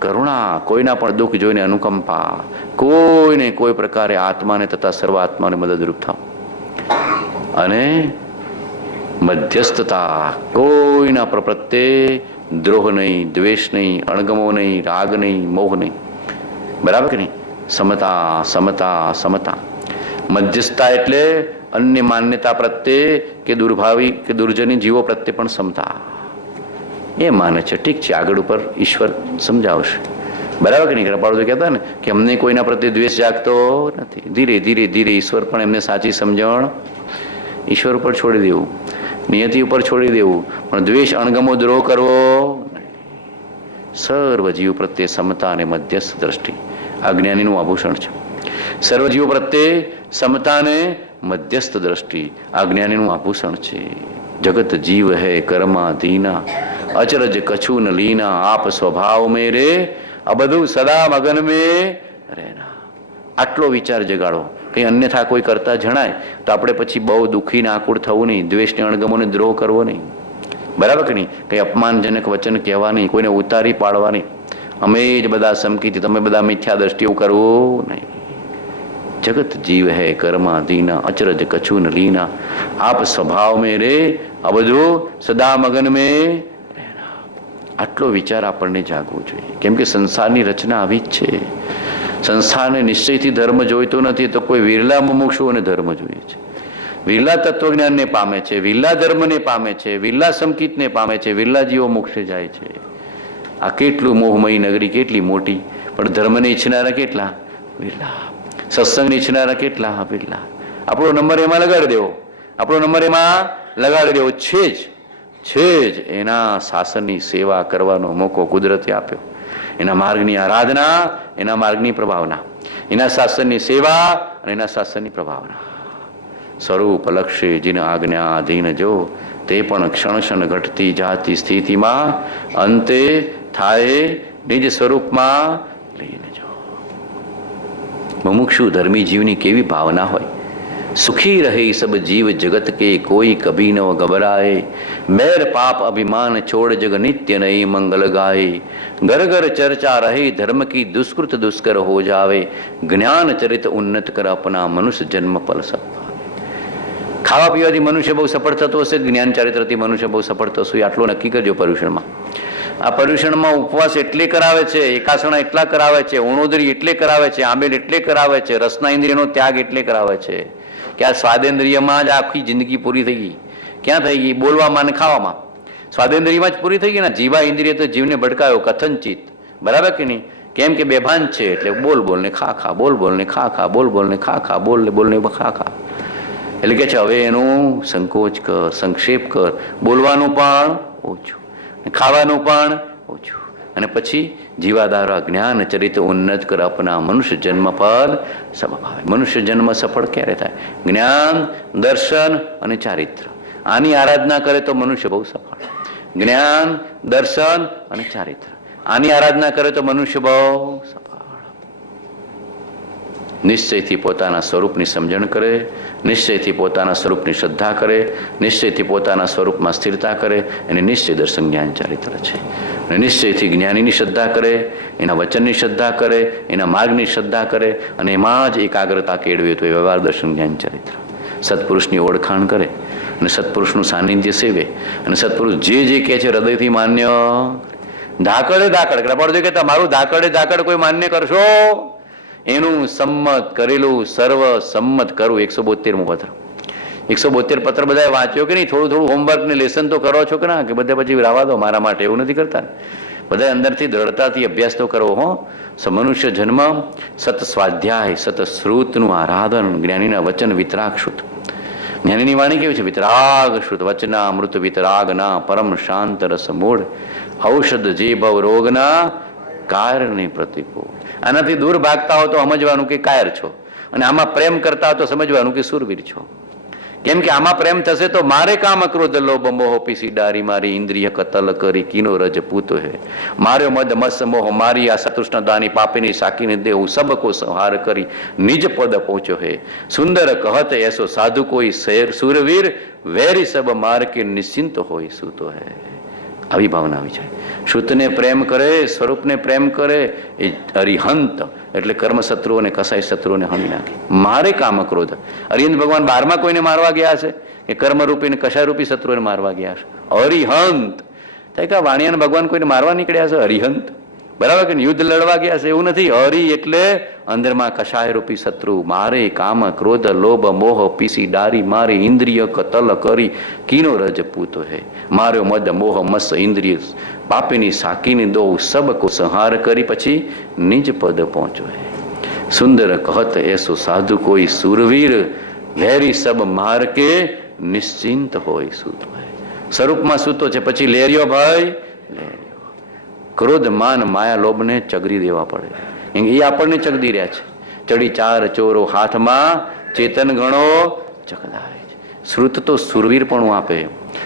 કરુણા, કોઈના પણ દુઃખ જોઈને અનુકંપા, કોઈને કોઈ પ્રકારે આત્માને તથા સર્વ આત્માને મદદરૂપ થાવ. અને મધ્યસ્થતા, કોઈના પ્રત્યે દ્રોહ નહીં, દ્વેષ નહીં, અણગમો નહીં, રાગ નહીં, મોહ નહીં. બરાબર કે નહીં? સમતા સમતા સમતા. મધ્યસ્થતા એટલે અન્ય માન્યતા પ્રત્યે કે દુર્ભાવી કે દુર્જની જીવો પ્રત્યે પણ સમતા. એ માને છે, ઠીક છે, આગળ ઉપર ઈશ્વર સમજાવશે. બરાબર કે નહીં? કૃપાળુ કહેતા ને કે અમને કોઈના પ્રત્યે દ્વેષ જાગતો નથી. ધીરે ધીરે ધીરે ઈશ્વર પણ એમને સાચી સમજણ, ઈશ્વર ઉપર છોડી દેવું, નિયતિ ઉપર છોડી દેવું, પણ દ્વેષ અણગમો દ્રોહ કરવો. સર્વ જીવ પ્રત્યે સમતા અને મધ્યસ્થ દ્રષ્ટિ આ જ્ઞાનીનું આભૂષણ છે. સર્વ જીવો પ્રત્યે સમતા અને મધ્યસ્થ દ્રષ્ટિ આ જ્ઞાનીનું આભૂષણ છે. જગત જીવ હૈ કર્માધીના, અચરજ કછું ન લીના, આપ સ્વભાવ મેં રે, આ બધું સદા મગન મેં રહેના. આટલો વિચાર જગાડો. કંઈ અન્યથા કોઈ કરતા જણાય તો આપણે પછી બહુ દુઃખી ને આકુળ થવું નહીં, દ્વેષને અણગમોને દ્રોહ કરવો નહીં. બરાબર કે નહીં? કંઈ અપમાનજનક વચન કહેવા નહીં, કોઈને ઉતારી પાડવા નહીં. અમે જ બધા સમકીથી, તમે બધા મિથ્યા દ્રષ્ટિ, એવું કરવું નહીં. જગત જીવ હૈ કર્માધીના, અચરજ કછુન લીના, આપ સ્વભાવ में રે, આ બધું સદા મગન में રહેના. આટલો વિચાર આપણને જાગવો જોઈએ. કેમ કે સંસારની રચના આવી જ છે. સંસારને નિશ્ચયથી ધર્મ જોઈતો નથી, તો કોઈ વિરલા મુમુક્ષુઓને ધર્મ જોઈએ છે. વિરલા તત્વજ્ઞાનને પામે છે, વિરલા ધર્મને પામે છે, વિરલા સંકિતને પામે છે, વિરલા જીવો મોક્ષે જાય છે. આ કેટલું મોહમયી નગરી, કેટલી મોટી, પણ ધર્મને ઈચ્છનારા કેટલા વિરલા, સત્સંગને ઈચ્છનારા કેટલા વિરલા. આપણો નંબર એમાં લગાડી દેવો, આપણો નંબર એમાં લગાડી દેવો છે જ એના શાસનની સેવા કરવાનો મોકો કુદરતે આપ્યો. એના માર્ગની આરાધના, એના માર્ગની પ્રભાવના, એના શાસનની સેવા અને એના શાસનની પ્રભાવના. સ્વરૂપ લક્ષ્ય જીન આજ્ઞા અધીન જો, તે પણ ક્ષણ ક્ષણ ઘટતી જાતી સ્થિતિમાં અંતે થાય નિજ સ્વરૂપમાં લઈને જો. મુમુક્ષુ ધર્મી જીવની કેવી ભાવના હોય. સુખી રહે સબ જીવ જગત કે, કોઈ કભી ન ઘબરાય, મેર પાપ અભિમાન છોડ જગ નિત્ય નહીં મંગલ ગાય. ઘર ઘર ચર્ચા રહે ધર્મ કી, દુષ્કૃત દુષ્કર હો જાવે, જ્ઞાન ચરિત ઉન્નત કર અપના મનુષ્ય જન્મ પલ સપ. ખાવા પીવાથી મનુષ્ય બહુ સફળ થતો હશે, જ્ઞાન ચારિત્રથી મનુષ્ય બહુ સફળ થશે. આટલો નક્કી કરજો પર્યુષણમાં. આ પર્યુષણમાં ઉપવાસ એટલે કરાવે છે, એકાસણા એટલા કરાવે છે, ઓણોદરી એટલે કરાવે છે, આંબેલ એટલે કરાવે છે, રસના ઇન્દ્રિયનો ત્યાગ એટલે કરાવે છે કે આ સ્વાદેન્દ્રિયમાં જ આખી જિંદગી પૂરી થઈ ગઈ. ક્યાં થઈ ગઈ? બોલવામાં અને ખાવામાં. સ્વાદેન્દ્રિયમાં જ પૂરી થઈ ગઈ ને. જીવા ઇન્દ્રિય તો જીવને ભડકાયો કથનચિત, બરાબર કે નહીં? કેમ કે બેભાન છે એટલે બોલ બોલ ને ખા ખા, બોલ બોલ ને ખા ખા, બોલ બોલ ને ખા ખા, બોલ ને બોલ ને ખા ખા. એટલે કે છે હવે એનું સંકોચ કર, સંક્ષેપ કર, બોલવાનું પણ ઓછું, ખાવાનું પણ ઓછું, અને પછી જીવાદારા જ્ઞાન ચરિત ઉન્નત કર અપના મનુષ્ય જન્મ પર સમભાવે. મનુષ્ય જન્મ સફળ ક્યારે થાય? જ્ઞાન, દર્શન અને ચારિત્ર. આની આરાધના કરે તો મનુષ્ય બહુ સફળ. જ્ઞાન, દર્શન અને ચારિત્ર, આની આરાધના કરે તો મનુષ્ય બહુ સફળ. નિશ્ચયથી પોતાના સ્વરૂપની સમજણ કરે, નિશ્ચયથી પોતાના સ્વરૂપની શ્રદ્ધા કરે, નિશ્ચયથી પોતાના સ્વરૂપમાં સ્થિરતા કરે, એને નિશ્ચય દર્શન જ્ઞાન ચારિત્ર છે. અને નિશ્ચયથી જ્ઞાનીની શ્રદ્ધા કરે, એના વચનની શ્રદ્ધા કરે, એના માર્ગની શ્રદ્ધા કરે, અને એમાં જ એકાગ્રતા કેળવે તો એ વ્યવહાર દર્શન જ્ઞાન ચારિત્ર. સત્પુરુષની ઓળખાણ કરે અને સત્પુરુષનું સાનિધ્ય સેવે, અને સત્પુરુષ જે કહે છે હૃદયથી માન્ય. ધાકડે ધાકડ કૃપાળજી કે તમારું ધાકડે ધાકડ કોઈ માન્ય કરશો, એનું સંમત કરેલું સર્વ સંમત કરવું. 172મું પત્ર, 172 પત્ર બધા વાંચ્યો કે નહીં? થોડું હોમવર્ક ને લેસન તો કરો છો કે ના? કે બધા પછી રાવા દો મારા માટે, એવું નથી કરતા. બધા અંદરથી દ્રઢતાથી અભ્યાસ તો કરવો. હો મનુષ્ય જન્મ, સત સ્વાધ્યાય, સત શ્રુતનું આરાધન, જ્ઞાનીના વચન વિતરાગ શ્રુત. જ્ઞાનીની વાણી કેવી છે? વિતરાગ શ્રુત. વચના અમૃત વિતરાગના, પરમ શાંત રસ મૂળ, ઔષધ જે ભવ રોગના કાયરની પ્રતિપો. આનાથી દૂર ભાગતા હો તો સમજવાનું કે કાયર છો, અને આમાં પ્રેમ કરતા હો તો સમજવાનું કે સુરવીર છો. કેમ કે આમાં પ્રેમ થશે તો મારે કામ ક્રોધ લોભ મોહ પીસી ડારી, મારી ઇન્દ્રિય કતલ કરી, કીનો રજ પૂતો હે, માર્યો મદ મસ મોહ, મારી આ સતૃષ્ણ દાની પાપીની સાકીને દેવું, સબકો સંહાર કરી નિજ પદ પહોંચ્યો હે, સુંદર કહત એસો સાધુ કોઈ શેર સુરવીર, વેરી સબ માર કે નિશ્ચિંત હોય સૂતો હે. આવી ભાવના આવી જાય. શુદ્ધને પ્રેમ કરે, સ્વરૂપને પ્રેમ કરે, એ અરિહંત એટલે કર્મ શત્રુઓને, કસાઈ શત્રુઓને હણી નાખે. મારે કામ ક્રોધ. અરિહંત ભગવાન 12માં કોઈને મારવા ગયા છે કે કર્મરૂપી ને કશારૂપી શત્રુઓને મારવા ગયા છે? અરિહંત થાય કે વાણિયાને ભગવાન કોઈને મારવા નીકળ્યા છે? અરિહંત, બરાબર કે યુદ્ધ લડવા ગયા છે? એવું નથી. હરિ એટલે અંદરમાં કશાય રૂપી શત્રુ. મારે કામ ક્રોધ લોભ મોહ પીસી ડારી, મારી ઇન્દ્રિય કતલ કરી, કીનો રજ પૂતો હે, માર્યો મદ મોહ મસ ઇન્દ્રિય પાપીની સાકીને દો, સબકો સંહાર કરી પછી નિજ પદ પહોંચો હે. સુંદર કહત એસો સાધુ કોઈ સુરવીર, વેરી સબ માર કે નિશ્ચિંત હોય સૂતો હે. સ્વરૂપમાં સૂતો છે, પછી લેરિયો ભાઈ લેરિયો. ક્રોધ માન માયા લોભને ચગરી દેવા પડે. એ આપણને ચગદી રહ્યા છે. ચડી ચાર ચોરો હાથમાં, ચેતન ગણો ચકદાય છે. શ્રુત તો સુરવીર પણ આપે,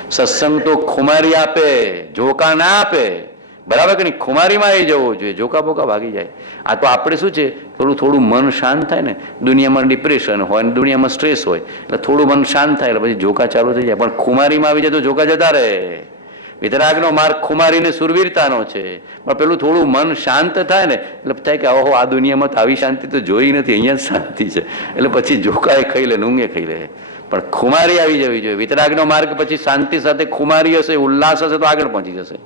સત્સંગ તો ખુમારી આપે, જોકા ના આપે. બરાબર કે નહીં? ખુમારીમાં આવી જવું જોઈએ, જોકા બોકા ભાગી જાય. આ તો આપણે શું છે, થોડું મન શાંત થાય ને, દુનિયામાં ડિપ્રેશન હોય ને દુનિયામાં સ્ટ્રેસ હોય એટલે થોડું મન શાંત થાય એટલે પછી જોકા ચાલુ થઈ જાય. પણ ખુમારીમાં આવી જાય તો જોકા જતા રહે. વિતરાગનો માર્ગ ખુમારીને સુરવીરતાનો છે. પણ પેલું થોડું મન શાંત થાય ને એટલે થાય કે ઓહો, આ દુનિયામાં તો આવી શાંતિ તો જોઈ નથી, અહીંયા જ શાંતિ છે. એટલે પછી જોકાએ ખાઈ લે, ઊંઘે ખાઈ લે. પણ ખુમારી આવી જવી જોઈએ. વિતરાગનો માર્ગ પછી શાંતિ સાથે ખુમારી હશે, ઉલ્લાસ હશે તો આગળ પહોંચી જશે.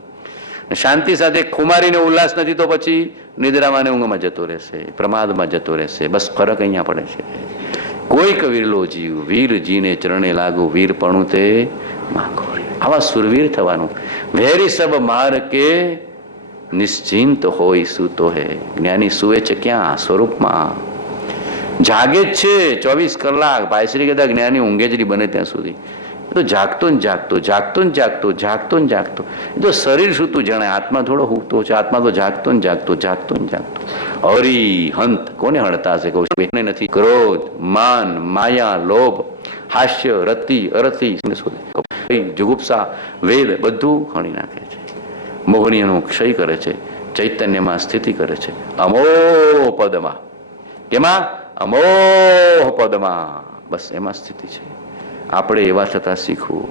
શાંતિ સાથે ખુમારીને ઉલ્લાસ નથી તો પછી નિદ્રામાં ને ઊંઘમાં જતો રહેશે, પ્રમાદમાં જતો રહેશે. બસ ફરક અહીંયા પડે છે. કોઈક વિરલો જીવ વીરજીને ચરણે લાગુ, વીરપણું તે માંગો. આવા સુરવીર થવાનું. વેરી સબ માર કે નિશ્ચિંત હોય સૂતો હે. જ્ઞાની સુવે છે ક્યાં? સ્વરૂપમાં. જાગે જ છે 24 કલાક. ભાઈશ્રી કહેતા જ્ઞાની ઊંઘે જ નહીં બને ત્યાં સુધી. તો જાગતો ને જાગતો, જાગતો ને જાગતો, જાગતો ને જાગતો. એ તો શરીર સૂતું જણાય, આત્મા થોડો હૂતો છે. આત્મા તો જાગતો ને જાગતો, જાગતો ને જાગતો. હરી હંત કોને હણતા હશે? કહું નથી. ક્રોધ, માન, માયા, લોભ, હાસ્ય, રતિ, અરતિ, જુગુપ્સા, વેદ બધું હણી નાખે છે. મોહનીયનો ક્ષય કરે છે, ચૈતન્યમાં સ્થિતિ કરે છે. અમોહ પદમાં. કેમાં? અમોહ પદમાં. બસ એમાં સ્થિતિ છે. આપણે એવા થતા શીખવું.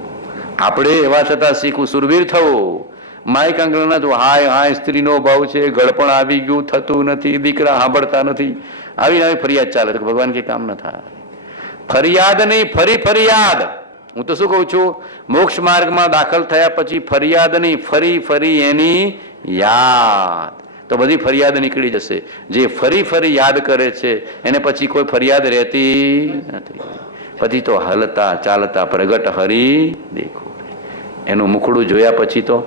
આપણે એવા થતા શીખવું. સુરવીર થવું. માઇક આંગળના તો હાય હાય સ્ત્રીનો ભાવ છે, ગળપણ આવી ગયું, થતું નથી, દીકરા સાંભળતા નથી, આવી આવી ફરિયાદ ચાલે. ભગવાન કે કામ ન થાય. ફરિયાદ નહીં, ફરી ફરિયાદ. હું તો શું કહું છું, મોક્ષ માર્ગમાં દાખલ થયા પછી ફરિયાદ નહીં, ફરી ફરી એની યાદ. તો બધી ફરિયાદ નીકળી જશે. જે ફરી ફરી યાદ કરે છે એને પછી કોઈ ફરિયાદ રહેતી નથી. પછી તો હલતા ચાલતા પ્રગટ હરી દેખો. એનું મુખડું જોયા પછી તો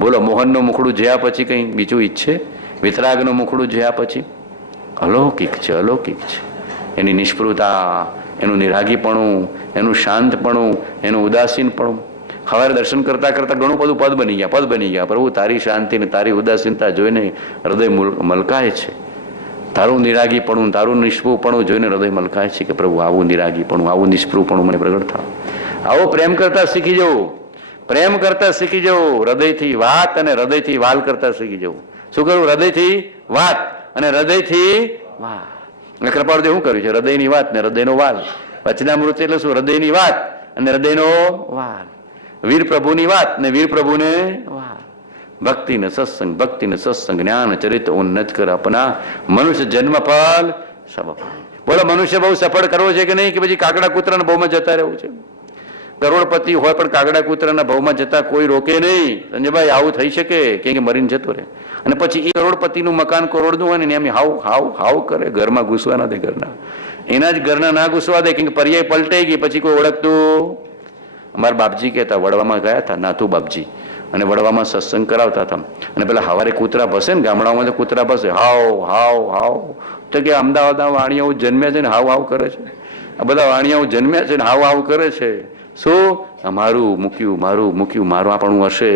બોલો, મોહનનું મુખડું જોયા પછી કંઈ બીજું ઈચ્છે? વિતરાગનું મુખડું જોયા પછી અલૌકિક છે, અલૌકિક છે. એની નિષ્ફળતા, એનું નિરાગીપણું, એનું શાંતપણું, એનું ઉદાસીનપણું. સવારે દર્શન કરતા કરતા ઘણું બધું પદ બની ગયા. પ્રભુ તારી શાંતિ ને તારી ઉદાસીનતા જોઈને હૃદય મલકાય છે. તારું નિરાગીપણું, તારું નિષ્ફળપણું જોઈને હૃદય મલકાય છે કે પ્રભુ આવું નિરાગીપણું, આવું નિષ્ફળપણું મને પ્રગટ થાવ. આવો પ્રેમ કરતા શીખી જવું. પ્રેમ કરતા શીખી જવું. હૃદયથી વાત અને હૃદયથી વાલ કરતા શીખી જવું. શું કરવું? હૃદયથી વાત અને હૃદયથી વાત. અને કૃપાળુદેવ શું કર્યું છે? હૃદયની વાત ને હૃદયનો વાલ. વચનામૃત એટલે શું? હૃદયની વાત અને હૃદયનો વાલ. વીર પ્રભુની વાત ને વીર પ્રભુને વાલ. ભક્તિ ને સત્સંગ, ભક્તિ ને સત્સંગ, જ્ઞાન ચરિત્ર ઉન્નત કર અપના, મનુષ્ય જન્મ ફલ સબ. બોલો, મનુષ્ય બહુ સફળ કરવો છે કે નહીં, કે પછી કાગડા કૂતરાના ભાવમાં જતા રહેવું છે? કરોડપતિ હોય પણ કાગડા કૂતરાના ભાવમાં જતા કોઈ રોકે નહીં. સંજયભાઈ, આવું થઈ શકે? કે મરીને જતો રહે. અને પછી એ કરોડપતિનું મકાન કરોડનું હોય ને એમ હાવ હાવ હાવ કરે, ઘરમાં ઘૂસવા ના દે. ઘરના એના જ ઘરના ના ઘૂસવા દે, કે પર્યાય પલટાઈ ગઈ, પછી કોઈ ઓળખતું. અમારા બાપજી કહેતા, વડવામાં ગયા હતા નાથુ બાપજી, અને વડવામાં સત્સંગ કરાવતા હતા. અને પેલા હવારે કૂતરા ભસે ને, ગામડાઓમાં કૂતરા ભસે, હાવ હાવ હાવ. તો કે અમદાવાદના વાણિયાઓ જન્મ્યા છે ને હાવ હાવ કરે છે. આ બધા વાણિયાઓ જન્મ્યા છે ને હાવ હાવ કરે છે. શું? મારું મૂક્યું, મારું મૂક્યું, મારું આપણું હશે,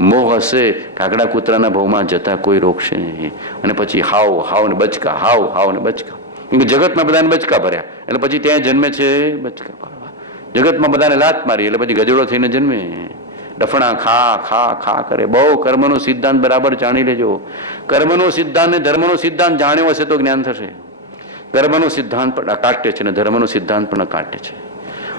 મોહ હશે. કાગડા કૂતરાના ભાવમાં જતા કોઈ રોકશે નહીં. અને પછી હાવ હાવ ને બચકા, હાવ હાવ ને બચકા. જગતમાં બધાને બચકા ભર્યા એટલે પછી ત્યાં જન્મે છે બચકા ભરવા. જગતમાં બધાને લાત મારી એટલે પછી ગજડો થઈને જન્મે. ડફણા ખા ખા ખા કરે. બહુ કર્મનો સિદ્ધાંત બરાબર જાણી લેજો. કર્મનો સિદ્ધાંત ને ધર્મનો સિદ્ધાંત જાણ્યો હશે તો જ્ઞાન થશે. કર્મનો સિદ્ધાંત પણ અકાટ્ય છે અને ધર્મનો સિદ્ધાંત પણ અકાટ્ય છે.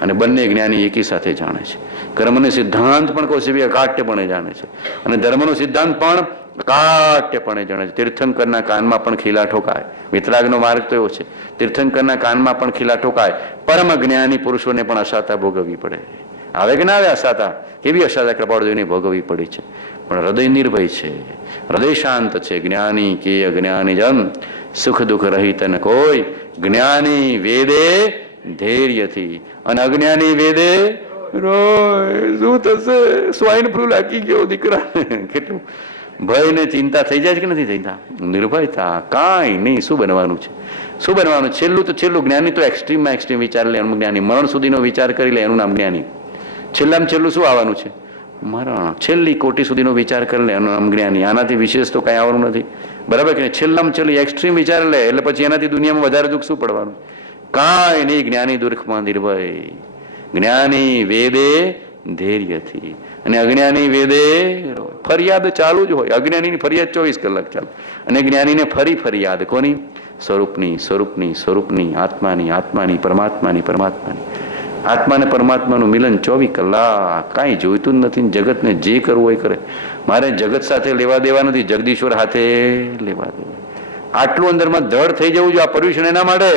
અને બંને જ્ઞાની એકી સાથે જાણે છે. કર્મનો સિદ્ધાંત પણ કૌશિક અકાટ્યપણે જાણે છે અને ધર્મનો સિદ્ધાંત પણ અકાટ્યપણે જાણે છે. તીર્થંકરના કાનમાં પણ ખીલા ઠોકાય. વિતરાગનો માર્ગ તો એવો છે. તીર્થંકરના કાનમાં પણ ખીલા ઠોકાય. પરમ જ્ઞાની પુરુષોને પણ અસાતા ભોગવવી પડે. આવે કે ના આવે અસાતા? કેવી અસાતા કૃપાળુદેવની ભોગવવી પડી છે. પણ હૃદય નિર્ભય છે, હૃદય શાંત છે. જ્ઞાની કે અજ્ઞાની જન સુખ દુઃખ રહિત ન કોઈ. જ્ઞાની વેદે ધૈર્યથી અને અજ્ઞાની વેદે રોય. શું થશે? સ્વાઇન ફ્લૂ લાગી ગયો દીકરા. કેટલું ભય ને ચિંતા થઈ જાય છે કે નથી થતા? નિર્ભયતા કાંઈ નહીં. શું બનવાનું છે? શું બનવાનું? છેલ્લું તો છેલ્લું. જ્ઞાની તો એક્સ્ટ્રીમમાં એક્સ્ટ્રીમ વિચાર લે એનું જ્ઞાની. મરણ સુધીનો વિચાર કરી લે એનું નામ જ્ઞાની. છેલ્લામાં છેલ્લું શું આવવાનું છે? મરણ. છેલ્લી કોટી સુધીનો વિચાર કરી લે એનું નામ જ્ઞાની. આનાથી વિશેષ તો કઈ આવવાનું નથી. બરાબર કે છેલ્લામાં છેલ્લું એક્સ્ટ્રીમ વિચાર લે એટલે પછી એનાથી દુનિયામાં વધારે દુઃખ શું પડવાનું? કાંઈ નહીં. જ્ઞાની દુઃખમાં નિર્ભય. જ્ઞાની વેદે ધૈર્યથી અને અજ્ઞાની વેદે ફરિયાદ ચાલુ જ હોય. અજ્ઞાનીની ફરિયાદ 24 કલાક ચાલુ અને જ્ઞાનીને ફરી ફરિયાદ કોની? સ્વરૂપની, સ્વરૂપની, સ્વરૂપની, આત્માની, આત્માની, પરમાત્માની, પરમાત્માની. આત્મા અને પરમાત્માનું મિલન 24 કલાક, કાંઈ જોઈતું જ નથી. જગતને જે કરવું હોય કરે. મારે જગત સાથે લેવા દેવા નથી, જગદીશ્વર હાથે લેવા દેવા. આટલું અંદરમાં દ્રઢ થઈ જવું જોઈએ. આ પર્યુષણ એના માટે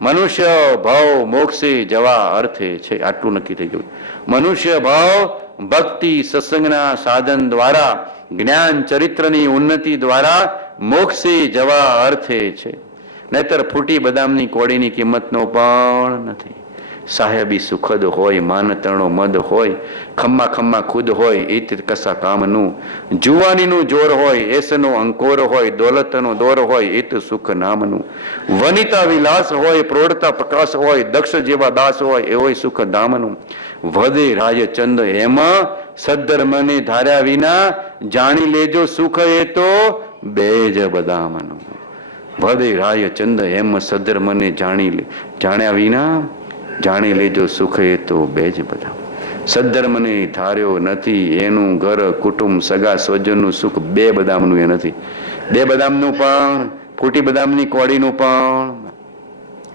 મનુષ્ય ભાવ મોક્ષે જવા અર્થે છે, આટલું નક્કી થઈ જવું. મનુષ્ય ભાવ ભક્તિ સત્સંગના સાધન દ્વારા, જ્ઞાન ચરિત્રની ઉન્નતિ દ્વારા મોક્ષે જવા અર્થે છે. નહીતર ફૂટી બદામની કોળીની કિંમતનો પણ નથી. સાહેબી સુખદ હોય, માનતરણો મદ હોય, ખમ્મા ખમ્મા ખુદ હોય, એ કસા કામનું. જુવાનીનું જોર હોય, એસનો અંકોર હોય, દોલતનો દોર હોય, એ તો સુખ નામનું. વનિતા વિલાસ હોય, પ્રૌઢતા પ્રકાશ હોય, દક્ષ જેવા દાસ હોય, એ હોય સુખ ધામનું. વધે રાય ચંદ એમાં સદ્ધર્મને ધાર્યા વિના, જાણી લેજો સુખ એ તો બેજ બદામનું. વધે રાય ચંદ એમ સદ્ધર્મને જાણ્યા વિના, જાણી લેજો સુખ એ તો બેજ બધા. સદ્ધર્મને ધાર્યો નથી, એનું ઘર કુટુંબ સગા સ્વજનનું સુખ બે બદામનું એ નથી. બે બદામનું પણ, ફૂટી બદામની કોળીનું પણ.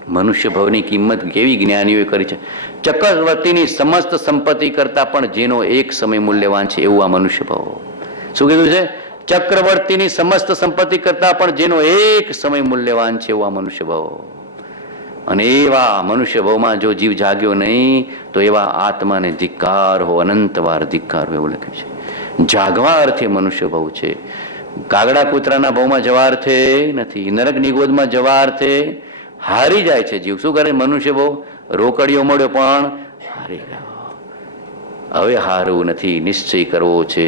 મનુષ્ય ભાવની કિંમત કેવી જ્ઞાનીઓએ કરી છે. ચક્રવર્તીની સમસ્ત સંપત્તિ કરતા પણ જેનો એક સમય મૂલ્યવાન છે, એવું આ મનુષ્ય ભાવ. શું કીધું છે? ચક્રવર્તીની સમસ્ત સંપત્તિ કરતા પણ જેનો એક સમય મૂલ્યવાન છે, એવું આ મનુષ્ય ભાવ. અને એવા મનુષ્ય ભાવમાં જો જીવ જાગ્યો નહીં તો એવા આત્માને ધિક્કાર હો, અનંતવાર ધિક્કાર હો, એવું લખ્યું છે. જાગવા અર્થે મનુષ્ય ભાવ છે. કાગડા કૂતરાના ભાવમાં જવા અર્થે નથી. નરક નિગોદમાં જવા અર્થે હારી જાય છે જીવ. શું કરે મનુષ્ય ભાવ? રોકડીઓ મળ્યો પણ હારી ગયો. હવે હારવું નથી, નિશ્ચય કરવો છે,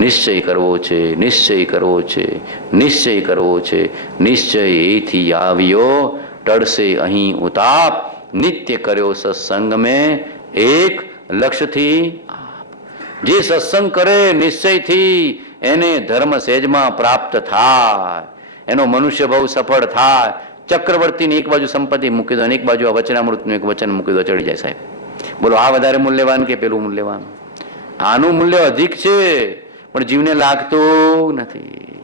નિશ્ચય કરવો છે, નિશ્ચય કરવો છે, નિશ્ચય કરવો છે. નિશ્ચય એથી આવ્યો ટળશે અહીં ઉતાપ, નિત્ય કર્યો સત્સંગ મેં એક લક્ષ્યથી. જે સત્સંગ કરે નિશ્ચયથી એને ધર્મ સહેજમાં પ્રાપ્ત થાય, એનો મનુષ્ય ભાવ સફળ થાય. ચક્રવર્તીની એક બાજુ સંપત્તિ મૂકી દો અને એક બાજુ આ વચનામૃતનું એક વચન મૂકી દો, ચડી જાય સાહેબ. બોલો આ વધારે મૂલ્યવાન કે પેલું મૂલ્યવાન? આનું મૂલ્ય અધિક છે પણ જીવને લાગતું નથી.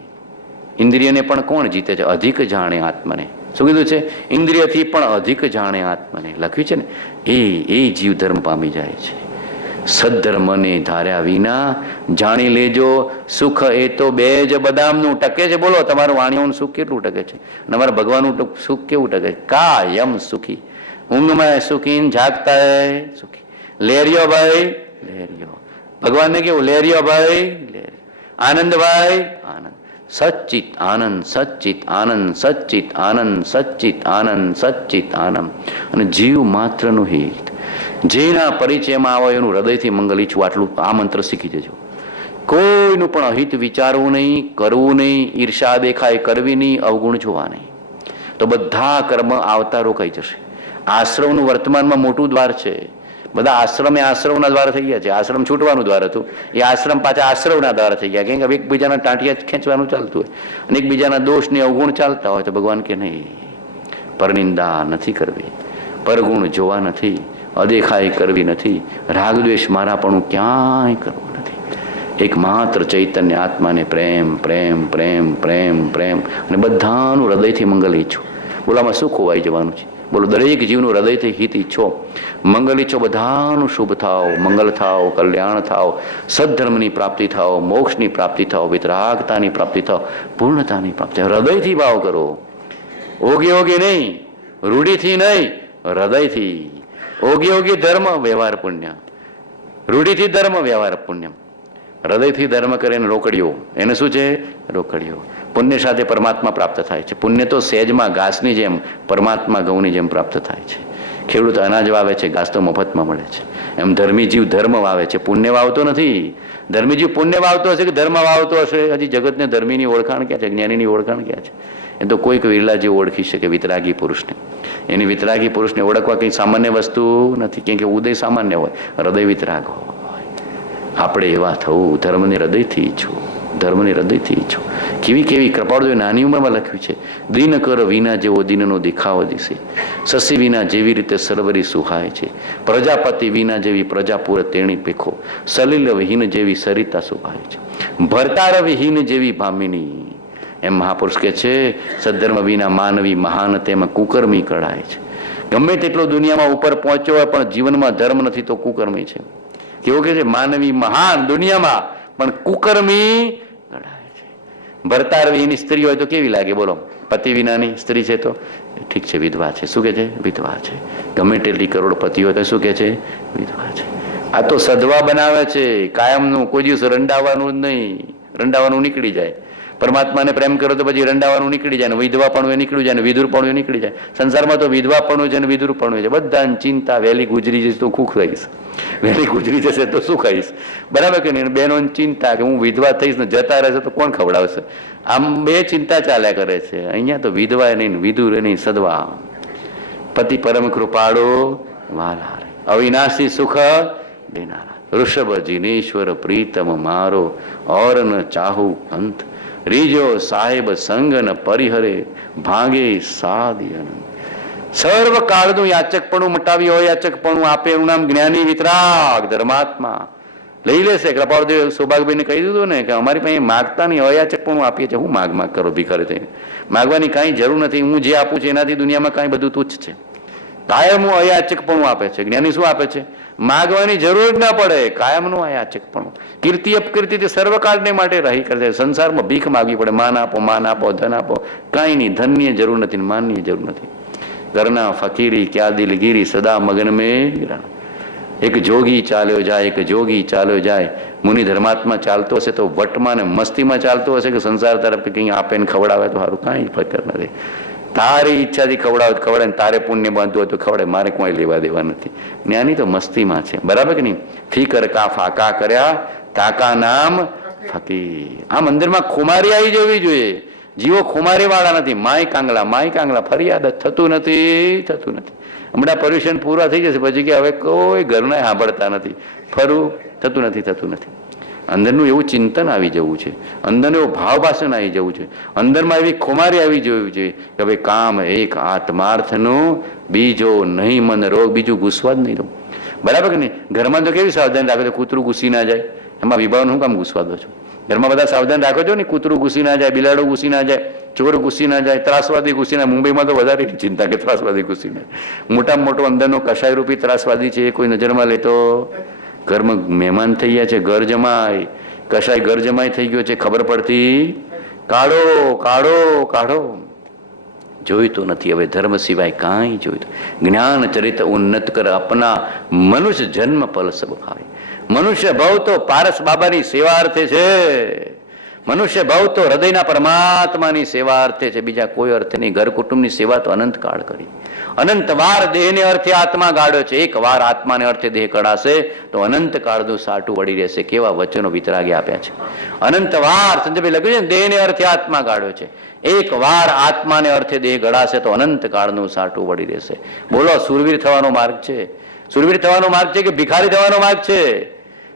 ઇન્દ્રિયને પણ કોણ જીતે છે? અધિક જાણે આત્મને. શું કીધું છે? ઇન્દ્રિયથી પણ અધિક જાણે આત્મને લખ્યું છે ને. એ જીવ ધર્મ પામી જાય છે. સદ્ધર્મને ધાર્યા વિના, જાણી લેજો સુખ એ તો બે જ બદામનું. ટકે છે? બોલો તમારું વાણીઓનું સુખ કેટલું ટકે છે? અને અમારા ભગવાનનું સુખ કેવું ટકે છે? કાયમ સુખી, ઊંઘમાં સુખી, જાગતા સુખી. લેરિયો ભાઈ લેરિયો. ભગવાનને કેવું? લેરિયો ભાઈ લેરિયો. આનંદભાઈ આનંદ. સચ્ચિત આનંદ, સચ્ચિત આનંદ, સચ્ચિત આનંદ, સચ્ચિત આનંદ, સચ્ચિત આનંદ. અને જીવ માત્રનું હિત. જેના પરિચયમાં આવો એનું હૃદયથી મંગલ ઈચ્છું. આટલું આ મંત્ર શીખી જજો. કોઈનું પણ અહિત વિચારવું નહીં, કરવું નહીં, ઈર્ષા દેખાય કરવી નહીં, અવગુણ જોવા નહીં. તો બધા કર્મ આવતા રોકાઈ જશે. આશ્રમનું વર્તમાનમાં મોટું દ્વાર છે. બધા આશ્રમના દ્વાર થઈ ગયા છે. આશ્રમ છૂટવાનું દ્વાર હતું, એ આશ્રમ પાછા આશ્રમના દ્વાર થઈ ગયા. કેમ કે એકબીજાના ટાંટિયા ખેંચવાનું ચાલતું હોય અને એકબીજાના દોષને અવગુણ ચાલતા હોય તો ભગવાન કે નહીં, પરનિંદા નથી કરવી, પરગુણ જોવા નથી, અદેખાઈ કરવી નથી, રાગદ્વેષ મારાપણું ક્યાંય કરવું નથી. એકમાત્ર ચૈતન્ય આત્માને પ્રેમ પ્રેમ પ્રેમ પ્રેમ પ્રેમ અને બધાનું હૃદયથી મંગલ ઈચ્છો. બોલામાં શું ખોવાઈ જવાનું છે? બોલો દરેક જીવનું હૃદયથી હિત ઈચ્છો, મંગલ ઈચ્છો, બધાનું શુભ થાવ, મંગલ થાવ, કલ્યાણ થાવ, સદ્ધર્મની પ્રાપ્તિ થાવ, મોક્ષની પ્રાપ્તિ થાવ, વિતરાગતાની પ્રાપ્તિ થાવ, પૂર્ણતાની પ્રાપ્તિ. હૃદયથી ભાવ કરો. ઓગે ઓગે નહીં, રૂઢિથી નહીં, હૃદયથી. ઓગે ઓગે ધર્મ, વ્યવહાર પુણ્ય. રૂઢિથી ધર્મ, વ્યવહાર પુણ્ય. હૃદયથી ધર્મ કરે ને રોકડીઓ, એને શું છે? રોકડીઓ. પુણ્ય સાથે પરમાત્મા પ્રાપ્ત થાય છે. પુણ્ય તો સહેજમાં ઘાસની જેમ, પરમાત્મા ઘઉંની જેમ પ્રાપ્ત થાય છે. ખેડૂત અનાજ વાવે છે, ઘાસ તો મફતમાં મળે છે. એમ ધર્મી જીવ ધર્મ વાવે છે, પુણ્ય વાવતો નથી. ધર્મી જીવ પુણ્ય વાવતો હશે કે ધર્મ વાવતો હશે? હજી જગતને ધર્મીની ઓળખાણ ક્યાં છે? જ્ઞાનીની ઓળખાણ ક્યાં છે? એ તો કોઈક વિરલા જેવું ઓળખી શકે વિતરાગી પુરુષને. એની વિતરાગી પુરુષને ઓળખવા કંઈ સામાન્ય વસ્તુ નથી. કેમ કે ઉદય સામાન્ય હોય, હૃદય વિતરાગ હોય. આપણે એવા થવું. ધર્મને હૃદયથી ઈચ્છો, ધર્મને હૃદયથી ઈચ્છો. કેવી કેવી કૃપાળુએ નાની ઉંમરમાં લખ્યું છે. દિન કર વિના જેવો દિનનો દેખાવો દિશે, શશી વિના જેવી રીતે સરવરી સુહાય છે, પ્રજાપતિ વિના જેવી પ્રજાપુર તેણી પેખો, સલીલ વિહીન જેવી સરિતા સુભાય છે, ભરતાર વિહીન જેવી ભામિની. એમ મહાપુરુષ કે છે સદ્ધર્મ વિના માનવી મહાન, તેમાં કુકર્મી કળાય છે. ગમે તેટલો દુનિયામાં ઉપર પહોંચ્યો હોય પણ જીવનમાં ધર્મ નથી તો કુકર્મી છે. કેવું કે છે, માનવી મહાન દુનિયામાં પણ કુકર્મી ગણાય છે. ભરતાર વિહીની સ્ત્રી હોય તો કેવી લાગે બોલો? પતિ વિનાની સ્ત્રી છે તો ઠીક છે, વિધવા છે. શું કે છે? વિધવા છે. ગમે તેટલી કરોડપતિ હોય તો શું કે છે? વિધવા છે. આ તો સધવા બનાવે છે, કાયમનું. કોઈ દિવસ રંડાવાનું જ નહીં. રંડાવાનું નીકળી જાય. પરમાત્માને પ્રેમ કરો તો પછી રંડાવાનું નીકળી જાય, ને વિધવાપણું એ નીકળી જાય, ને વિધુરપણું એ નીકળી જાય. સંસારમાં તો વિધવાપણું છે ને વિધુરપણું છે. બધાને ચિંતા, વહેલી ગુજરી જશે તો શું ખાઈશ, વહેલી ગુજરી જશે તો શું ખાઈશ, બરાબર કે નહીં? બહેનોની ચિંતા કે હું વિધવા થઈશ ને જતા રહેશે તો કોણ ખવડાવશે. આમ બે ચિંતા ચાલ્યા કરે છે. અહીંયા તો વિધવા નહીં, વિધુર નહીં, સદવા. પતિ પરમ કૃપાળો વાલા રે, અવિનાશી સુખ દેનારા. ઋષભ જીનેશ્વર પ્રીતમ મારો, ઓર ન ચાહુ અંત. રીજો સાહેબ સંગ ન પરિહરે, ભાંગે સાદી અનંત. સર્વ કાળનું યાચકપણું મટાવી હોય, યાચકપણું આપે, એનું નામ જ્ઞાની વિતરાગ ધર્માત્મા. લઈ લેશે. કૃપાળદેવ સૌભાગભાઈને કહી દીધું ને કે અમારી પાસે માગતા નહીં, અયાચકપણું આપીએ છીએ. હું માગ કરો ભિખારી થઈને? માગવાની કાંઈ જરૂર નથી. હું જે આપું છું એનાથી દુનિયામાં કાંઈ બધું તુચ્છ છે. કાયમ હું અયાચકપણું આપે છે. જ્ઞાની શું આપે છે? માગવાની જરૂર ના પડે, કાયમનું અયાચકપણું. કીર્તિ અપકીર્તિ તે સર્વકાળને માટે રહી કરે છે. સંસારમાં ભીખ માગવી પડે, માન આપો, માન આપો, ધન આપો, કાંઈ નહીં. ધનની જરૂર નથી, માનની જરૂર નથી. ઘરના ફકીરી ક્યાં દિલગીરી, સદા મગન મેં. એક જોગી ચાલ્યો જાય, એક જોગી ચાલ્યો જાય. મુનિ ધર્માત્મા ચાલતો હશે તો વટમાં ને મસ્તીમાં ચાલતો હશે કે સંસાર તરફ કંઈ આપે ને ખવડાવે તો સારું? કાંઈ ફકર નથી. તારી ઈચ્છાથી ખવડાવે ખવડાવે, ને તારે પુણ્ય બાંધવું હોય તો ખવડાવે. મારે કોઈ લેવા દેવા નથી. જ્ઞાની તો મસ્તીમાં છે, બરાબર કે નહીં? ફીકર કા ફાકા કર્યા, તાકા નામ ફકીર. આમ અંદરમાં ખુમારી આવી જવી જોઈએ. જીવો ખુમારી વાળા નથી. માય કાંગલા ફરિયાદ થતું નથી, થતું નથી. હમણાં પર્યુષણ પૂરા થઈ જશે પછી કે હવે કોઈ ઘરના સાંભળતા નથી, ફરવું થતું નથી. અંદરનું એવું ચિંતન આવી જવું છે, અંદરનું એવું ભાવભાષણ આવી જવું છે, અંદરમાં એવી ખુમારી આવી જવું છે કે હવે કામ એક આત્માર્થનું, બીજો નહીં મન રોગ. બીજું ઘૂસવા જ નહીં દઉં, બરાબર કે નહીં? ઘરમાં તો કેવી સાવધાન રાખો છો? કૂતરું ઘૂસી ના જાય. એમાં વિભાવનું શું કામ ઘૂસવા દો છો? ઘરમાં બધા સાવધાન રાખો છો ને, કૂતરું ઘૂસી ના જાય, બિલાડું ઘૂસી ના જાય, ચોર ઘૂસી ના જાય, ત્રાસવાદી ઘૂસી ના. મુંબઈમાં તો વધારે ચિંતા કે ત્રાસવાદી ઘૂસી ના. મોટામાં મોટો અંદરનો કશાય રૂપી ત્રાસવાદી છે એ કોઈ નજરમાં લેતો. ઘરમાં મહેમાન થઈ ગયા છે, ઘર જમાય, કશાય ઘર જમાય થઈ ગયો છે, ખબર પડતી. કાઢો. જોઈતું નથી હવે ધર્મ સિવાય કાંઈ જોઈતું. જ્ઞાન ચરિત ઉન્નત કર અપના, મનુષ્ય જન્મ પલ સબ ભાવે. મનુષ્ય ભાવ તો પારસ બાબાની સેવા અર્થે છે. મનુષ્ય ભાવ તો હૃદયના પરમાત્માની સેવા અર્થે છે, બીજા કોઈ અર્થે નહીં. ઘર કુટુંબની સેવા તો અનંત કાળ કરી. અનંત વાર દેહને અર્થે આત્મા ગાળ્યો છે. એક વાર આત્માને અર્થે દેહ કઢાશે તો અનંત કાળનું સાટું વળી રહેશે. કેવા વચનો વિતરાગે આપ્યા છે. અનંત વાર સંજયભાઈ લખ્યું છે, દેહને અર્થે આત્મા ગાળ્યો છે. એક વાર આત્માને અર્થે દેહ ગળાશે તો અનંત કાળનું સાટું વળી રહેશે. બોલો, સુરવીર થવાનો માર્ગ છે? સુરવીર થવાનો માર્ગ છે કે ભિખારી થવાનો માર્ગ છે?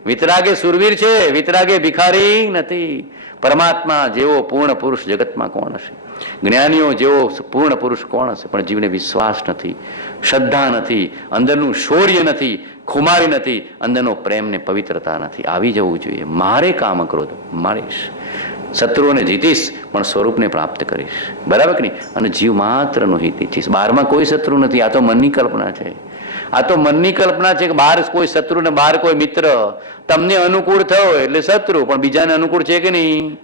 વિતરાગે સુરવીર છે, વિતરાગે ભિખારી નથી. પરમાત્મા જેવો પૂર્ણ પુરુષ જગતમાં કોણ હશે? જ્ઞાનીઓ જેવો પૂર્ણ પુરુષ કોણ હશે? પણ જીવને વિશ્વાસ નથી, શ્રદ્ધા નથી, અંદરનું શૌર્ય નથી, ખુમારી નથી, અંદરનો પ્રેમ ને પવિત્રતા નથી. આવી જવું જોઈએ. મારે કામ ક્રોધ મારીશ, શત્રુઓને જીતીશ પણ સ્વરૂપને પ્રાપ્ત કરીશ, બરાબર કે નહીં? અને જીવ માત્રનો હિત ઈચ્છીશ. બહારમાં કોઈ શત્રુ નથી. આ તો મનની કલ્પના છે. આ તો મનની કલ્પના છે કે બહાર કોઈ શત્રુ ને બહાર કોઈ મિત્ર. તમને અનુકૂળ થયો એટલે શત્રુ, પણ બીજાને અનુકૂળ છે કે નહીં?